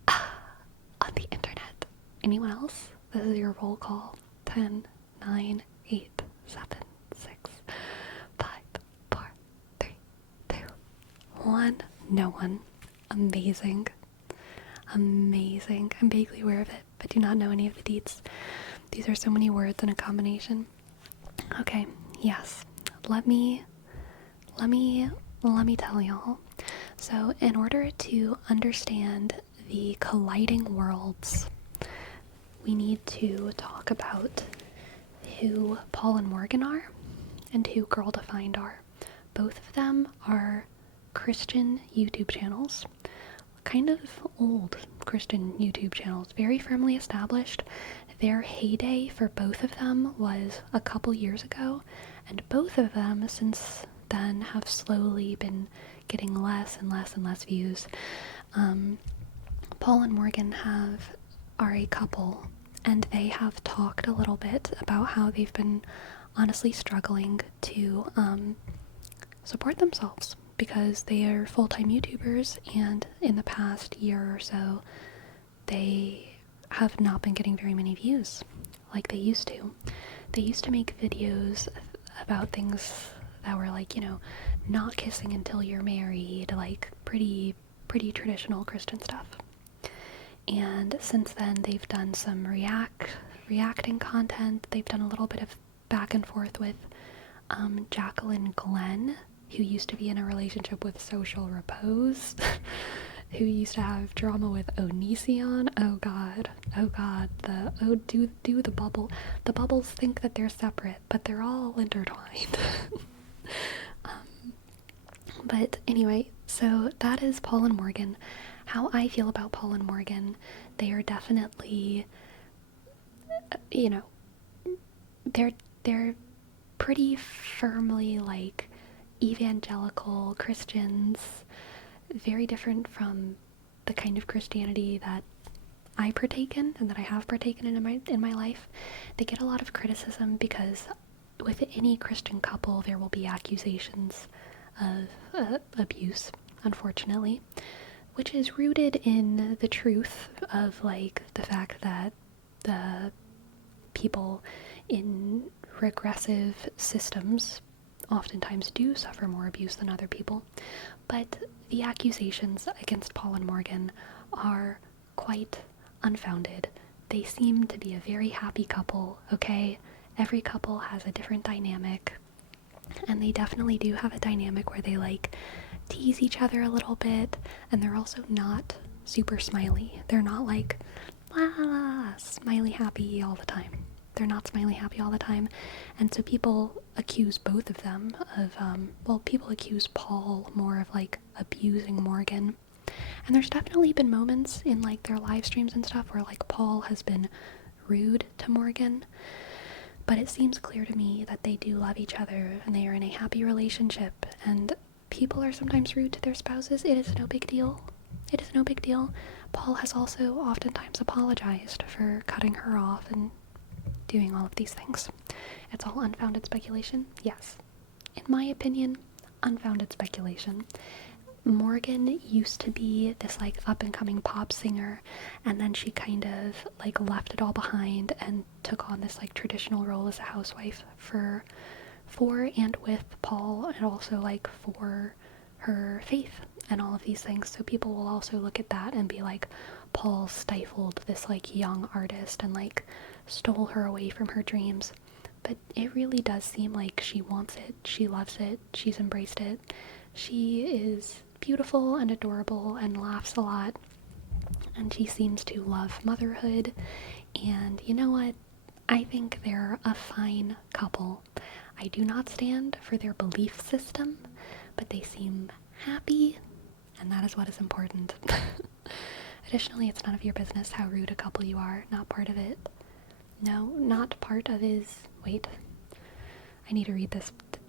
on the internet? Anyone else? This is your roll call. 10, 9, 8, 7, 6, 5, 4, 3, 2, 1. No one. Amazing. Amazing. I'm vaguely aware of it, but do not know any of the deets. These are so many words in a combination. Okay, yes. Let me tell y'all. So, in order to understand the colliding worlds, we need to talk about who Paul and Morgan are and who Girl Defined are. Both of them are Christian YouTube channels. Kind of old Christian YouTube channels, very firmly established. Their heyday for both of them was a couple years ago, and both of them since then have slowly been getting less and less and less views. Paul and Morgan are a couple, and they have talked a little bit about how they've been honestly struggling to support themselves, because they are full-time YouTubers, and in the past year or so, they have not been getting very many views like they used to. They used to make videos about things that were like, not kissing until you're married, like pretty traditional Christian stuff. And since then, they've done some reacting content. They've done a little bit of back and forth with Jacqueline Glenn, who used to be in a relationship with Social Repose, who used to have drama with Onision. Oh god, do the bubble. The bubbles think that they're separate, but they're all intertwined. But anyway, so that is Paul and Morgan. How I feel about Paul and Morgan, they are definitely, they're pretty firmly like evangelical Christians, very different from the kind of Christianity that I partake in and that I have partaken in my life. They get a lot of criticism because with any Christian couple there will be accusations of abuse, unfortunately, which is rooted in the truth of like the fact that the people in regressive systems oftentimes do suffer more abuse than other people. But the accusations against Paul and Morgan are quite unfounded. They seem to be a very happy couple, okay? Every couple has a different dynamic, and they definitely do have a dynamic where they like tease each other a little bit, and they're also not super smiley. They're not like smiley happy all the time. They're not smiley happy all the time, and so people accuse both of them of people accuse Paul more of like abusing Morgan. And there's definitely been moments in like their live streams and stuff where like Paul has been rude to Morgan, but it seems clear to me that they do love each other and they are in a happy relationship, and people are sometimes rude to their spouses. It is no big deal. It is no big deal. Paul has also oftentimes apologized for cutting her off and doing all of these things. It's all unfounded speculation? Yes. In my opinion, unfounded speculation. Morgan used to be this like up and coming pop singer, and then she kind of like left it all behind and took on this like traditional role as a housewife for and with Paul, and also like for her faith and all of these things. So people will also look at that and be like, Paul stifled this like young artist and like stole her away from her dreams. But it really does seem like she wants it, she loves it, she's embraced it. She is beautiful and adorable and laughs a lot, and she seems to love motherhood. And you know what? I think they're a fine couple. I do not stand for their belief system, but they seem happy, and that is what is important. Additionally, it's none of your business how rude a couple you are. Not part of it. No, not part of is... Wait. I need to read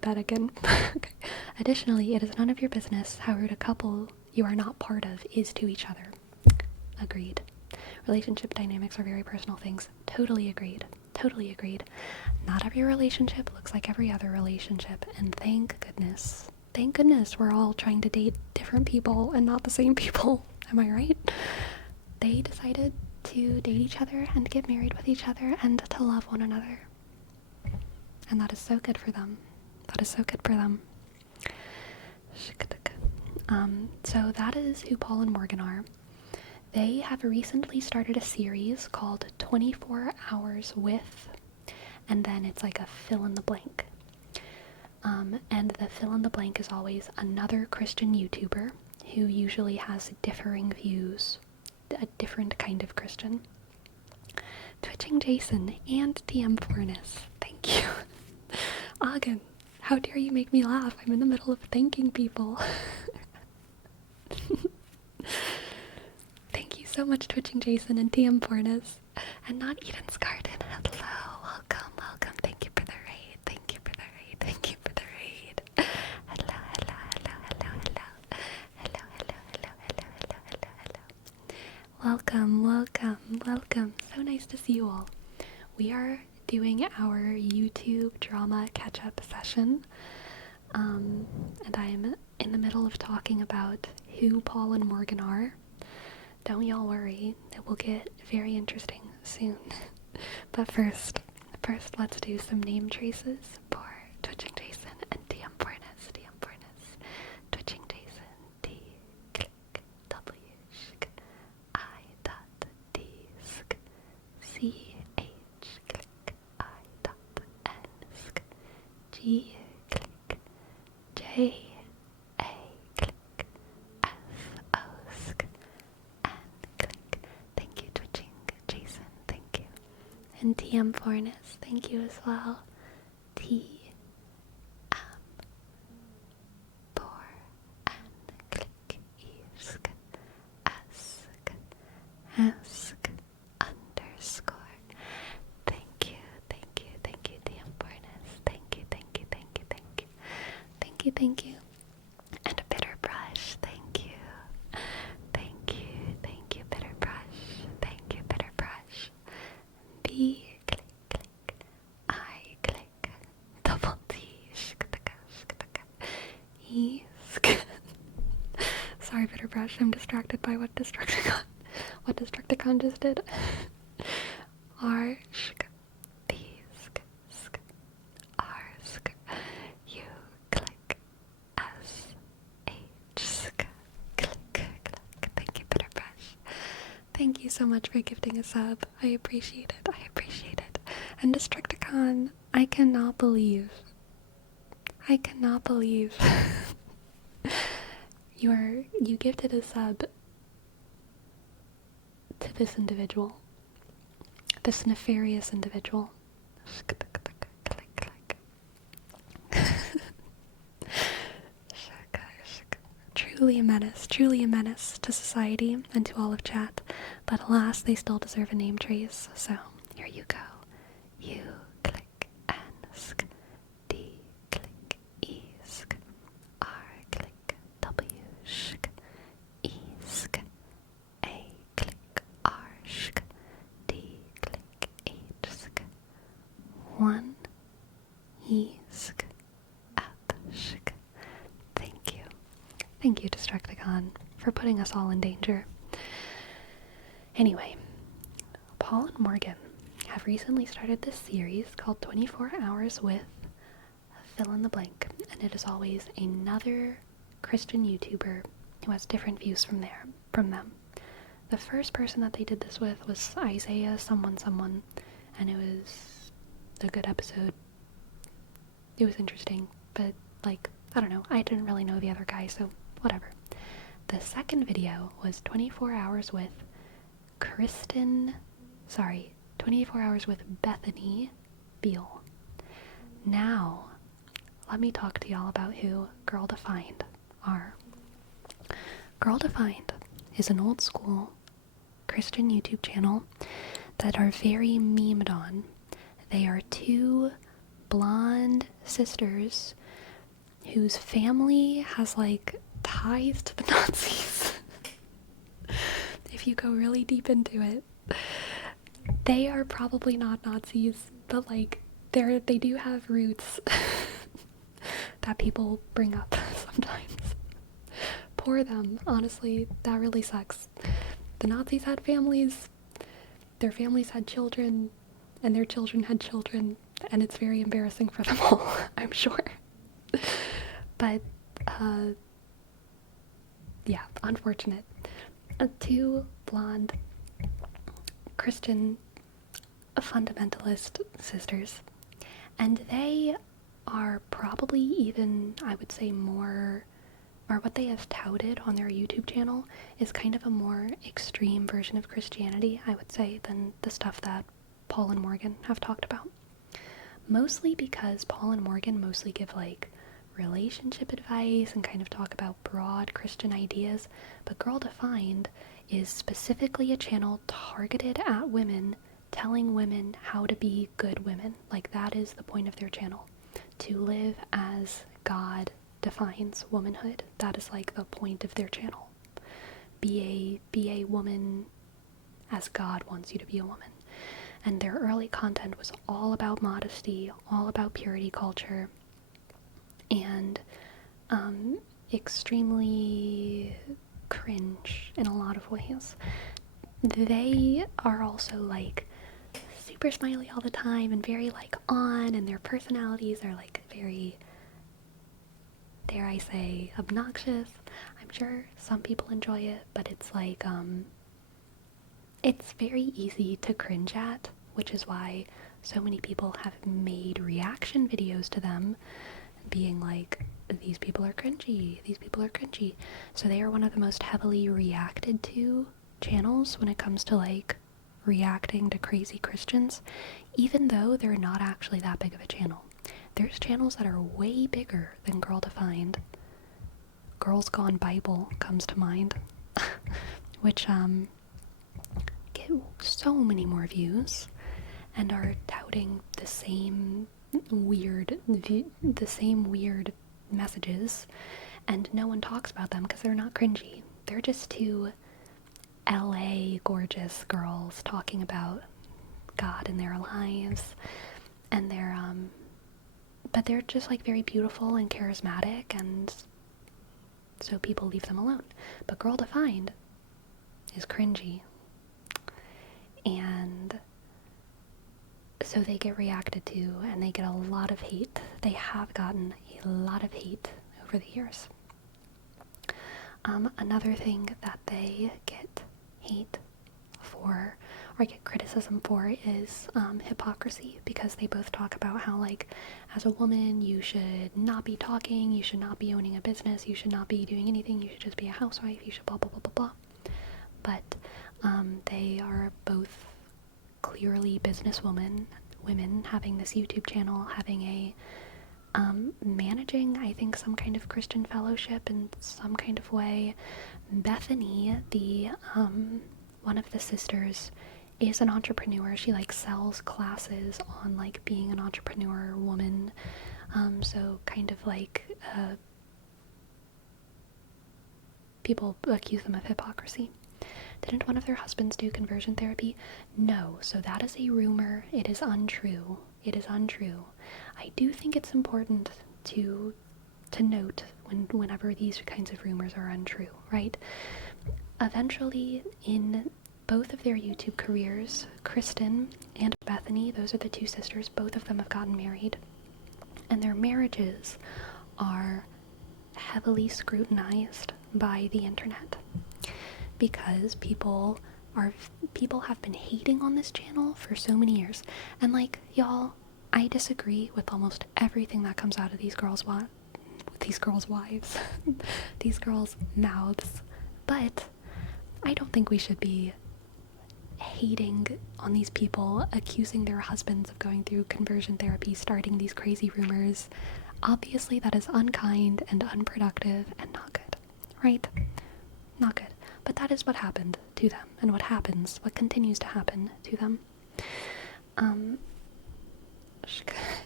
that again. Okay. Additionally, it is none of your business how rude a couple you are not part of is to each other. Agreed. Relationship dynamics are very personal things. Totally agreed. Totally agreed. Not every relationship looks like every other relationship, and thank goodness we're all trying to date different people and not the same people. Am I right? They decided to date each other and get married with each other and to love one another. And that is so good for them. That is so good for them. So that is who Paul and Morgan are. They have recently started a series called 24 Hours With, and then it's like a fill in the blank. And the fill in the blank is always another Christian YouTuber who usually has differing views, a different kind of Christian. Twitching Jason and TM Forness, thank you. Ogden, how dare you make me laugh? I'm in the middle of thanking people. Thank you so much, Twitching Jason and TM Forness. And not Eden's Garden. Hello, welcome. Thank you for the raid. Thank you for the raid. Hello. Welcome. So nice to see you all. We are doing our YouTube drama catch-up session. And I'm in the middle of talking about who Paul and Morgan are. Don't y'all worry, it will get very interesting soon. But first, let's do some name traces for Twitching Jason and TM Forness. Twitching Jason, T, click, W, sk, I, dot, D, sk, C, H, click, I, dot, N, sk, G, click, J, A, click, F, O, sk, N, click. Thank you, Twitching Jason, thank you. And TM Forness, thank you as well. T, M, for, N, click, E, sk, S, ask, underscore. Thank you, TM Forness. Thank you. And Bitter Brush, thank you, Bitter Brush. Thank you, Bitter Brush. B, click, I, click, double T, shkataka. E, sorry, Bitter Brush, I'm distracted by what Destructicon just did. R, B, R, U, click, S, H, click. Thank you, Bitter Brush. Thank you so much for gifting a sub. I appreciate it. And Destructicon, I cannot believe you gifted a sub to this individual. This nefarious individual. Truly a menace to society and to all of chat, but alas, they still deserve a name trace, so here you go. U, click, N, sk, D, click, E, sk, R, click, W, sk, E, sk, A, click, R, sk, D, click, H, sk, 1, E, sk, up, sk. Thank you, Destructicon, for putting us all in danger. Anyway, Paul and Morgan have recently started this series called 24 Hours with fill in the blank, and it is always another Christian YouTuber who has different views from them. The first person that they did this with was Isaiah someone, and it was a good episode. It was interesting, but like, I don't know, I didn't really know the other guy, so whatever. The second video was 24 Hours with 24 Hours with Bethany Beal. Now, let me talk to y'all about who Girl Defined are. Girl Defined is an old school Christian YouTube channel that are very memed on. They are two blonde sisters whose family has like ties to the Nazis. If you go really deep into it, they are probably not Nazis, but like they do have roots that people bring up sometimes. Poor them, honestly, that really sucks. The Nazis had families, their families had children, and their children had children, and it's very embarrassing for them all, I'm sure. But, yeah, unfortunate. Two blonde Christian fundamentalist sisters, and they are probably even, I would say, more, or what they have touted on their YouTube channel is kind of a more extreme version of Christianity, I would say, than the stuff that Paul and Morgan have talked about. Mostly because Paul and Morgan mostly give like relationship advice and kind of talk about broad Christian ideas, but Girl Defined is specifically a channel targeted at women, telling women how to be good women. Like, that is the point of their channel, to live as God defines womanhood. That is like the point of their channel. Be a woman as God wants you to be a woman. And their early content was all about modesty, all about purity culture, and extremely cringe in a lot of ways. They are also like super smiley all the time and very like on, and their personalities are like very, dare I say, obnoxious. I'm sure some people enjoy it, but it's like it's very easy to cringe at, which is why so many people have made reaction videos to them being like, these people are cringy, these people are cringy. So they are one of the most heavily reacted to channels when it comes to like reacting to crazy Christians, even though they're not actually that big of a channel. There's channels that are way bigger than Girl Defined. Girls Gone Bible comes to mind, which get so many more views and are touting the same weird messages, and no one talks about them because they're not cringy. They're just two LA gorgeous girls talking about God in their lives, and but they're just like very beautiful and charismatic, and so people leave them alone. But Girl Defined is cringy, and so they get reacted to, and they get a lot of hate. They have gotten a lot of hate over the years. Another thing that they get hate for, or get criticism for, is hypocrisy, because they both talk about how, like, as a woman, you should not be talking, you should not be owning a business, you should not be doing anything, you should just be a housewife, you should blah, blah, blah, blah, blah. But they are both clearly businesswomen, women, having this YouTube channel, having a managing, I think, some kind of Christian fellowship in some kind of way. Bethany, the one of the sisters, is an entrepreneur. She like sells classes on like being an entrepreneur woman. So kind of like people accuse them of hypocrisy. Didn't one of their husbands do conversion therapy? No, so that is a rumor. It is untrue. It is untrue. I do think it's important to note whenever these kinds of rumors are untrue, right? Eventually, in both of their YouTube careers, Kristen and Bethany, those are the two sisters, both of them have gotten married, and their marriages are heavily scrutinized by the internet because people have been hating on this channel for so many years. And like, y'all, I disagree with almost everything that comes out of these girls' wives, these girls' mouths, but I don't think we should be hating on these people, accusing their husbands of going through conversion therapy, starting these crazy rumors. Obviously, that is unkind and unproductive and not good, right? Not good. But that is what happened to them, and what continues to happen to them.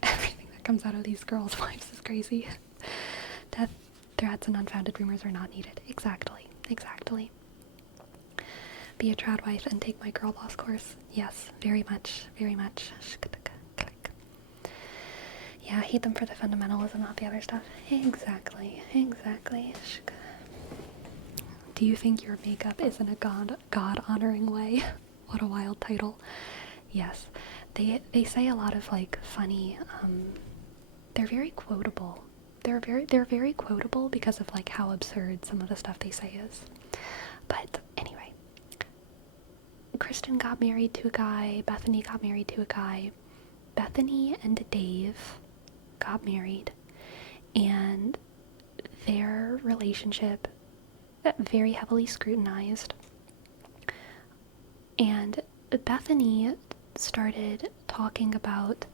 Everything that comes out of these girls' wives is crazy. Death threats and unfounded rumors are not needed. Exactly. Be a trad wife and take my girl boss course. Yes, very much. Yeah, I hate them for the fundamentalism, not the other stuff. Exactly. Do you think your makeup is in a God-honoring way? What a wild title. Yes, they say a lot of like funny. They're very quotable. They're very quotable because of like how absurd some of the stuff they say is. But anyway, Kristen got married to a guy. Bethany got married to a guy. Bethany and Dave got married, and their relationship very heavily scrutinized. And Bethany started talking about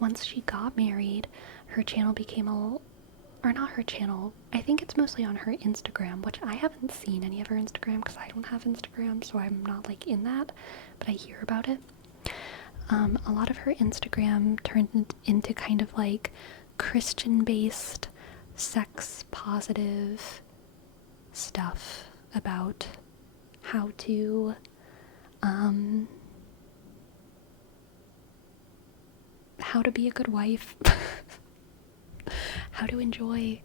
once she got married, her channel became or not her channel, I think it's mostly on her Instagram, which I haven't seen any of her Instagram because I don't have Instagram, so I'm not like in that, but I hear about it. A lot of her Instagram turned into kind of like Christian-based, sex-positive stuff about how to be a good wife, how to enjoy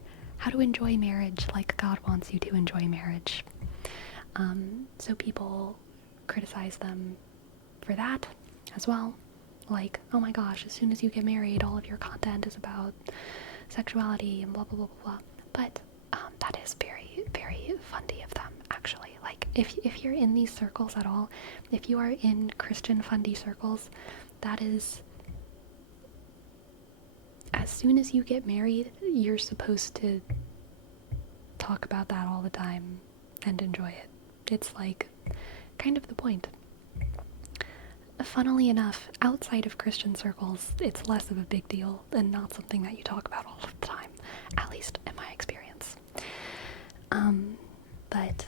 marriage like God wants you to enjoy marriage. So people criticize them for that as well. Like, oh my gosh, as soon as you get married, all of your content is about sexuality and blah blah blah blah. But that is very, very funny of them, actually. Like, if you're in these circles at all, if you are in Christian fundy circles, that is, as soon as you get married, you're supposed to talk about that all the time and enjoy it. It's like kind of the point. Funnily enough, outside of Christian circles, it's less of a big deal and not something that you talk about all the time, at least in my experience. But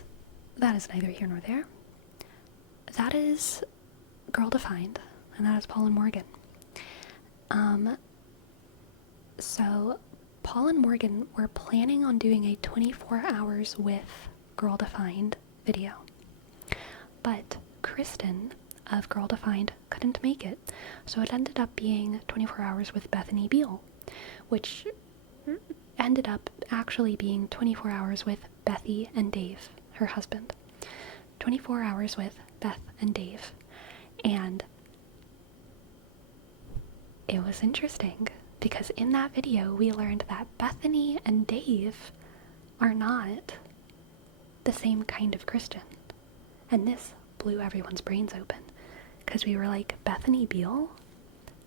that is neither here nor there. That is Girl Defined, and that is Paul and Morgan. So Paul and Morgan were planning on doing a 24 hours with Girl Defined video, but Kristen of Girl Defined couldn't make it, so it ended up being 24 hours with Bethany Beal, which ended up actually being 24 hours with Bethy and Dave, her husband. 24 hours with Beth and Dave. And it was interesting because in that video we learned that Bethany and Dave are not the same kind of Christian. And this blew everyone's brains open because we were like, Bethany Beal,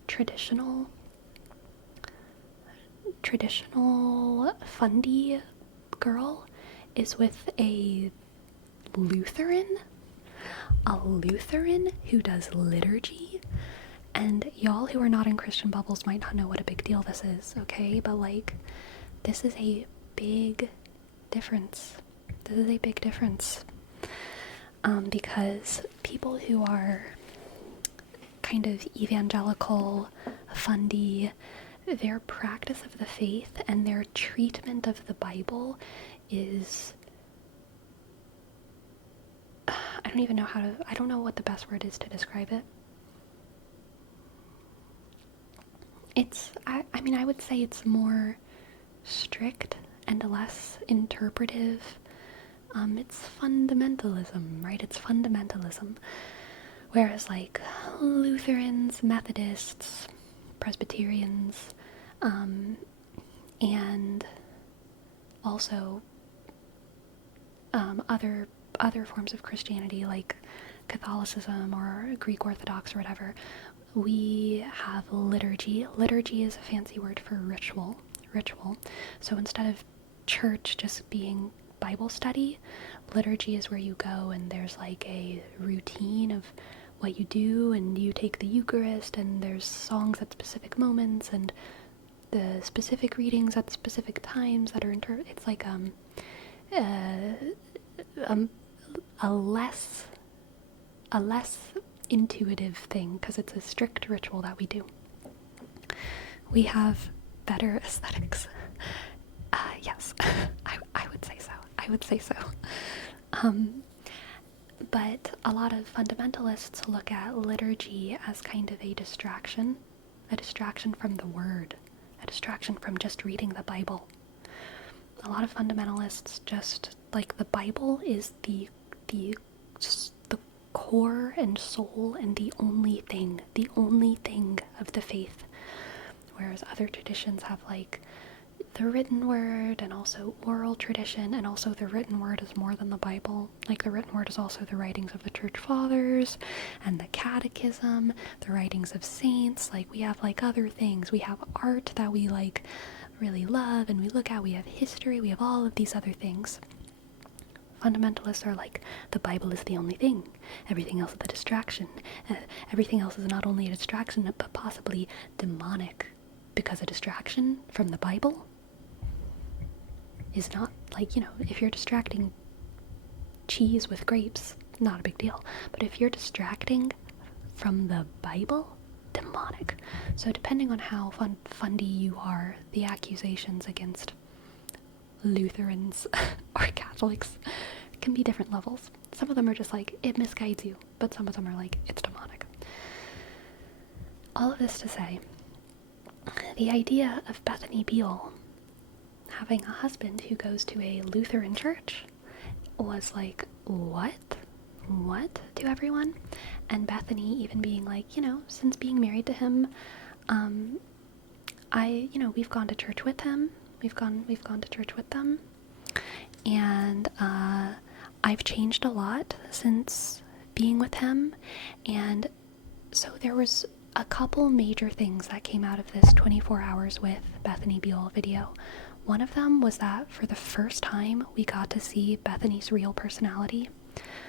traditional fundy girl, is with a Lutheran who does liturgy. And y'all who are not in Christian bubbles might not know what a big deal this is, okay? But like, this is a big difference. Because people who are kind of evangelical, fundy, their practice of the faith and their treatment of the Bible is, I don't know what the best word is to describe it. I would say it's more strict and less interpretive. It's fundamentalism, right? It's fundamentalism. Whereas like Lutherans, Methodists, Presbyterians, and also other forms of Christianity like Catholicism or Greek Orthodox or whatever, we have liturgy. Liturgy is a fancy word for ritual. So instead of church just being Bible study, liturgy is where you go and there's like a routine of what you do, and you take the Eucharist, and there's songs at specific moments and the specific readings at specific times that are it's like a less intuitive thing, because it's a strict ritual that we do. We have better aesthetics. Yes, I would say so. But a lot of fundamentalists look at liturgy as kind of a distraction from the word, a distraction from just reading the Bible. A lot of fundamentalists just, like, the Bible is the core and soul and the only thing of the faith. Whereas other traditions have, like, the written word and also oral tradition, and also the written word is more than the Bible. Like, the written word is also the writings of the church fathers and the catechism, the writings of saints. Like, we have, like, other things. We have art that we, like, really love and we look at. We have history. We have all of these other things. Fundamentalists are like, the Bible is the only thing. Everything else is a distraction. Everything else is not only a distraction, but possibly demonic. Because a distraction from the Bible is not, like, you know, if you're distracting cheese with grapes, not a big deal. But if you're distracting from the Bible, demonic. So depending on how fundy you are, the accusations against Lutherans or Catholics can be different levels. Some of them are just like, it misguides you, but some of them are like, it's demonic. All of this to say, the idea of Bethany Beal having a husband who goes to a Lutheran church was like, what to everyone? And Bethany even being like, you know, since being married to him, we've gone to church with him. We've gone to church with them. And I've changed a lot since being with him. And so there was a couple major things that came out of this 24 hours with Bethany Beal video. One of them was that for the first time we got to see Bethany's real personality,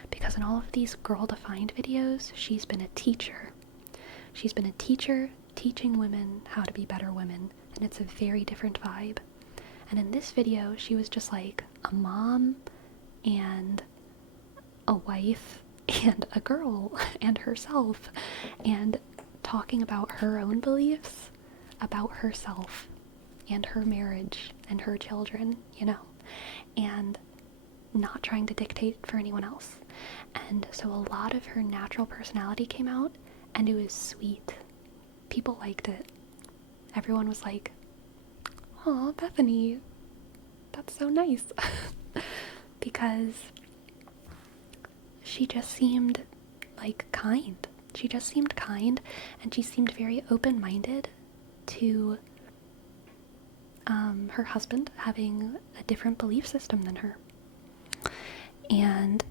because in all of these Girl Defined videos, she's been a teacher. She's been a teacher teaching women how to be better women, and it's a very different vibe. And in this video, she was just like a mom and a wife and a girl and herself, and talking about her own beliefs, about herself and her marriage and her children, you know, and not trying to dictate for anyone else. And so a lot of her natural personality came out, and it was sweet. People liked it. Everyone was like, "Aw, Bethany, that's so nice." Because she just seemed like kind. She just seemed kind, and she seemed very open-minded to her husband having a different belief system than her. And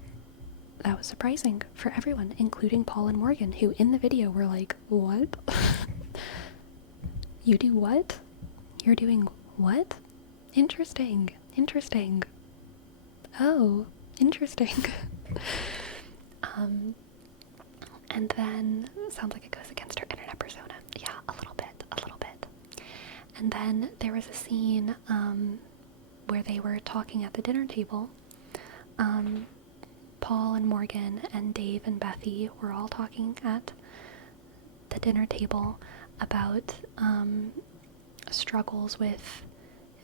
that was surprising for everyone, including Paul and Morgan, who in the video were like, "What? You do what? You're doing what? Interesting. Oh, interesting." And then, sounds like it goes against her internet persona. Yeah, a little bit. And then there was a scene where they were talking at the dinner table. Paul and Morgan and Dave and Bethy were all talking at the dinner table about struggles with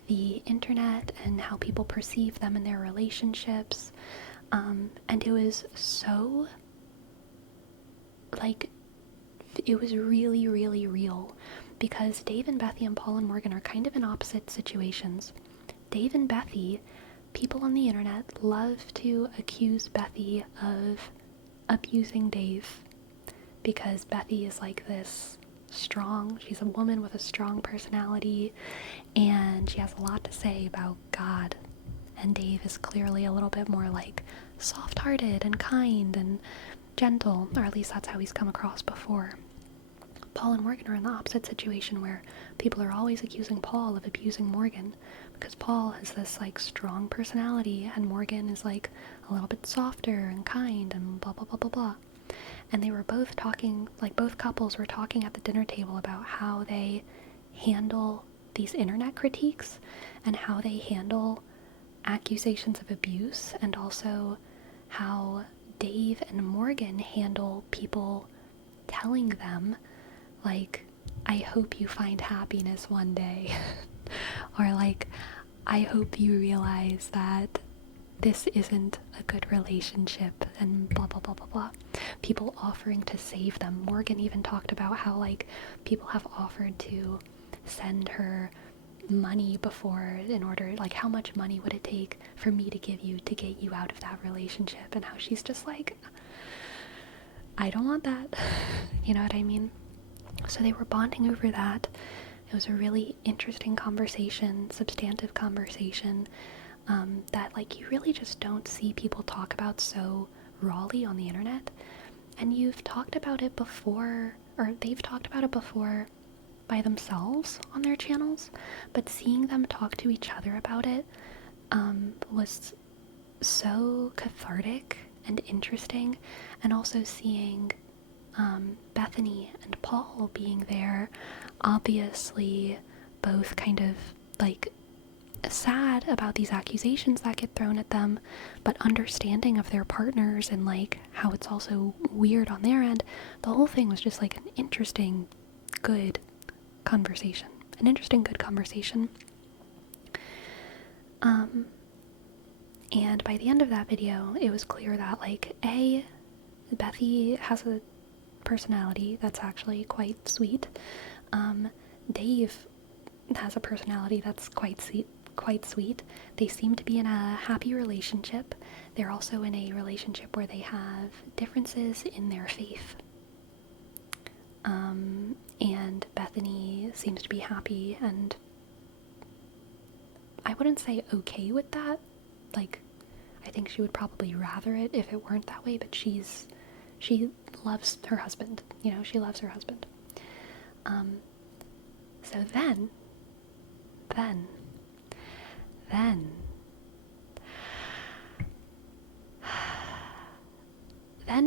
the internet and how people perceive them in their relationships. And it was so, like, it was really, really real, because Dave and Bethy and Paul and Morgan are kind of in opposite situations. Dave and Bethy, people on the internet love to accuse Bethy of abusing Dave because Bethy is like this strong, she's a woman with a strong personality, and she has a lot to say about God. And Dave is clearly a little bit more like soft-hearted and kind and gentle, or at least that's how he's come across before. Paul and Morgan are in the opposite situation where people are always accusing Paul of abusing Morgan because Paul has this like strong personality and Morgan is like a little bit softer and kind and blah blah blah blah blah. And they were both talking, like both couples were talking at the dinner table about how they handle these internet critiques and how they handle accusations of abuse, and also how Dave and Morgan handle people telling them, like, I hope you find happiness one day. Or like, I hope you realize that this isn't a good relationship, and blah blah blah blah blah. People offering to save them. Morgan even talked about how like people have offered to send her money before, in order, like, how much money would it take for me to give you to get you out of that relationship, and how she's just like, I don't want that. You know what I mean? So they were bonding over that. It was a really interesting conversation, substantive conversation, that like you really just don't see people talk about so rawly on the internet. And you've talked about it before, or they've talked about it before by themselves on their channels, but seeing them talk to each other about it was so cathartic and interesting. And also seeing Bethany and Paul being there, obviously both kind of like sad about these accusations that get thrown at them, but understanding of their partners and like how it's also weird on their end. The whole thing was just like an interesting, good conversation. And by the end of that video, it was clear that like Bethy has a personality that's actually quite sweet. Dave has a personality that's quite sweet. They seem to be in a happy relationship. They're also in a relationship where they have differences in their faith. And Bethany seems to be happy, and I wouldn't say okay with that. Like, I think she would probably rather it if it weren't that way, but she loves her husband. You know, she loves her husband. So then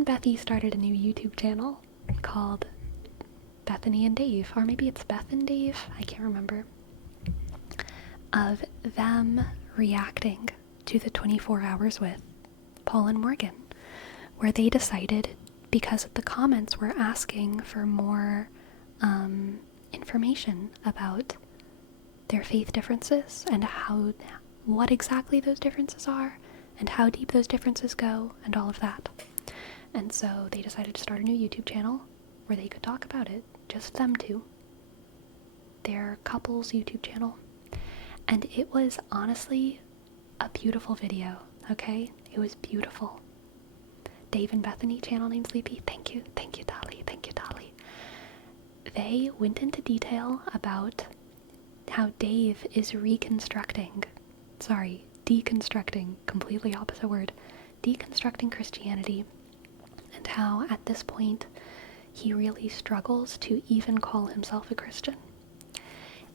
Bethy started a new YouTube channel called Bethany and Dave, or maybe it's Beth and Dave, I can't remember, of them reacting to the 24 Hours with Paul and Morgan, where they decided, because the comments were asking for more information about their faith differences and what exactly those differences are and how deep those differences go and all of that. And so they decided to start a new YouTube channel where they could talk about it, just them two, their couple's YouTube channel. And it was honestly a beautiful video, okay? It was beautiful. Dave and Bethany, channel name Sleepy, thank you Dolly. They went into detail about how Dave is deconstructing, completely opposite word, deconstructing Christianity, and how at this point he really struggles to even call himself a Christian.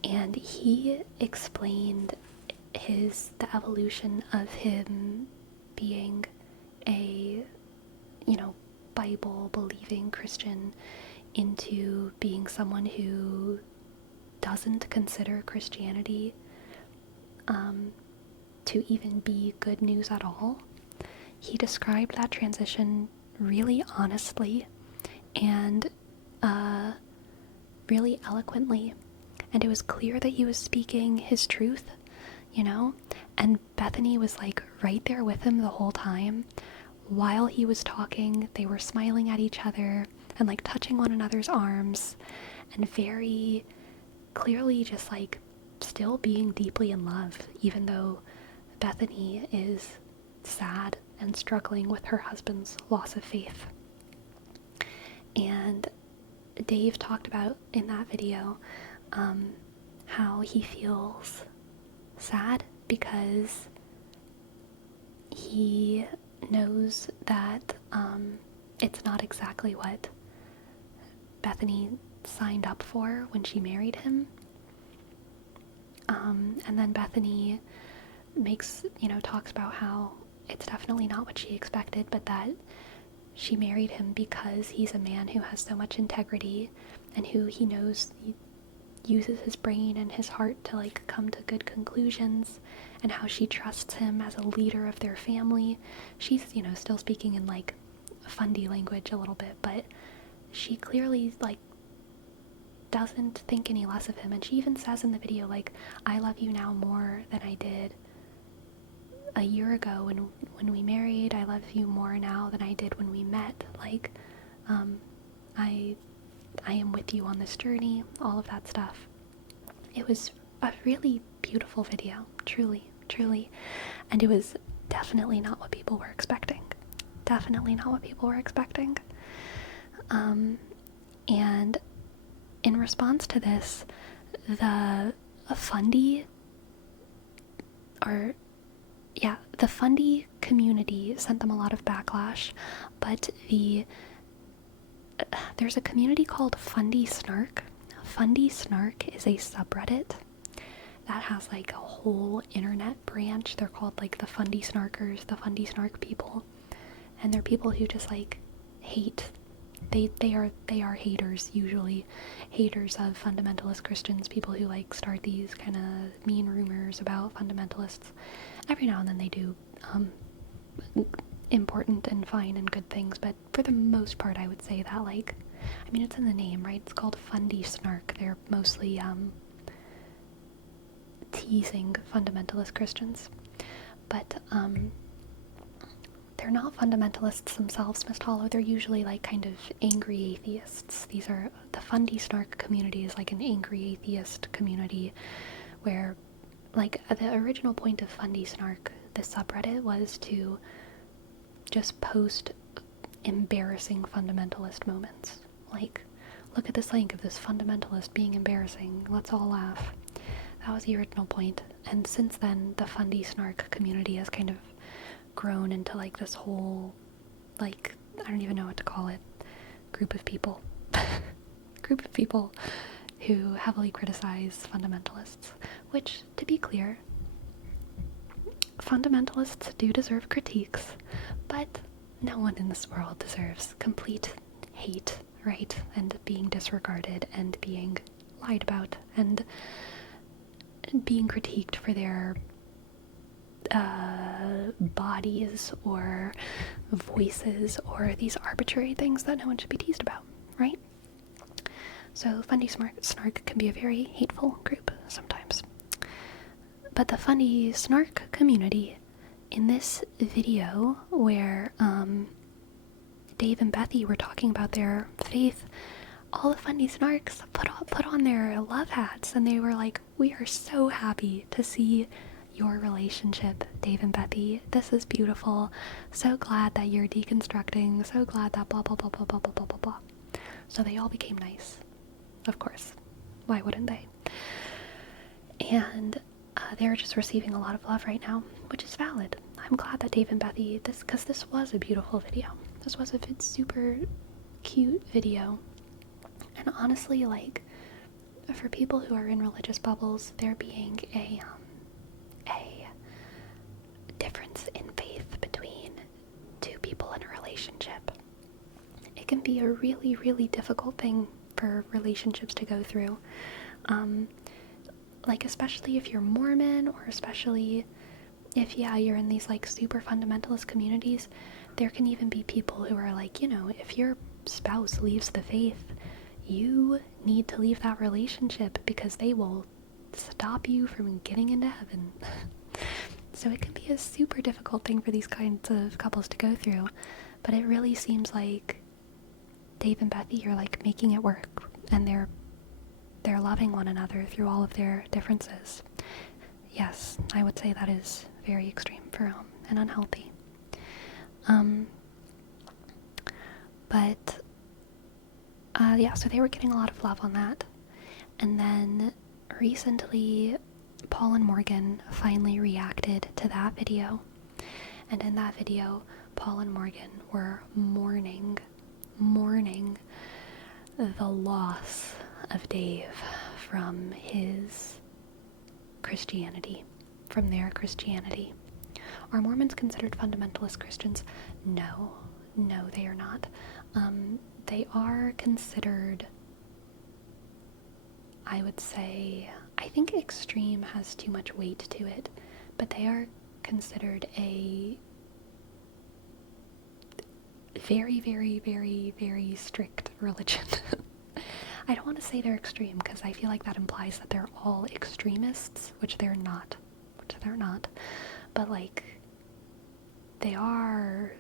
And he explained the evolution of him being a, Bible-believing Christian into being someone who doesn't consider Christianity to even be good news at all. He described that transition really honestly and really eloquently, and it was clear that he was speaking his truth, and Bethany was like right there with him the whole time. While he was talking, they were smiling at each other and like touching one another's arms and very clearly just like still being deeply in love, even though Bethany is sad and struggling with her husband's loss of faith. And Dave talked about in that video how he feels sad because he knows that it's not exactly what Bethany signed up for when she married him. And then Bethany talks about how it's definitely not what she expected, but that she married him because he's a man who has so much integrity and who he knows he uses his brain and his heart to like come to good conclusions, and how she trusts him as a leader of their family. She's, still speaking in like fundy language a little bit, but she clearly like doesn't think any less of him. And she even says in the video, like, I love you now more than I did a year ago when we married. I love you more now than I did when we met. Like, I am with you on this journey, all of that stuff. It was a really beautiful video, truly, truly. And it was definitely not what people were expecting. Definitely not what people were expecting. And in response to this, the Fundy community sent them a lot of backlash, but there's a community called Fundy Snark. Fundy Snark is a subreddit that has like a whole internet branch. They're called like the Fundy Snarkers, the Fundy Snark people, and they're people who just like hate. They are haters, usually haters of fundamentalist Christians, people who like start these kind of mean rumors about fundamentalists. Every now and then they do important and fine and good things, but for the most part I would say that, like, I mean, it's in the name, right? It's called Fundy Snark. They're mostly teasing fundamentalist Christians, but they're not fundamentalists themselves, Miss Hollow. They're usually like kind of angry atheists. The Fundy Snark community is like an angry atheist community where, like, the original point of Fundy Snark, the subreddit, was to just post embarrassing fundamentalist moments. Like, look at this link of this fundamentalist being embarrassing. Let's all laugh. That was the original point. And since then, the Fundy Snark community has kind of grown into like this whole, like, I don't even know what to call it, group of people who heavily criticize fundamentalists, which, to be clear, fundamentalists do deserve critiques, but no one in this world deserves complete hate, right? And being disregarded and being lied about and being critiqued for their bodies or voices or these arbitrary things that no one should be teased about, right? So Fundy Snark can be a very hateful group sometimes. But the Fundy Snark community, in this video where Dave and Bethy were talking about their faith, all the Fundy Snarks put on their love hats, and they were like, we are so happy to see your relationship, Dave and Bethy. This is beautiful. So glad that you're deconstructing. So glad that blah, blah, blah, blah, blah, blah, blah, blah, blah. So they all became nice. Of course. Why wouldn't they? And they're just receiving a lot of love right now, which is valid. I'm glad that Dave and Bethy, because this was a beautiful video. This was a super cute video. And honestly, like, for people who are in religious bubbles, there being a difference in faith between two people in a relationship, it can be a really, really difficult thing for relationships to go through. Like, especially if you're Mormon, or especially if, you're in these, like, super fundamentalist communities, there can even be people who are like, if your spouse leaves the faith, you need to leave that relationship because they will stop you from getting into heaven. So it can be a super difficult thing for these kinds of couples to go through, but it really seems like Dave and Bethy are like making it work, and they're they're loving one another through all of their differences. Yes, I would say that is very extreme for and unhealthy. But yeah, so they were getting a lot of love on that. And then recently, Paul and Morgan finally reacted to that video. And in that video, Paul and Morgan were mourning the loss of Dave from his Christianity, from their Christianity. Are Mormons considered fundamentalist Christians? No, they are not. They are considered, I would say, I think extreme has too much weight to it, but they are considered a very, very, very, very strict religion. I don't want to say they're extreme because I feel like that implies that they're all extremists, which they're not. But like, they are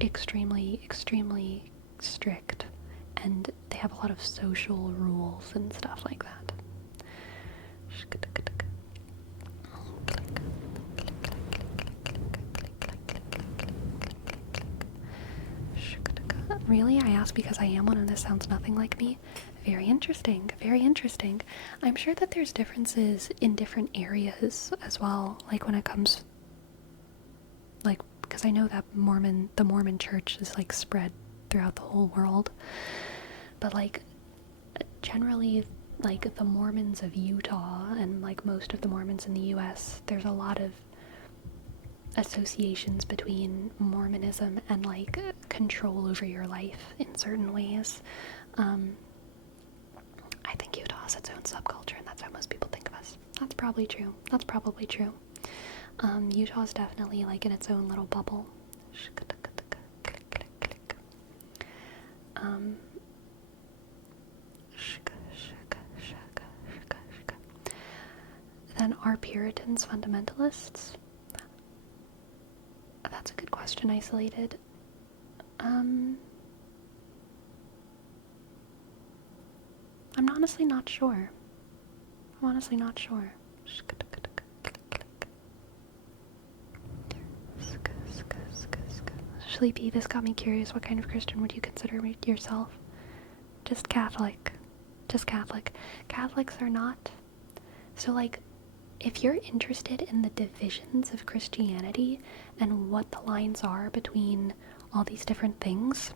extremely, extremely strict, and they have a lot of social rules and stuff like that. Really? I ask because I am one and this sounds nothing like me? Very interesting, very interesting. I'm sure that there's differences in different areas as well, like when it comes, like, because I know that the Mormon church is like spread throughout the whole world, but like generally, like the Mormons of Utah and like most of the Mormons in the US, there's a lot of associations between Mormonism and like control over your life in certain ways. I think Utah has its own subculture, and that's how most people think of us. That's probably true. Utah is definitely like in its own little bubble. Then are Puritans fundamentalists? That's a good question, Isolated. I'm honestly not sure. Sleepy, this got me curious. What kind of Christian would you consider yourself? Just Catholic. Catholics are not. So, like, if you're interested in the divisions of Christianity and what the lines are between all these different things,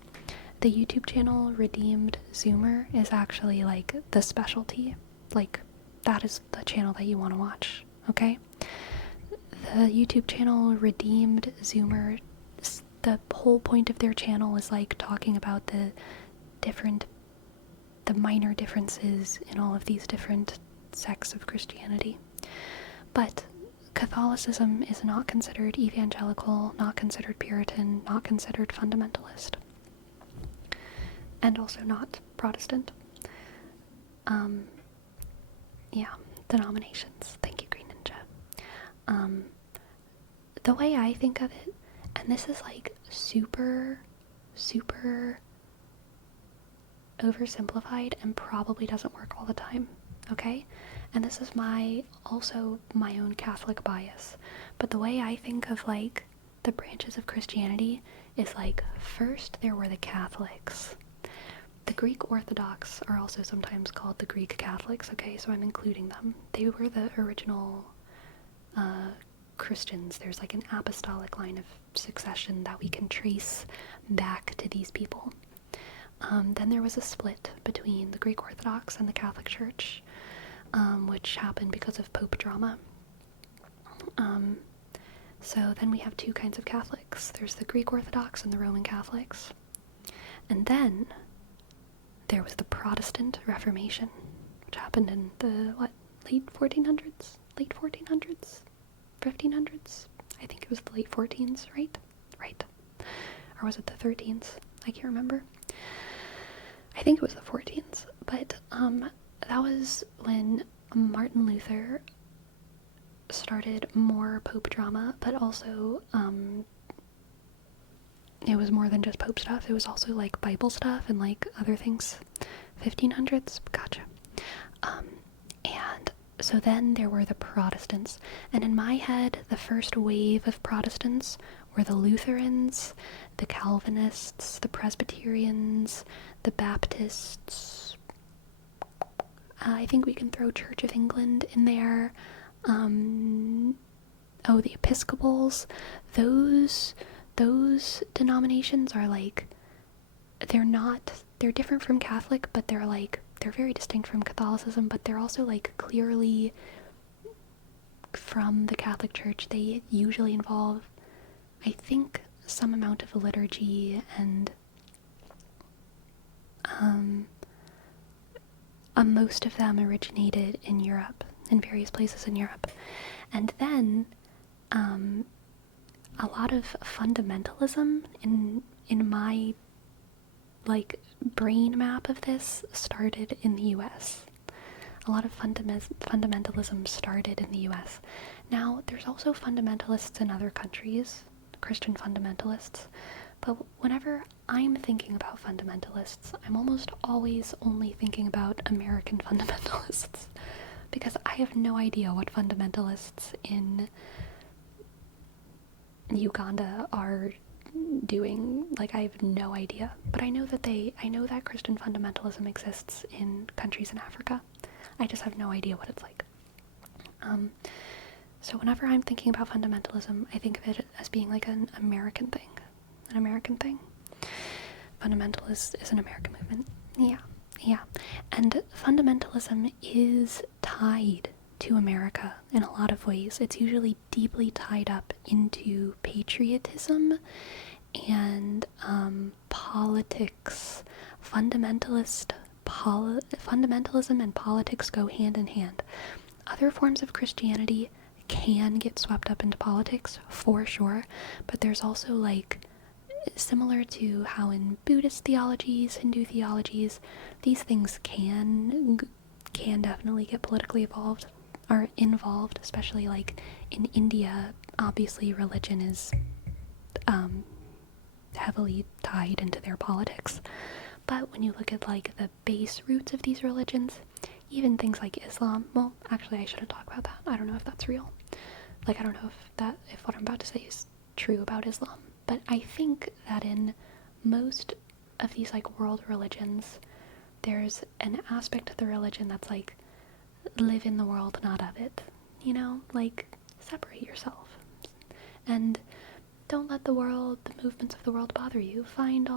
the YouTube channel Redeemed Zoomer is actually like the specialty. Like, that is the channel that you want to watch, okay? The YouTube channel Redeemed Zoomer, the whole point of their channel is like talking about the minor differences in all of these different sects of Christianity. But Catholicism is not considered evangelical, not considered Puritan, not considered fundamentalist, and also not Protestant. Yeah, denominations. Thank you, Green Ninja. The way I think of it, and this is like super, super oversimplified and probably doesn't work all the time, okay? And this is also my own Catholic bias. But the way I think of like the branches of Christianity is like, first there were the Catholics. The Greek Orthodox are also sometimes called the Greek Catholics, okay? So I'm including them. They were the original Christians. There's like an apostolic line of succession that we can trace back to these people. Then there was a split between the Greek Orthodox and the Catholic Church, which happened because of Pope drama. So then we have two kinds of Catholics. There's the Greek Orthodox and the Roman Catholics. And then there was the Protestant Reformation, which happened in the, late 1400s? 1500s? I think it was the late 14s, right? Or was it the 13s? I can't remember. I think it was the 14s. But that was when Martin Luther started more Pope drama, but also it was more than just Pope stuff. It was also like Bible stuff and like other things 1500s? Gotcha. And so then there were the Protestants. And in my head, the first wave of Protestants were the Lutherans, the Calvinists, the Presbyterians, the Baptists. I think we can throw Church of England in there. The Episcopals. Those denominations are like, they're different from Catholic, but they're very distinct from Catholicism, but they're also like clearly from the Catholic Church. They usually involve, I think, some amount of liturgy, and most of them originated in Europe, in various places in Europe. And then a lot of fundamentalism in my like brain map of this started in the US. A lot of fundamentalism started in the US. Now, there's also fundamentalists in other countries, Christian fundamentalists, but whenever I'm thinking about fundamentalists, I'm almost always only thinking about American fundamentalists, because I have no idea what fundamentalists in Uganda are doing. Like, I have no idea, but I know that Christian fundamentalism exists in countries in Africa. I just have no idea what it's like. So whenever I'm thinking about fundamentalism, I think of it as being like an American thing. Fundamentalist is an American movement. Yeah. And fundamentalism is tied to America in a lot of ways. It's usually deeply tied up into patriotism and politics. Fundamentalism and politics go hand in hand. Other forms of Christianity can get swept up into politics, for sure, but there's also, like, similar to how in Buddhist theologies, Hindu theologies, these things can definitely get politically involved, especially like in India. Obviously religion is heavily tied into their politics, but when you look at like the base roots of these religions, even things like Islam, well, actually I shouldn't talk about that. I don't know if that's real. Like, I don't know if what I'm about to say is true about Islam, but I think that in most of these like world religions, there's an aspect of the religion that's like, live in the world, not of it. You know, like, separate yourself. And don't let the movements of the world bother you. Find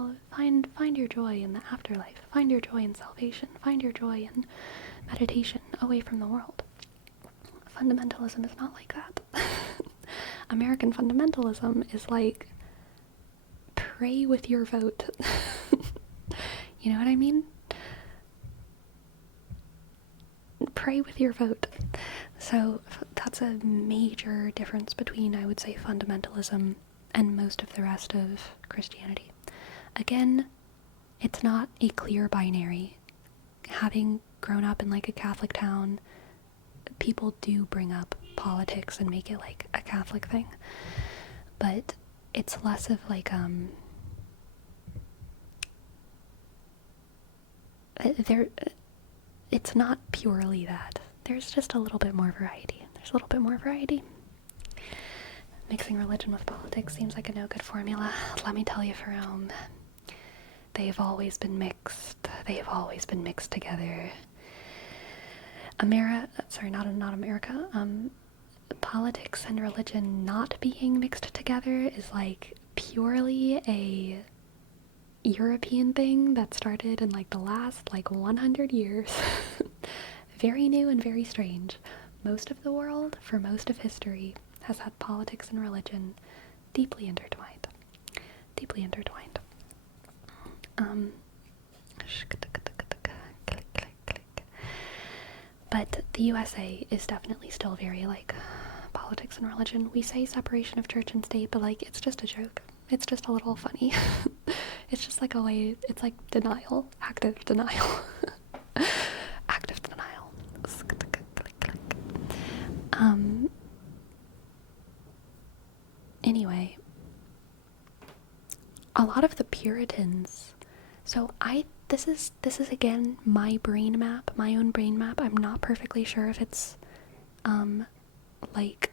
your joy in the afterlife. Find your joy in salvation. Find your joy in meditation away from the world. Fundamentalism is not like that. American fundamentalism is like, pray with your vote. You know what I mean? Pray with your vote. So that's a major difference between, I would say, fundamentalism and most of the rest of Christianity. Again, it's not a clear binary. Having grown up in like a Catholic town, people do bring up politics and make it like a Catholic thing, but it's less of like it's not purely that. There's just a little bit more variety. Mixing religion with politics seems like a no good formula. Let me tell you, for Rome, they've always been mixed. Together. Not America. Politics and religion not being mixed together is like purely a European thing that started in like the last like 100 years. Very new and very strange. Most of the world, for most of history, has had politics and religion deeply intertwined. But the USA is definitely still very like politics and religion. We say separation of church and state, but like, it's just a joke. It's just a little funny. It's just like a way, it's like denial, active denial. Active denial. Anyway, a lot of the Puritans, so I this is again my brain map, my own brain map. I'm not perfectly sure if it's like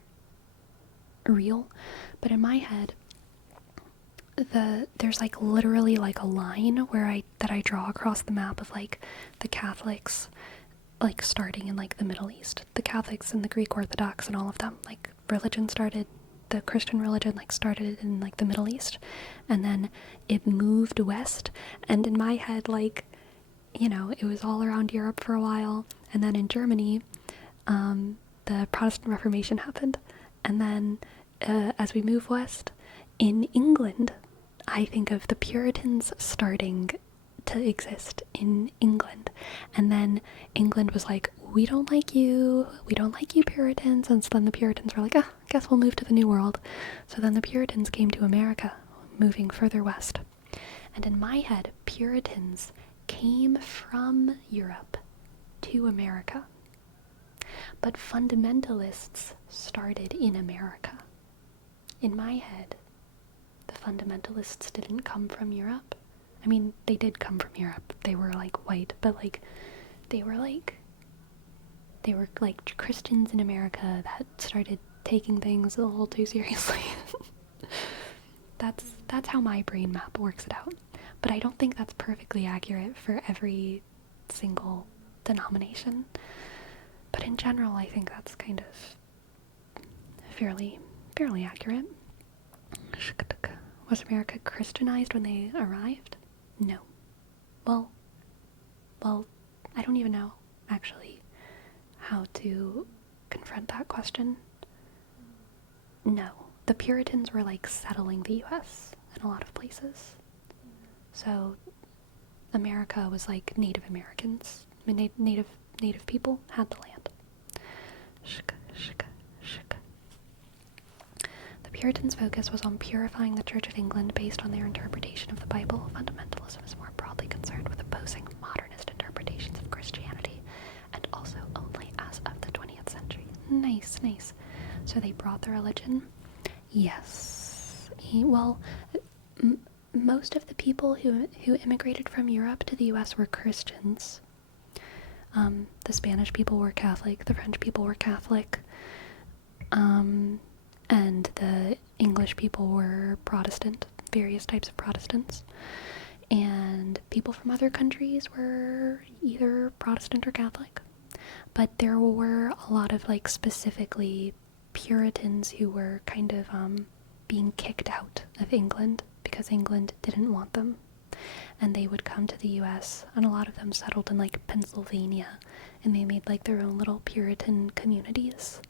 real, but in my head there's like literally like a line where I draw across the map of like the Catholics, like starting in like the Middle East, the Catholics and the Greek Orthodox and all of them, like the Christian religion like started in like the Middle East, and then it moved west, and in my head, like, you know, it was all around Europe for a while, and then in Germany the Protestant Reformation happened, and then as we move west in England, I think of the Puritans starting to exist in England, and then England was like, we don't like you Puritans, and so then the Puritans were like, I guess we'll move to the New World. So then the Puritans came to America, moving further west, and in my head, Puritans came from Europe to America, but fundamentalists started in America. In my head, the fundamentalists didn't come from Europe. I mean, they did come from Europe. They were like white, but like they were like Christians in America that started taking things a little too seriously. That's how my brain map works it out. But I don't think that's perfectly accurate for every single denomination. But in general, I think that's kind of fairly accurate. Was America Christianized when they arrived? No. Well, I don't even know, actually, how to confront that question. No. The Puritans were, like, settling the U.S. in a lot of places. So, America was, like, Native Americans. I mean, native people had the land. The Puritans' focus was on purifying the Church of England based on their interpretation of the Bible. Fundamentalism is more broadly concerned with opposing modernist interpretations of Christianity, and also only as of the 20th century. Nice. So they brought the religion? Yes. Well, most of the people who immigrated from Europe to the U.S. were Christians. The Spanish people were Catholic, the French people were Catholic, and the English people were Protestant, various types of Protestants. And people from other countries were either Protestant or Catholic. But there were a lot of, like, specifically Puritans who were kind of being kicked out of England because England didn't want them. And they would come to the U.S., and a lot of them settled in, like, Pennsylvania, and they made, like, their own little Puritan communities.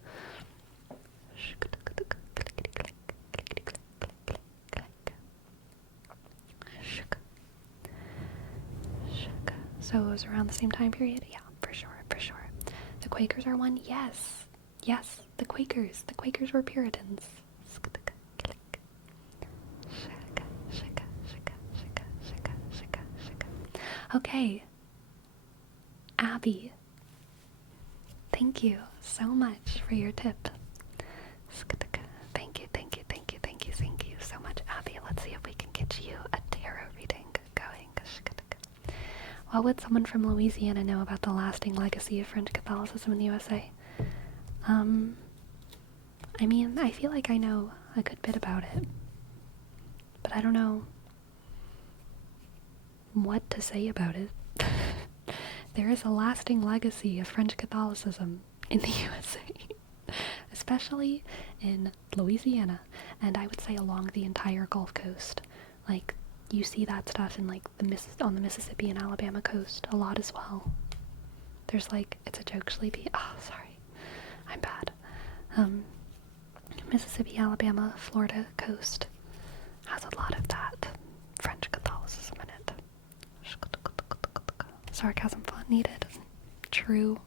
So it was around the same time period? Yeah, for sure. The Quakers are one? Yes, the Quakers. The Quakers were Puritans. Okay. Abby, thank you so much for your tip. Thank you so much, Abby. Let's see if we can get you a tarot reading going. What would someone from Louisiana know about the lasting legacy of French Catholicism in the USA? I mean, I feel like I know a good bit about it, but I don't know what to say about it. There is a lasting legacy of French Catholicism in the USA, especially in Louisiana, and I would say along the entire Gulf Coast. Like, you see that stuff in, like, on the Mississippi and Alabama coast a lot as well. There's, like, it's a joke, Sleepy. Oh, sorry. I'm bad. Mississippi, Alabama, Florida coast has a lot of that French Catholicism in it. Sarcasm font needed. True.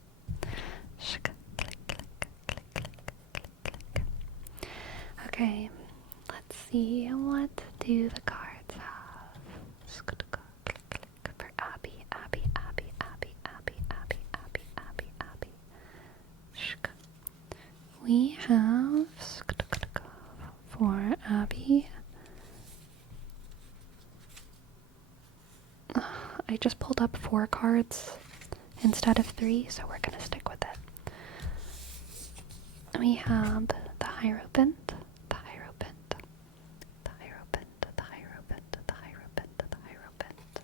Okay, let's see, what do the cards have? For Abby. We have for Abby. I just pulled up 4 cards instead of 3, so we're going to stick with it. We have the Hierophant, the Hierophant, the Hierophant, the Hierophant, the Hierophant, the Hierophant.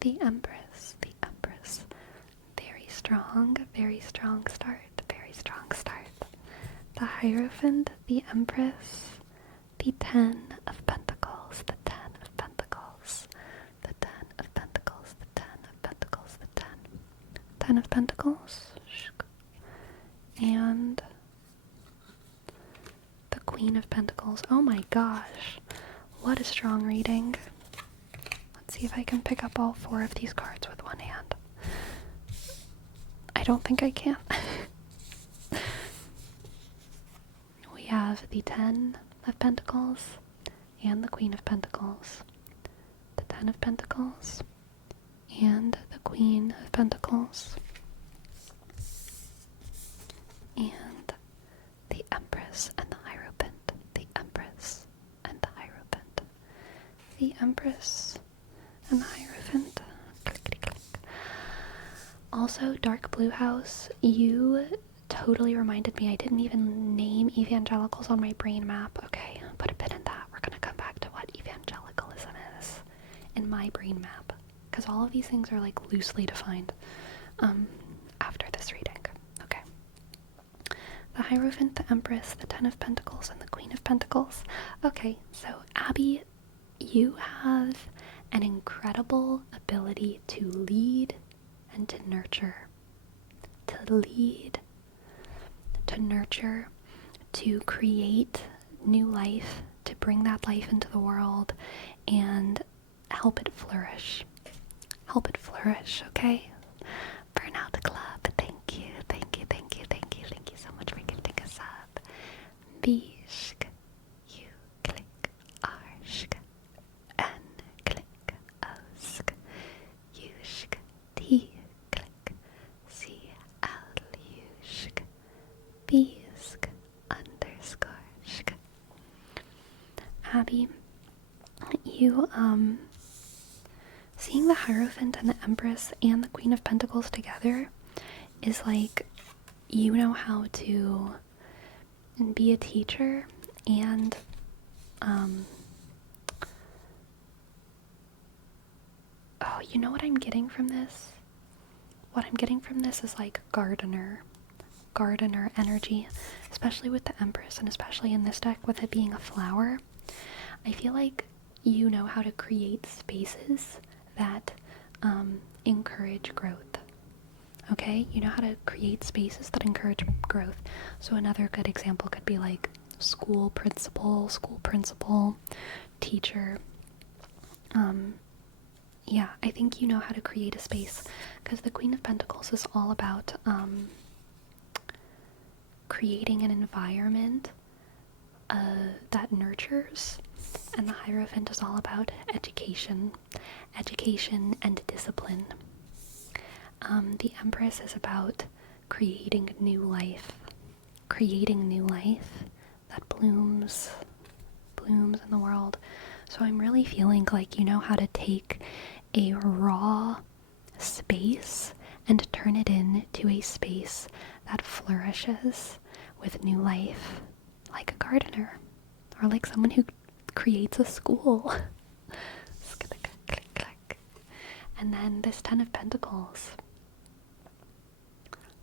The Empress, the Empress. Very strong start, very strong start. The Hierophant, the Empress, the 10 of Pentacles, the 10 of Pentacles, the 10 of Pentacles, the 10 of Pentacles, the 10. 10 of Pentacles, and the Queen of Pentacles. Oh my gosh, what a strong reading. Let's see if I can pick up all 4 of these cards with one hand. I don't think I can. We have the 10 of Pentacles and the Queen of Pentacles. The 10 of Pentacles and the Queen of Pentacles. And the Empress and the Hierophant. The Empress and the Hierophant. The Empress and the Hierophant. Clickety-click. Also, Dark Blue House, you totally reminded me. I didn't even name evangelicals on my brain map. Okay, put a pin in that. We're going to come back to what evangelicalism is in my brain map, because all of these things are like loosely defined after this reading. Okay. The Hierophant, the Empress, the 10 of Pentacles, and the Queen of Pentacles. Okay, so Abby, you have an incredible ability to lead and to nurture. To lead, to nurture, to create new life, to bring that life into the world and help it flourish. Help it flourish, okay? Burnout Club, thank you, thank you, thank you, thank you, thank you so much for gifting us up. Bishk, you click, arshk, and click, osk, yushk, t, click, c-l-ushk, bisk, underscore, shk. Abby, you, seeing the Hierophant and the Empress and the Queen of Pentacles together is like, you know how to be a teacher and, oh, you know what I'm getting from this? What I'm getting from this is like gardener energy, especially with the Empress and especially in this deck with it being a flower. I feel like you know how to create spaces that encourage growth. Okay? You know how to create spaces that encourage growth. So another good example could be like school principal, teacher. Yeah, I think you know how to create a space, because the Queen of Pentacles is all about creating an environment that nurtures, and the Hierophant is all about education and discipline. The Empress is about creating new life that blooms in the world. So I'm really feeling like you know how to take a raw space and turn it into a space that flourishes with new life, like a gardener, or like someone who creates a school. Click, click. And then this 10 of Pentacles.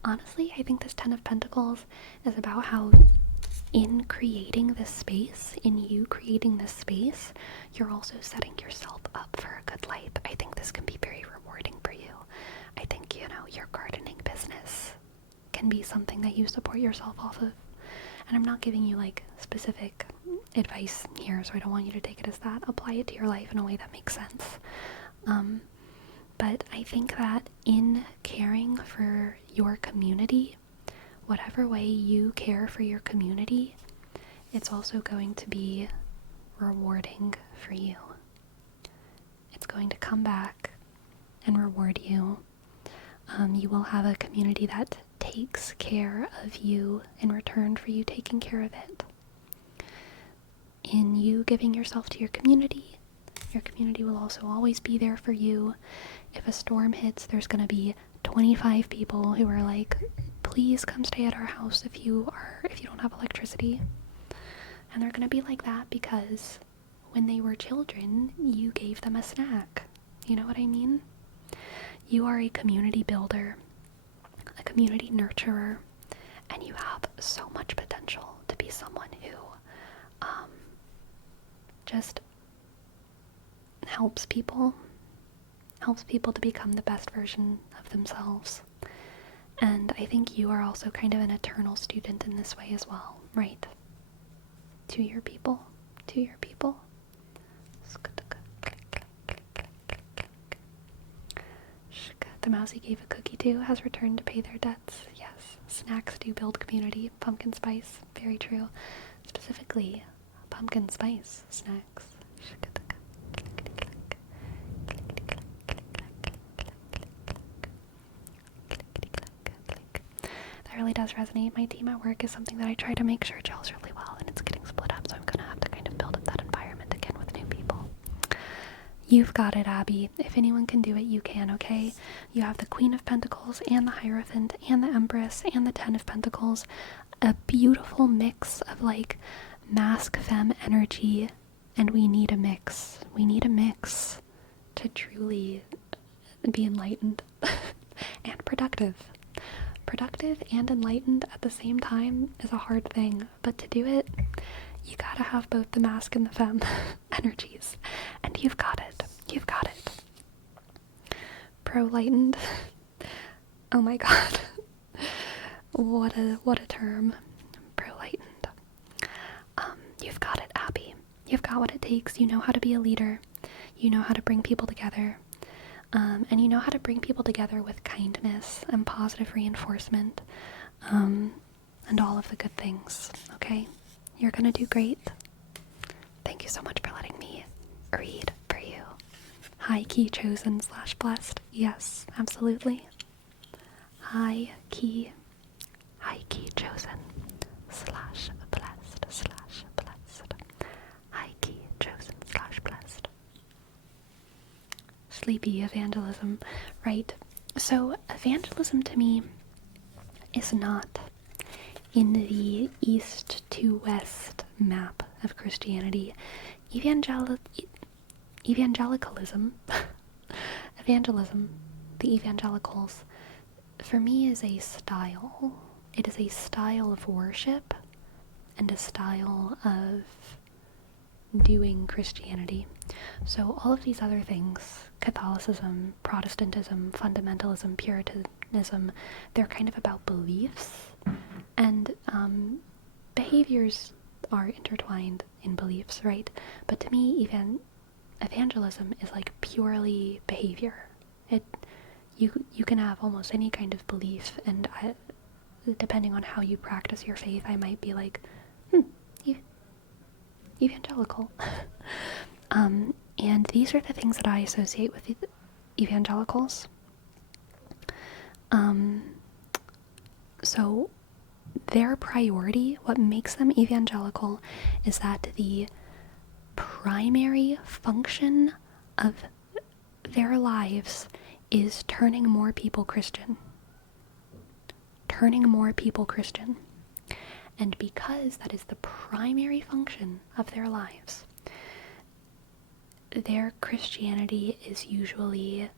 Honestly, I think this 10 of Pentacles is about how in creating this space, you're also setting yourself up for a good life. I think this can be very rewarding for you. I think, your gardening business can be something that you support yourself off of. And I'm not giving you like specific advice here, so I don't want you to take it as that. Apply it to your life in a way that makes sense. But I think that in caring for your community, whatever way you care for your community, it's also going to be rewarding for you. It's going to come back and reward you. You will have a community that takes care of you in return for you taking care of it. in you giving yourself to your community. Your community will also always be there for you. If a storm hits, there's going to be 25 people who are like, please come stay at our house if you don't have electricity. And they're going to be like that because when they were children, you gave them a snack. You know what I mean? You are a community builder, a community nurturer, and you have so much potential to be someone who just helps people to become the best version of themselves. And I think you are also kind of an eternal student in this way as well, right? To your people. The mouse he gave a cookie to has returned to pay their debts. Yes, snacks do build community. Pumpkin spice, very true. Specifically, pumpkin spice snacks. That really does resonate. My team at work is something that I try to make sure gels really well, and it's getting split up, so I'm gonna have to kind of build up that environment again with new people. You've got it, Abby. If anyone can do it, you can, okay? You have the Queen of Pentacles and the Hierophant and the Empress and the Ten of Pentacles. A beautiful mix of like masc femme energy, and we need a mix. We need a mix to truly be enlightened and productive. Productive and enlightened at the same time is a hard thing, but to do it, you gotta have both the masc and the femme energies, and you've got it. You've got it. Pro-lightened. Oh my god. What a term. Pro-lightened. You've got it, Abby. You've got what it takes. You know how to be a leader. You know how to bring people together. And you know how to bring people together with kindness and positive reinforcement, and all of the good things, okay? You're gonna do great. Thank you so much for letting me read for you. High key chosen / blessed. Yes, absolutely. High key chosen / blessed / blessed. High key chosen / blessed. Sleepy evangelism, right? So evangelism to me is not in the east to west map of Christianity. Evangelicalism, the evangelicals, for me is a style. It is a style of worship and a style of doing Christianity. So all of these other things, Catholicism, Protestantism, fundamentalism, Puritanism, they're kind of about beliefs, and behaviors are intertwined in beliefs, right? But to me, evangelism is like purely behavior. You can have almost any kind of belief, and depending on how you practice your faith, I might be like, evangelical. And these are the things that I associate with evangelicals. So their priority, what makes them evangelical, is that the primary function of their lives is turning more people Christian. And because that is the primary function of their lives, their Christianity is usually,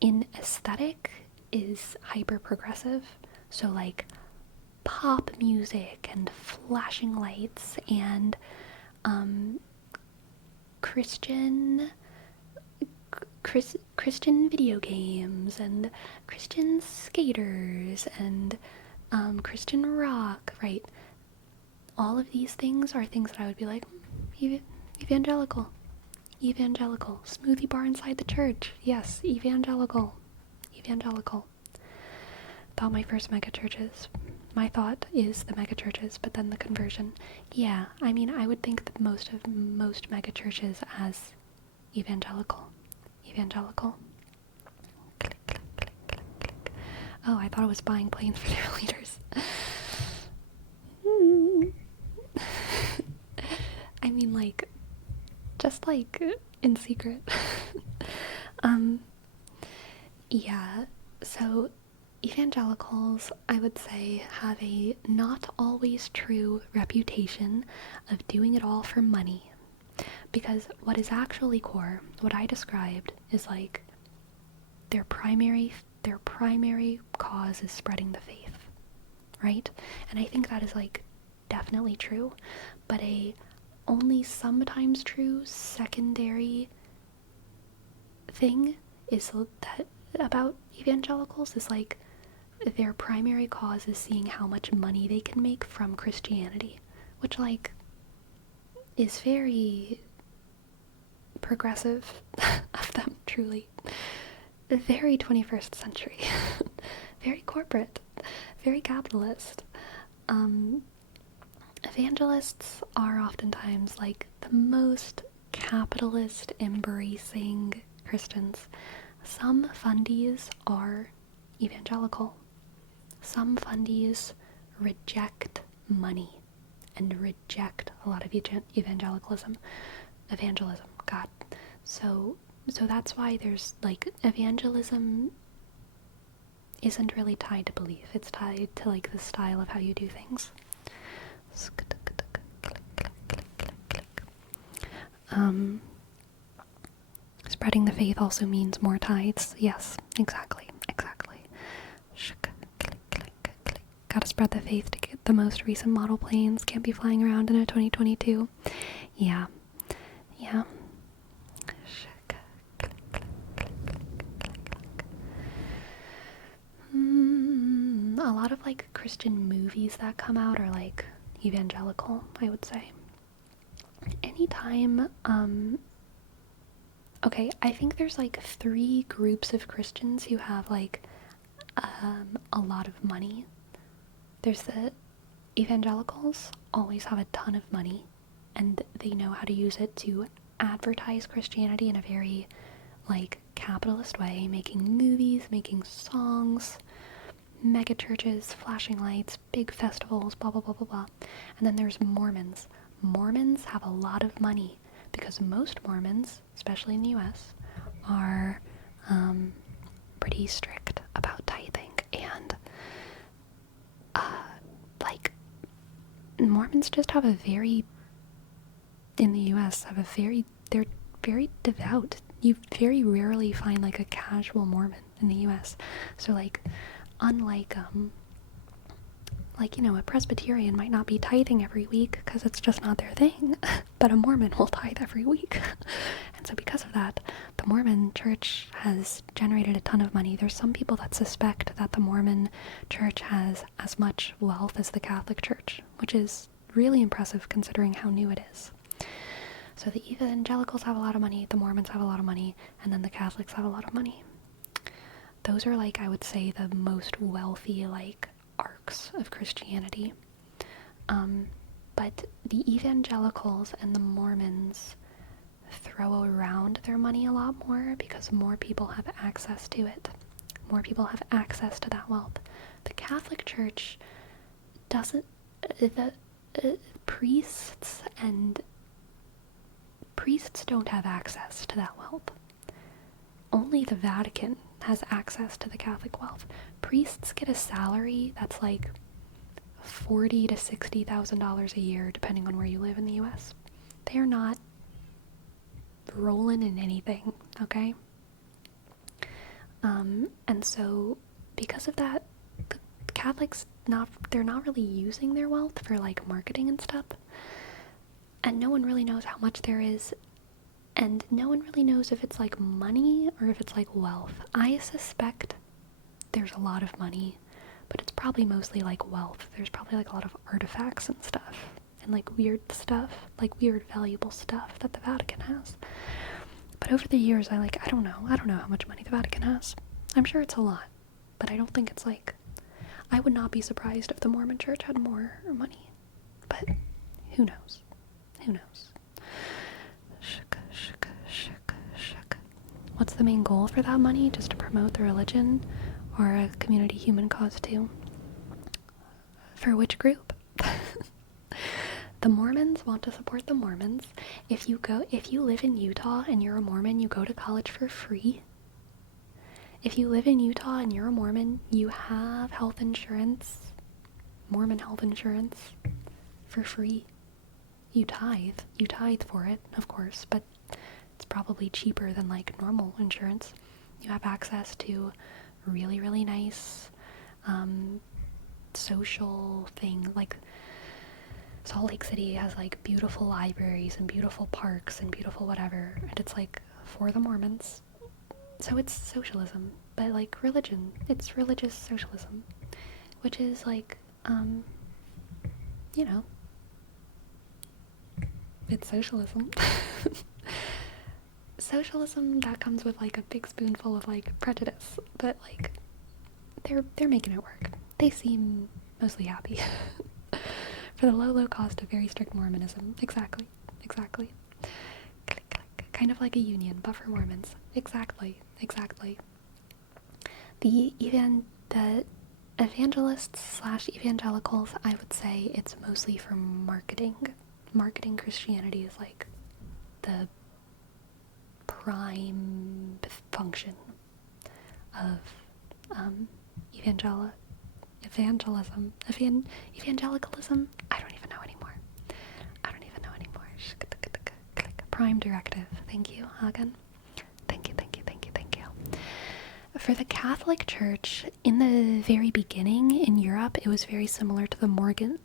in aesthetic, is hyper progressive. So like pop music and flashing lights and Christian video games and Christian skaters and Christian rock, right? All of these things are things that I would be like, evangelical. Smoothie bar inside the church. Yes, evangelical. Thought my first megachurches. My thought is the megachurches, but then the conversion. Yeah, I mean, I would think that most megachurches as evangelical. Click, click, click, click, click. Oh, I thought it was buying planes for their leaders. I mean, like, just like in secret. Yeah, so evangelicals, I would say, have a not always true reputation of doing it all for money. Because what is actually core, what I described, is like their primary cause is spreading the faith, right? And I think that is like definitely true, but a only sometimes true secondary thing is that about evangelicals is like their primary cause is seeing how much money they can make from Christianity, which like is very progressive of them, truly. Very 21st century. Very corporate. Very capitalist. Evangelists are oftentimes like the most capitalist embracing Christians. Some fundies are evangelical. Some fundies reject money and reject a lot of evangelism, God. So that's why there's like evangelism isn't really tied to belief. It's tied to like the style of how you do things. Spreading the faith also means more tithes. Yes, exactly. Gotta spread the faith to get the most recent model planes. Can't be flying around in a 2022. Yeah. A lot of like Christian movies that come out are like evangelical, I would say. Anytime, okay, I think there's like 3 groups of Christians who have like a lot of money. There's the evangelicals, always have a ton of money, and they know how to use it to advertise Christianity in a very like capitalist way, making movies, making songs, mega churches, flashing lights, big festivals, blah blah blah blah blah. And then there's Mormons. Mormons have a lot of money because most Mormons, especially in the US, are pretty strict about tithing, and like Mormons just have a very, in the US, they're very devout. You very rarely find like a casual Mormon in the US. So like, unlike like, you know, a Presbyterian might not be tithing every week because it's just not their thing, but a Mormon will tithe every week. And so because of that, the Mormon church has generated a ton of money. There's some people that suspect that the Mormon church has as much wealth as the Catholic Church, which is really impressive considering how new it is. So the evangelicals have a lot of money, the Mormons have a lot of money, and then the Catholics have a lot of money. Those are like, I would say, the most wealthy like arcs of Christianity. But the evangelicals and the Mormons throw around their money a lot more because more people have access to it. More people have access to that wealth. The Catholic Church doesn't, the priests don't have access to that wealth. Only the Vatican has access to the Catholic wealth. Priests get a salary that's like $40,000 to $60,000 a year, depending on where you live in the U.S. They are not rolling in anything, okay? And so because of that, the Catholics they're not really using their wealth for like marketing and stuff, and no one really knows how much there is. And no one really knows if it's like money or if it's like wealth. I suspect there's a lot of money, but it's probably mostly like wealth. There's probably like a lot of artifacts and stuff, and like weird stuff, like weird valuable stuff that the Vatican has. But over the years, I don't know how much money the Vatican has. I'm sure it's a lot, but I don't think it's like, I would not be surprised if the Mormon Church had more money, but who knows? What's the main goal for that money? Just to promote the religion or a community human cause too? For which group? the Mormons want to support the Mormons. If you live in Utah and you're a Mormon, you go to college for free. If you live in Utah and you're a Mormon, you have health insurance, Mormon health insurance, for free. You tithe for it, of course, but it's probably cheaper than like normal insurance. You have access to really, really nice social thing. Like Salt Lake City has like beautiful libraries and beautiful parks and beautiful whatever, and it's like for the Mormons. So it's socialism, but like religion. It's religious socialism, which is like, you know, it's socialism. Socialism that comes with like a big spoonful of like prejudice, but like they're making it work. They seem mostly happy for the low cost of very strict Mormonism. Exactly. Kind of like a union, but for Mormons. Exactly. The evangelists / evangelicals, I would say it's mostly for marketing. Marketing Christianity is like the prime function of evangelicalism. Evangelicalism? I don't even know anymore. Prime directive. Thank you, Hagen. Thank you. For the Catholic Church, in the very beginning in Europe, it was very similar to the Mormon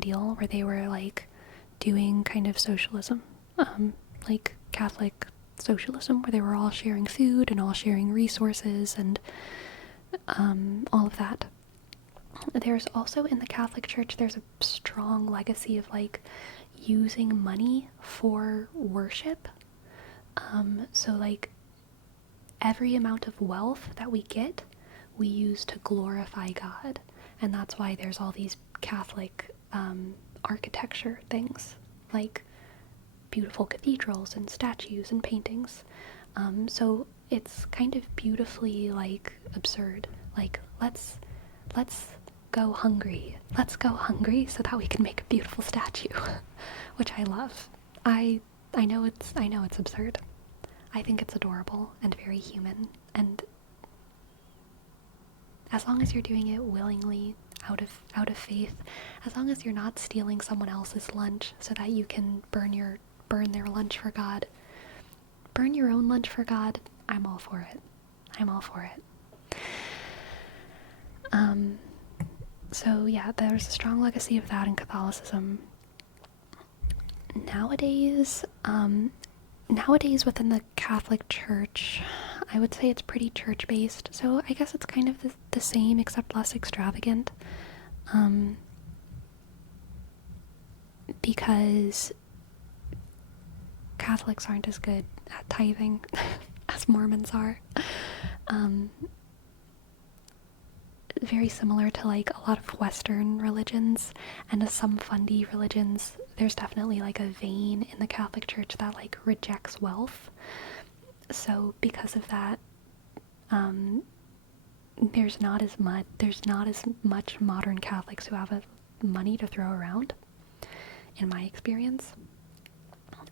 deal, where they were like doing kind of socialism, like Catholic socialism, where they were all sharing food and all sharing resources and all of that. There's also in the Catholic Church, there's a strong legacy of like using money for worship. So like every amount of wealth that we get, we use to glorify God. And that's why there's all these Catholic architecture things, like beautiful cathedrals and statues and paintings. So it's kind of beautifully like absurd. Like let's go hungry. Let's go hungry so that we can make a beautiful statue, which I love. I know it's absurd. I think it's adorable and very human, and as long as you're doing it willingly, out of faith, as long as you're not stealing someone else's lunch so that you can burn their lunch for God, burn your own lunch for God, I'm all for it. So yeah, there's a strong legacy of that in Catholicism. Nowadays within the Catholic Church, I would say it's pretty church-based, so I guess it's kind of the same except less extravagant, because Catholics aren't as good at tithing as Mormons are. Very similar to like a lot of Western religions and some fundy religions, there's definitely like a vein in the Catholic Church that like rejects wealth. So because of that, there's not as much modern Catholics who have money to throw around, in my experience.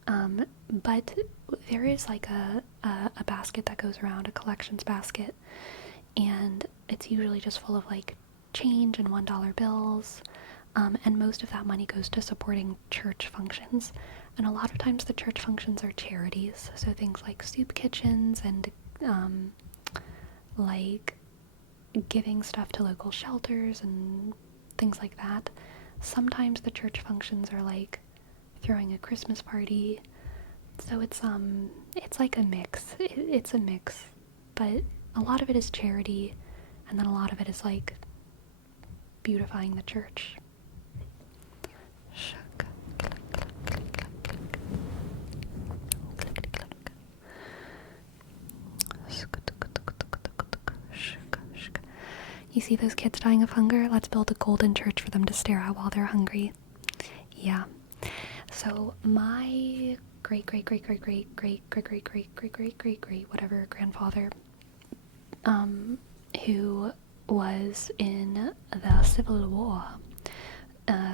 But there is like a basket that goes around, a collections basket, and it's usually just full of like change and $1 bills, and most of that money goes to supporting church functions, and a lot of times the church functions are charities, so things like soup kitchens and like giving stuff to local shelters and things like that. Sometimes the church functions are like throwing a Christmas party, so it's like a mix. It's a mix, but a lot of it is charity, and then a lot of it is like beautifying the church. You see those kids dying of hunger? Let's build a golden church for them to stare at while they're hungry. Yeah. So my great whatever grandfather, who was in the Civil War,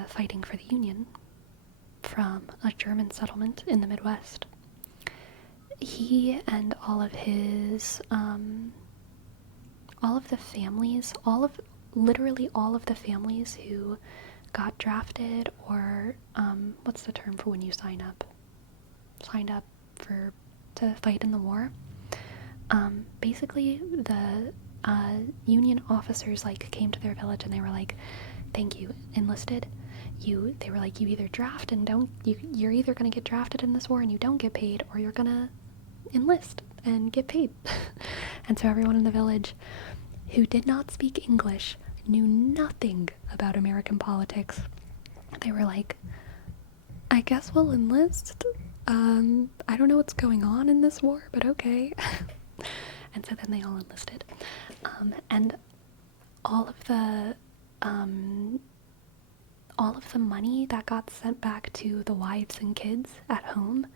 fighting for the Union from a German settlement in the Midwest. He and all of his, all of the families, literally all of the families who got drafted, or, what's the term for when you signed up to fight in the war? Basically, the Union officers came to their village and they were like, "Thank you, enlisted. They were like, you either draft and you're either gonna get drafted in this war and you don't get paid, or you're gonna enlist and get paid." And so everyone in the village who did not speak English, knew nothing about American politics, they were like, "I guess we'll enlist. I don't know what's going on in this war, but okay." And so then they all enlisted. And all of the money that got sent back to the wives and kids at home,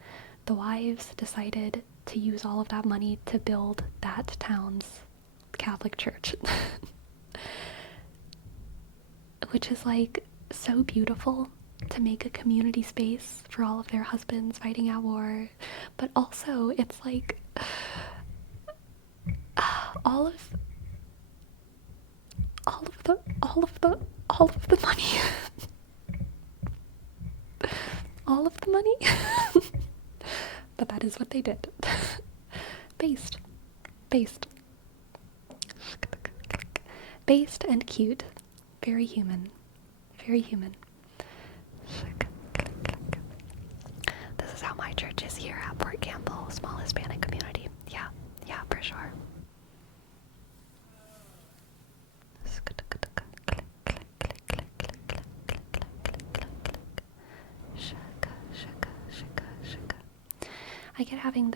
the wives decided to use all of that money to build that town's Catholic church. Which is so beautiful, to make a community space for all of their husbands fighting at war. But also it's all of the money all of the money but that is what they did. Based and cute, very human. This is how my church is here at Port Campbell, small Hispanic community. Yeah, for sure. I get having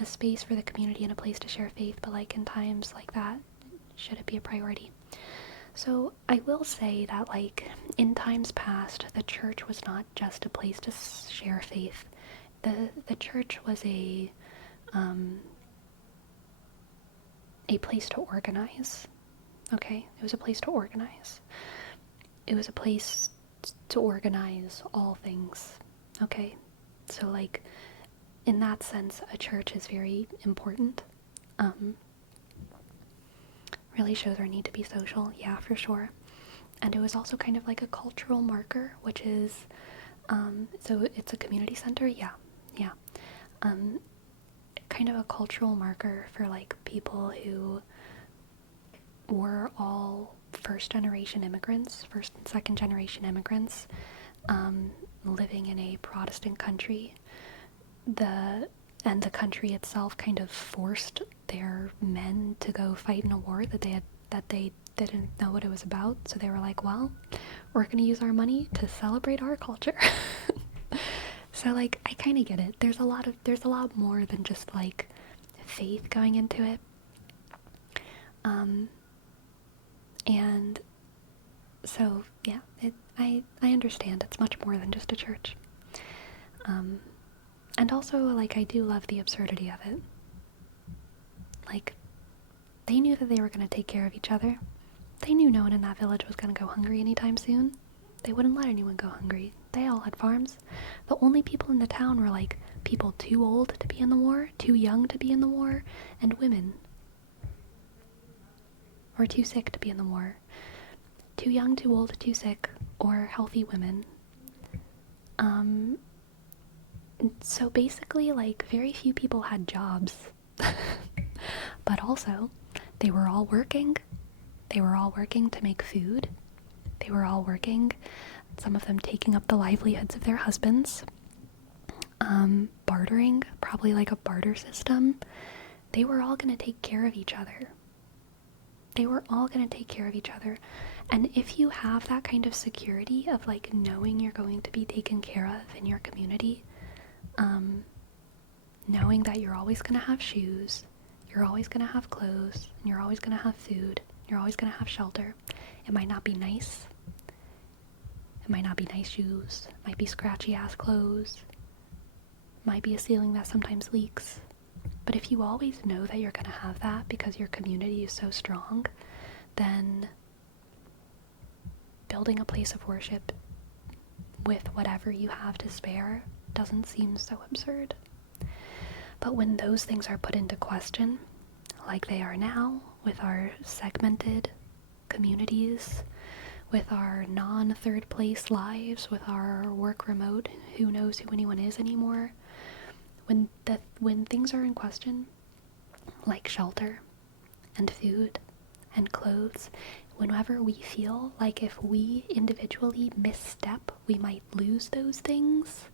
a space for the community and a place to share faith, but in times like that, should it be a priority? So I will say that in times past, the church was not just a place to share faith. The church was a place to organize. Okay? It was a place to organize. It was a place to organize all things. Okay? So in that sense, a church is very important. Really shows our need to be social, yeah, for sure. And it was also kind of a cultural marker, which is, so it's a community center, yeah. Kind of a cultural marker for people who were all first and second generation immigrants, living in a Protestant country. And the country itself kind of forced their men to go fight in a war that they didn't know what it was about. So they were like, well, we're going to use our money to celebrate our culture. So I kind of get it. There's a lot more than just faith going into it. And so yeah, I understand it's much more than just a church. And also, I do love the absurdity of it. They knew that they were going to take care of each other. They knew no one in that village was going to go hungry anytime soon. They wouldn't let anyone go hungry. They all had farms. The only people in the town were, people too old to be in the war, too young to be in the war, and women. Or too sick to be in the war. Too young, too old, too sick, or healthy women. So basically, very few people had jobs. But also, they were all working. They were all working to make food. They were all working, some of them taking up the livelihoods of their husbands. Bartering, probably a barter system. They were all going to take care of each other. And if you have that kind of security of knowing you're going to be taken care of in your community, knowing that you're always going to have shoes, you're always going to have clothes, and you're always going to have food, you're always going to have shelter. It might not be nice. It might not be nice shoes. It might be scratchy ass clothes. It might be a ceiling that sometimes leaks. But if you always know that you're going to have that because your community is so strong, then building a place of worship with whatever you have to spare doesn't seem so absurd. But when those things are put into question, like they are now, with our segmented communities, with our non-third place lives, with our work remote, who knows who anyone is anymore, when things are in question, like shelter and food and clothes, whenever we feel like if we individually misstep, we might lose those things,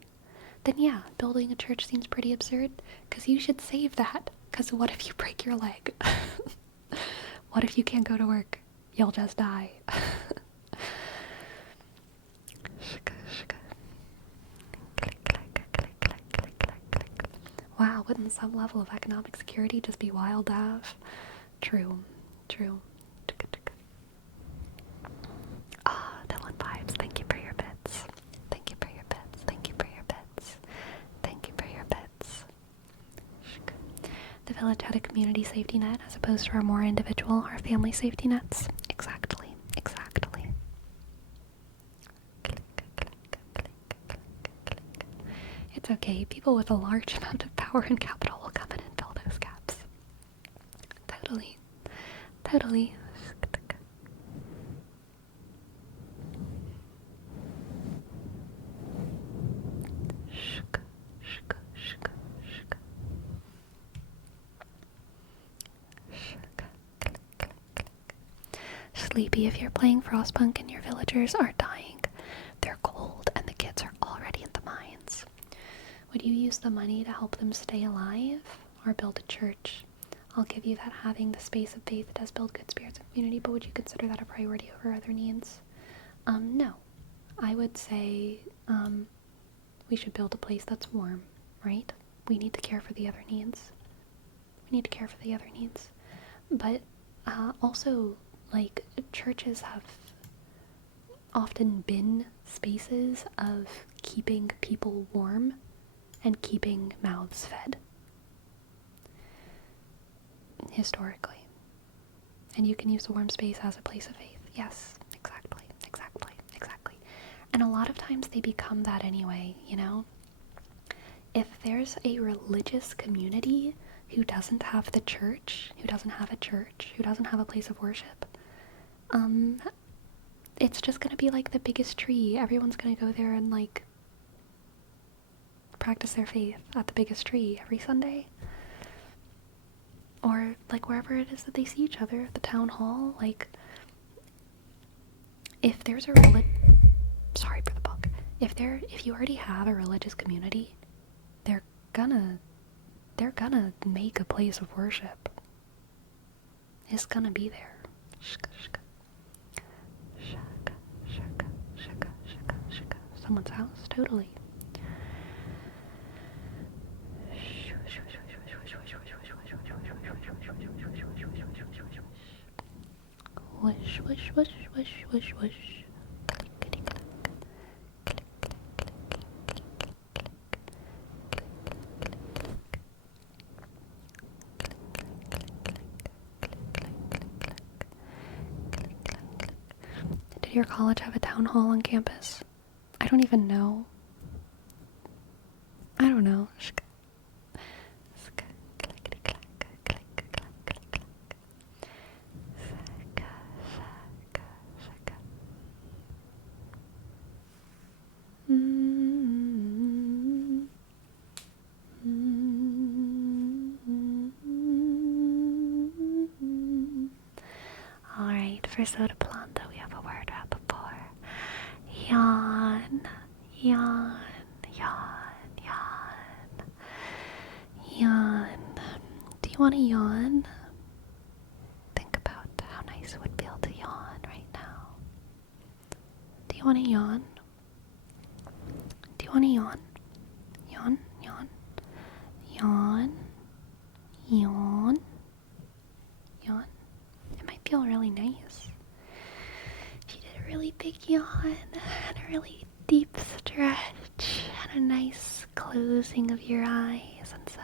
then yeah, building a church seems pretty absurd, because you should save that. Because what if you break your leg? What if you can't go to work? You'll just die. Wow, wouldn't some level of economic security just be wild, Dav? True. Ah, Dylan Vibes, thank you for your bits. Thank you for your bits. Thank you for your bits. Thank you for your bits. The village had a community safety net as opposed to our more individual or family safety nets. Exactly. It's okay, people with a large amount of power and capital will come in and fill those gaps. Totally. Sleepy if you're playing Frostpunk and your villagers are dying. They're cold and the kids are already in the mines. Would you use the money to help them stay alive or build a church? I'll give you that having the space of faith does build good spirits and community, but would you consider that a priority over other needs? No. I would say we should build a place that's warm, right? We need to care for the other needs. But also, like, churches have often been spaces of keeping people warm and keeping mouths fed. Historically. And you can use the warm space as a place of faith. Yes, exactly. And a lot of times they become that anyway, you know? If there's a religious community who doesn't have a church, who doesn't have a place of worship, it's just gonna be like the biggest tree. Everyone's gonna go there and, like, practice their faith at the biggest tree every Sunday. Or, like, wherever it is that they see each other, the town hall. Like, if there's a sorry for the bug. If you already have a religious community, they're gonna make a place of worship. It's gonna be there. Someone's house, totally. Wish, wish, wish, wish, wish, wish. Did your college have a town hall on campus? I don't even know. I don't know. Alright, for Soda Planta, we have a word wrap before. Yawn. Do you want to yawn? Think about how nice it would feel to yawn right now. Do you want to yawn? Yawn. It might feel really nice. If you did a really big yawn and a really deep stretch and a nice closing of your eyes and some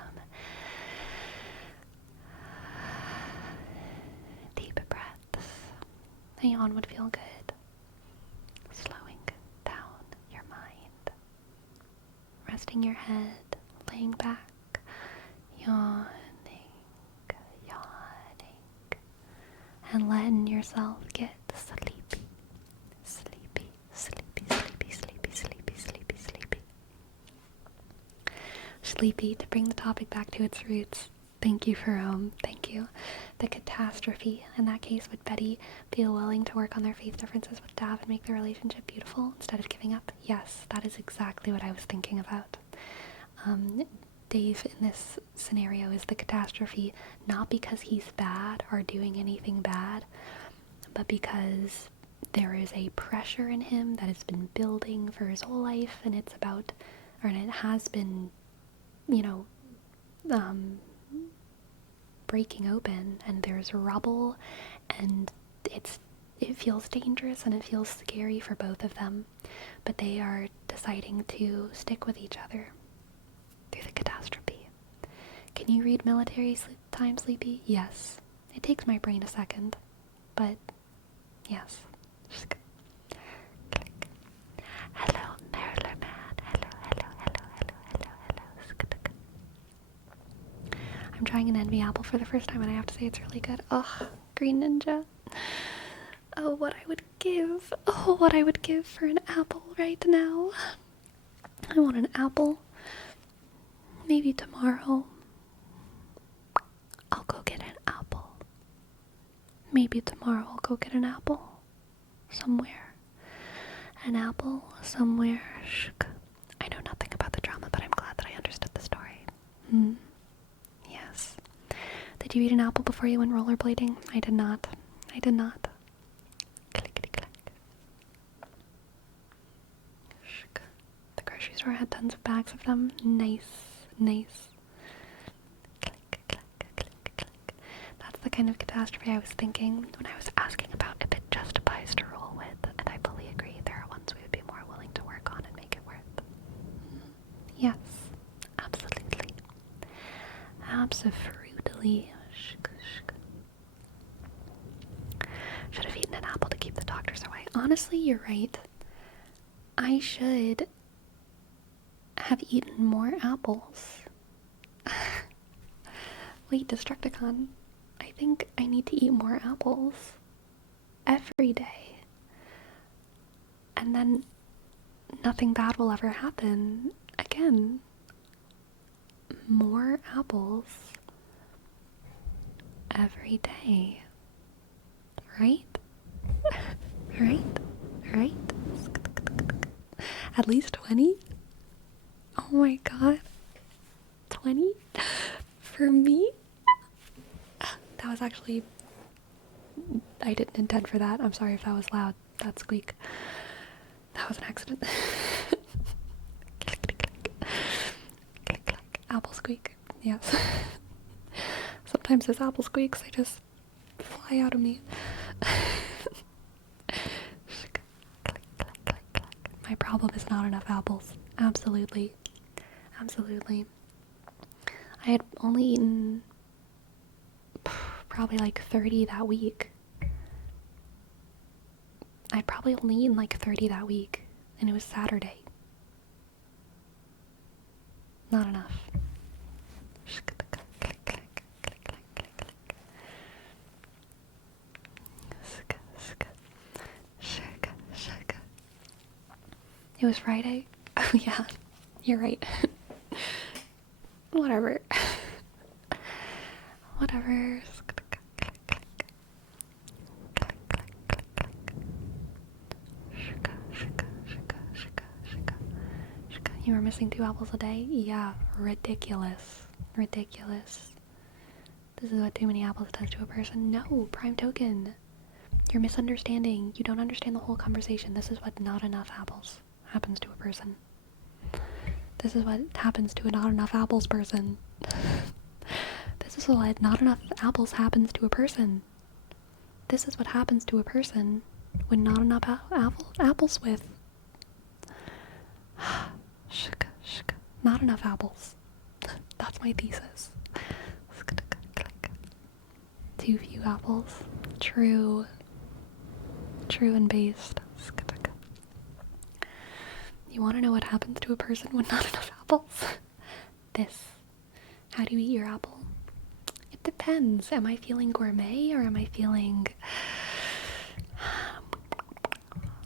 deep breaths, a yawn would feel good. resting your head, laying back, yawning, and letting yourself get sleepy, sleepy, sleepy, sleepy, sleepy, sleepy, sleepy, sleepy. Sleepy, to bring the topic back to its roots. Thank you. The catastrophe. In that case, would Betty feel willing to work on their faith differences with Dav and make their relationship beautiful instead of giving up? Yes, that is exactly what I was thinking about. Dave in this scenario is the catastrophe, not because he's bad or doing anything bad, but because there is a pressure in him that has been building for his whole life, and it has been, breaking open, and there's rubble, and it feels dangerous and it feels scary for both of them, but they are deciding to stick with each other through the catastrophe. Can you read military time, Sleepy? Yes. It takes my brain a second, but yes. Just click. Hello, Maryland man. Hello. I'm trying an Envy apple for the first time, and I have to say it's really good. Oh, Green Ninja. Oh, what I would give. Oh, what I would give for an apple right now. I want an apple. Maybe tomorrow. I'll go get an apple. Maybe tomorrow I'll go get an apple. Somewhere. An apple somewhere. I know nothing about the drama, but I'm glad that I understood the story. Yes. Did you eat an apple before you went rollerblading? I did not. Clickety click. The grocery store had tons of bags of them. Nice. Click. That's the kind of catastrophe I was thinking when I was asking about if it justifies to roll with, and I fully agree there are ones we would be more willing to work on and make it worth. Yes, absolutely. Absolutely. Should have eaten an apple to keep the doctors away. Honestly, you're right. I should have eaten more apples. Wait, Destructicon. I think I need to eat more apples every day. And then nothing bad will ever happen again. More apples every day. Right? Right? At least 20? Oh my god. 20? For me? That was actually... I didn't intend for that. I'm sorry if that was loud. That squeak. That was an accident. Click. Apple squeak. Yes. Sometimes as apple squeaks, they just fly out of me. My problem is not enough apples. Absolutely. I had only eaten probably like 30 that week. I'd probably only eaten like 30 that week, and it was Saturday. Not enough. It was Friday? Oh yeah, you're right. Whatever. You were missing 2 apples a day? Yeah, ridiculous. This is what too many apples does to a person. No, Prime Token. You're misunderstanding. You don't understand the whole conversation. This is what not enough apples happens to a person. This is what happens to a not enough apples person. This is what not enough apples happens to a person. This is what happens to a person when not enough apples with. Not enough apples. That's my thesis. Too few apples. True and based. You want to know what happens to a person when not enough apples? apples. This. How do you eat your apple? It depends. Am I feeling gourmet or am I feeling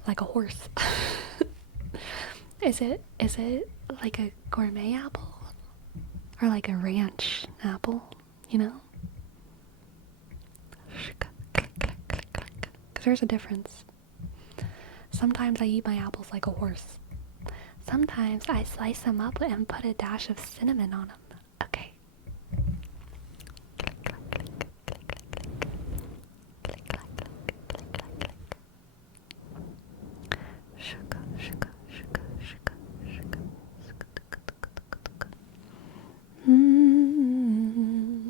like a horse? Is it like a gourmet apple or like a ranch apple, you know? Because there's a difference. Sometimes I eat my apples like a horse. Sometimes I slice them up and put a dash of cinnamon on them. Okay.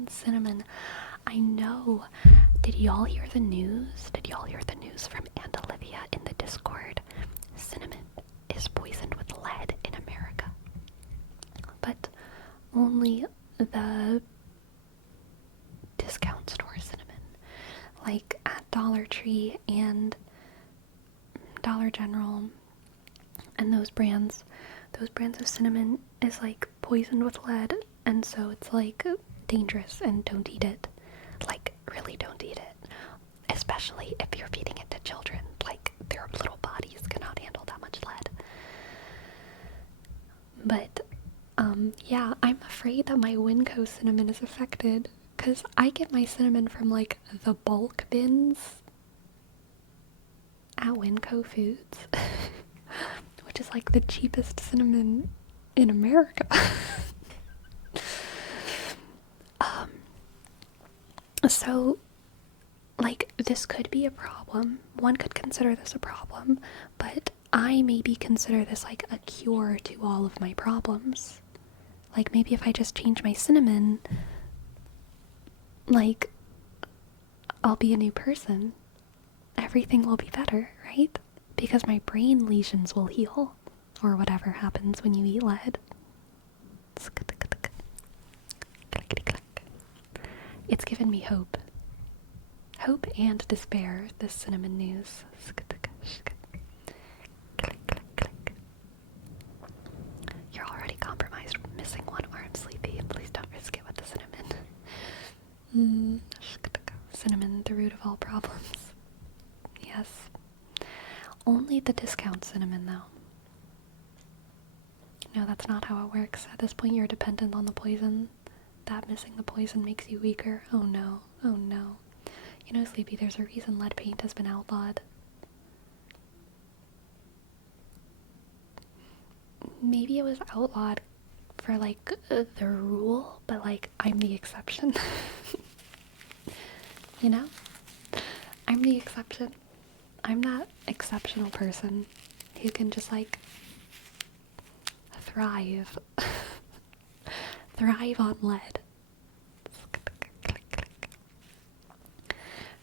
Cinnamon. I know. Did y'all hear the news? Did y'all hear the news from Aunt Olivia in the Discord? Cinnamon is poisoned with lead in America. But only the discount store cinnamon. Like at Dollar Tree and Dollar General and those brands of cinnamon is like poisoned with lead, and so it's like dangerous and don't eat it. Like really don't eat it. Especially if you're feeding it to children. Like their little bodies cannot handle that much lead. But yeah, I'm afraid that my Winco cinnamon is affected because I get my cinnamon from like the bulk bins at Winco Foods, which is like the cheapest cinnamon in America. So like this could be a problem. One could consider this a problem, but I maybe consider this like a cure to all of my problems. Like maybe if I just change my cinnamon, like I'll be a new person. Everything will be better, right? Because my brain lesions will heal, or whatever happens when you eat lead. It's given me hope. Hope and despair, this cinnamon news. You're already compromised, missing one arm, Sleepy. Please don't risk it with the cinnamon. Cinnamon, the root of all problems. Yes. Only the discount cinnamon, though. No, that's not how it works. At this point, you're dependent on the poison. That missing the poison makes you weaker. Oh no. Oh no. You know, Sleepy, there's a reason lead paint has been outlawed. Maybe it was outlawed for, like, the rule, but, like, I'm the exception. You know? I'm the exception. I'm that exceptional person who can just, like, thrive. Thrive on lead.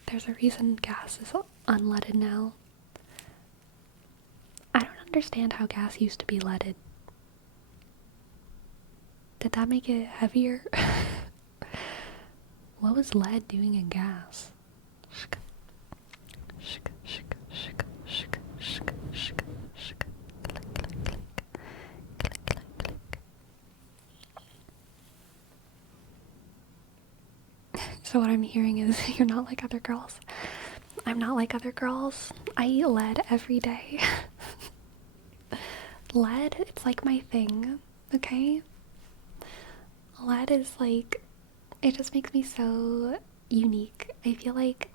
There's a reason gas is unleaded now. I don't understand how gas used to be leaded. Did that make it heavier? What was lead doing in gas? So what I'm hearing is you're not like other girls. I'm not like other girls. I eat lead every day. Lead, it's like my thing, okay? Lead is like, it just makes me so unique. I feel like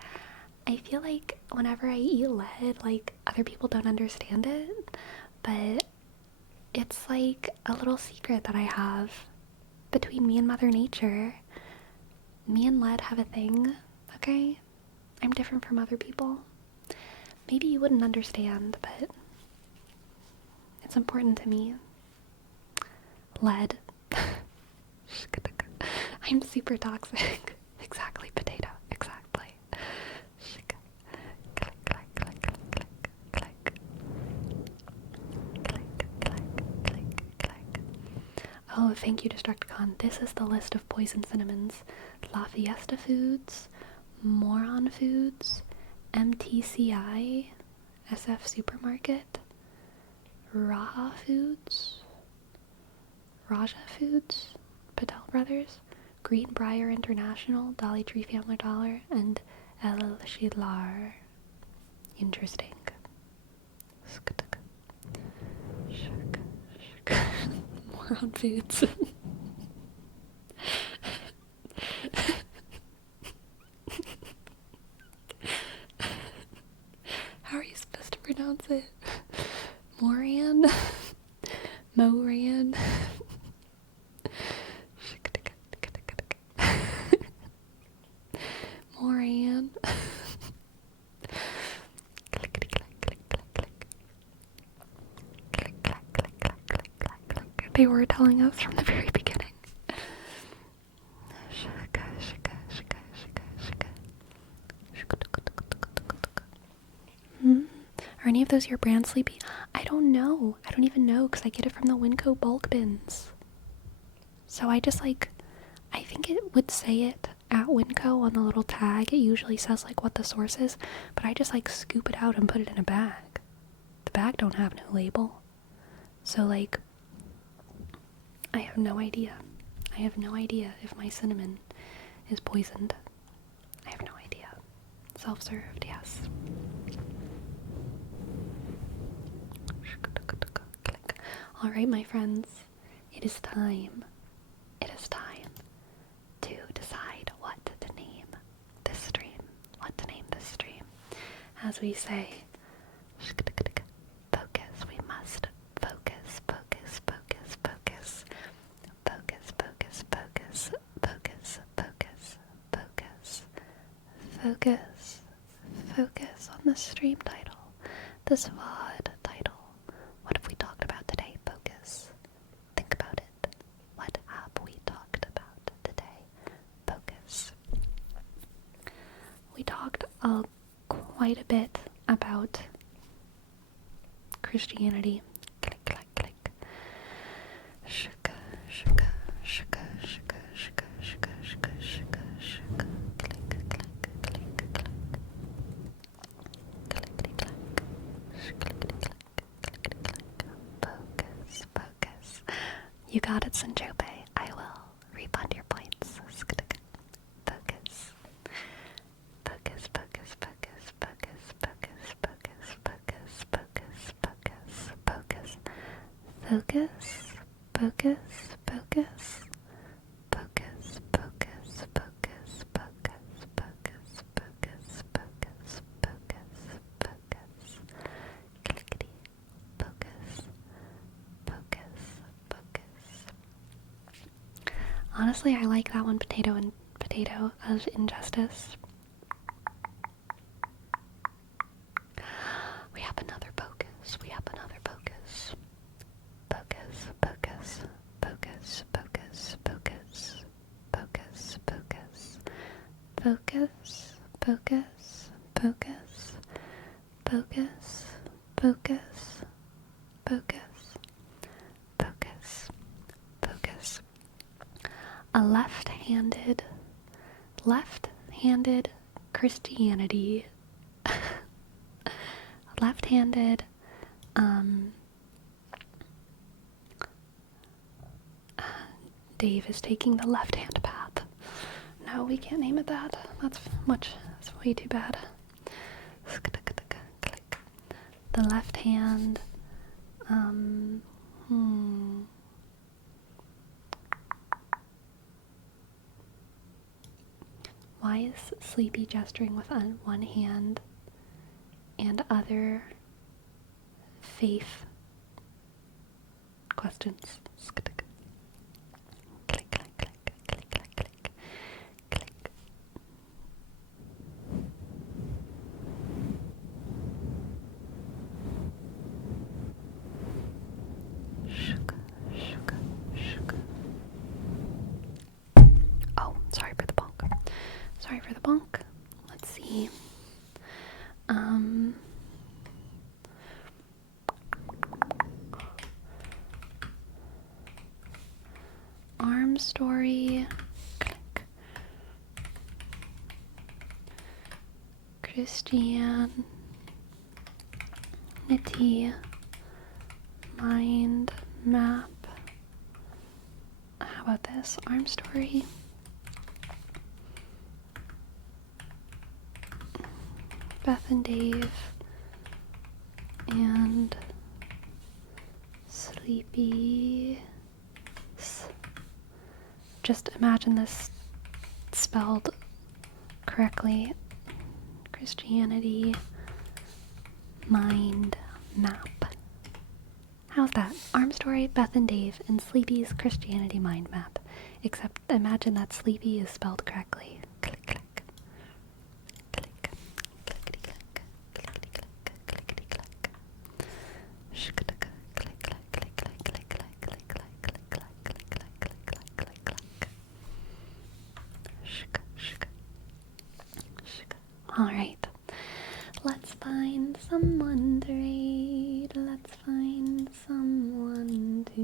whenever I eat lead, like other people don't understand it, but it's like a little secret that I have between me and Mother Nature. Me and lead have a thing, okay? I'm different from other people. Maybe you wouldn't understand, but it's important to me. Lead. I'm super toxic. Exactly, potato. Exactly. Oh, thank you, Destructicon. This is the list of poison cinnamons. La Fiesta Foods, Moron Foods, MTCI, SF Supermarket, Raha Foods, Raja Foods, Patel Brothers, Greenbrier International, Dolly Tree Family Dollar, and El Shilar. Interesting. More on foods. How are you supposed to pronounce it? Moran? Moran? Moran? They were telling us from the very beginning. Are any of those your brand, Sleepy? I don't know. I don't even know because I get it from the Winco bulk bins. So I just I think it would say it at Winco on the little tag. It usually says what the source is, but I just scoop it out and put it in a bag. The bag don't have no label. So I have no idea. I have no idea if my cinnamon is poisoned. I have no idea. Self-served, yes. Alright, my friends. It is time. It is time to decide what to name this stream. What to name this stream. As we say, focus. We must focus, focus, focus, focus. Focus, focus, focus, focus, focus, focus. Focus, focus on the stream title. This VOD title. What have we talked about today? Focus. Think about it. What have we talked about today? Focus. We talked quite a bit about Christianity. Click, click, click. Shaka, shaka, shaka, shaka, shaka, shaka, shaka, shaka, shaka. Click, click, click, click. Clickety clack. Clickety clack. Clickety clack. Focus, focus. You got it, Sanjope. I will refund your points. Focus. Focus, focus, focus, focus, focus, focus, focus, focus, focus, focus. Focus, focus, focus. Focus, focus, focus, focus, focus, focus, focus, focus, focus. Clickety, focus, focus, focus. Honestly, I like that one, potato and potato of injustice. We have another focus. We have another focus. Focus, focus, focus, focus, focus, focus, focus, focus, focus, focus, focus, focus, focus, focus, focus. A left-handed Christianity. Left-handed, Dave is taking the left-hand path. No, we can't name it that. That's way too bad. Click. The left hand, Why is Sleepy gesturing with one hand and other faith questions? Click, click, click, click, click, click, click. Shuka, shuka, shuka. Oh, sorry for the bonk. Sorry for the bonk. Let's see. Arm story. Click. Christianity. Mind map. How about this? Arm story. Beth and Dave and Sleepy. Just imagine this spelled correctly. Christianity mind map. How's that? Arm story, Beth and Dave, and Sleepy's Christianity mind map. Except imagine that Sleepy is spelled correctly. Click, click. Click. Clickety click. Clickety click. Clickety click. Shkadaka. Click, click, click, click, click, click, click, click, click, click, click, click, click, click, click, click. Shk, shk. Shk. Alright. Let's find someone to raid. Let's find someone to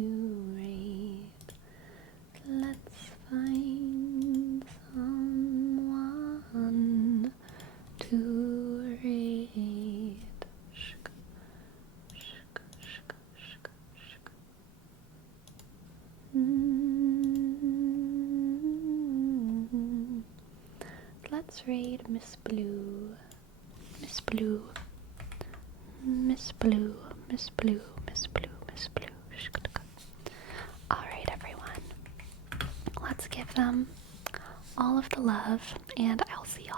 raid. Let's find someone to raid. Shk, shk, shk, shk, shk. Let's raid Miss Blue. Miss Blue. Miss Blue. Miss Blue. Miss Blue. Miss Blue. Alright, everyone. Let's give them all of the love, and I'll see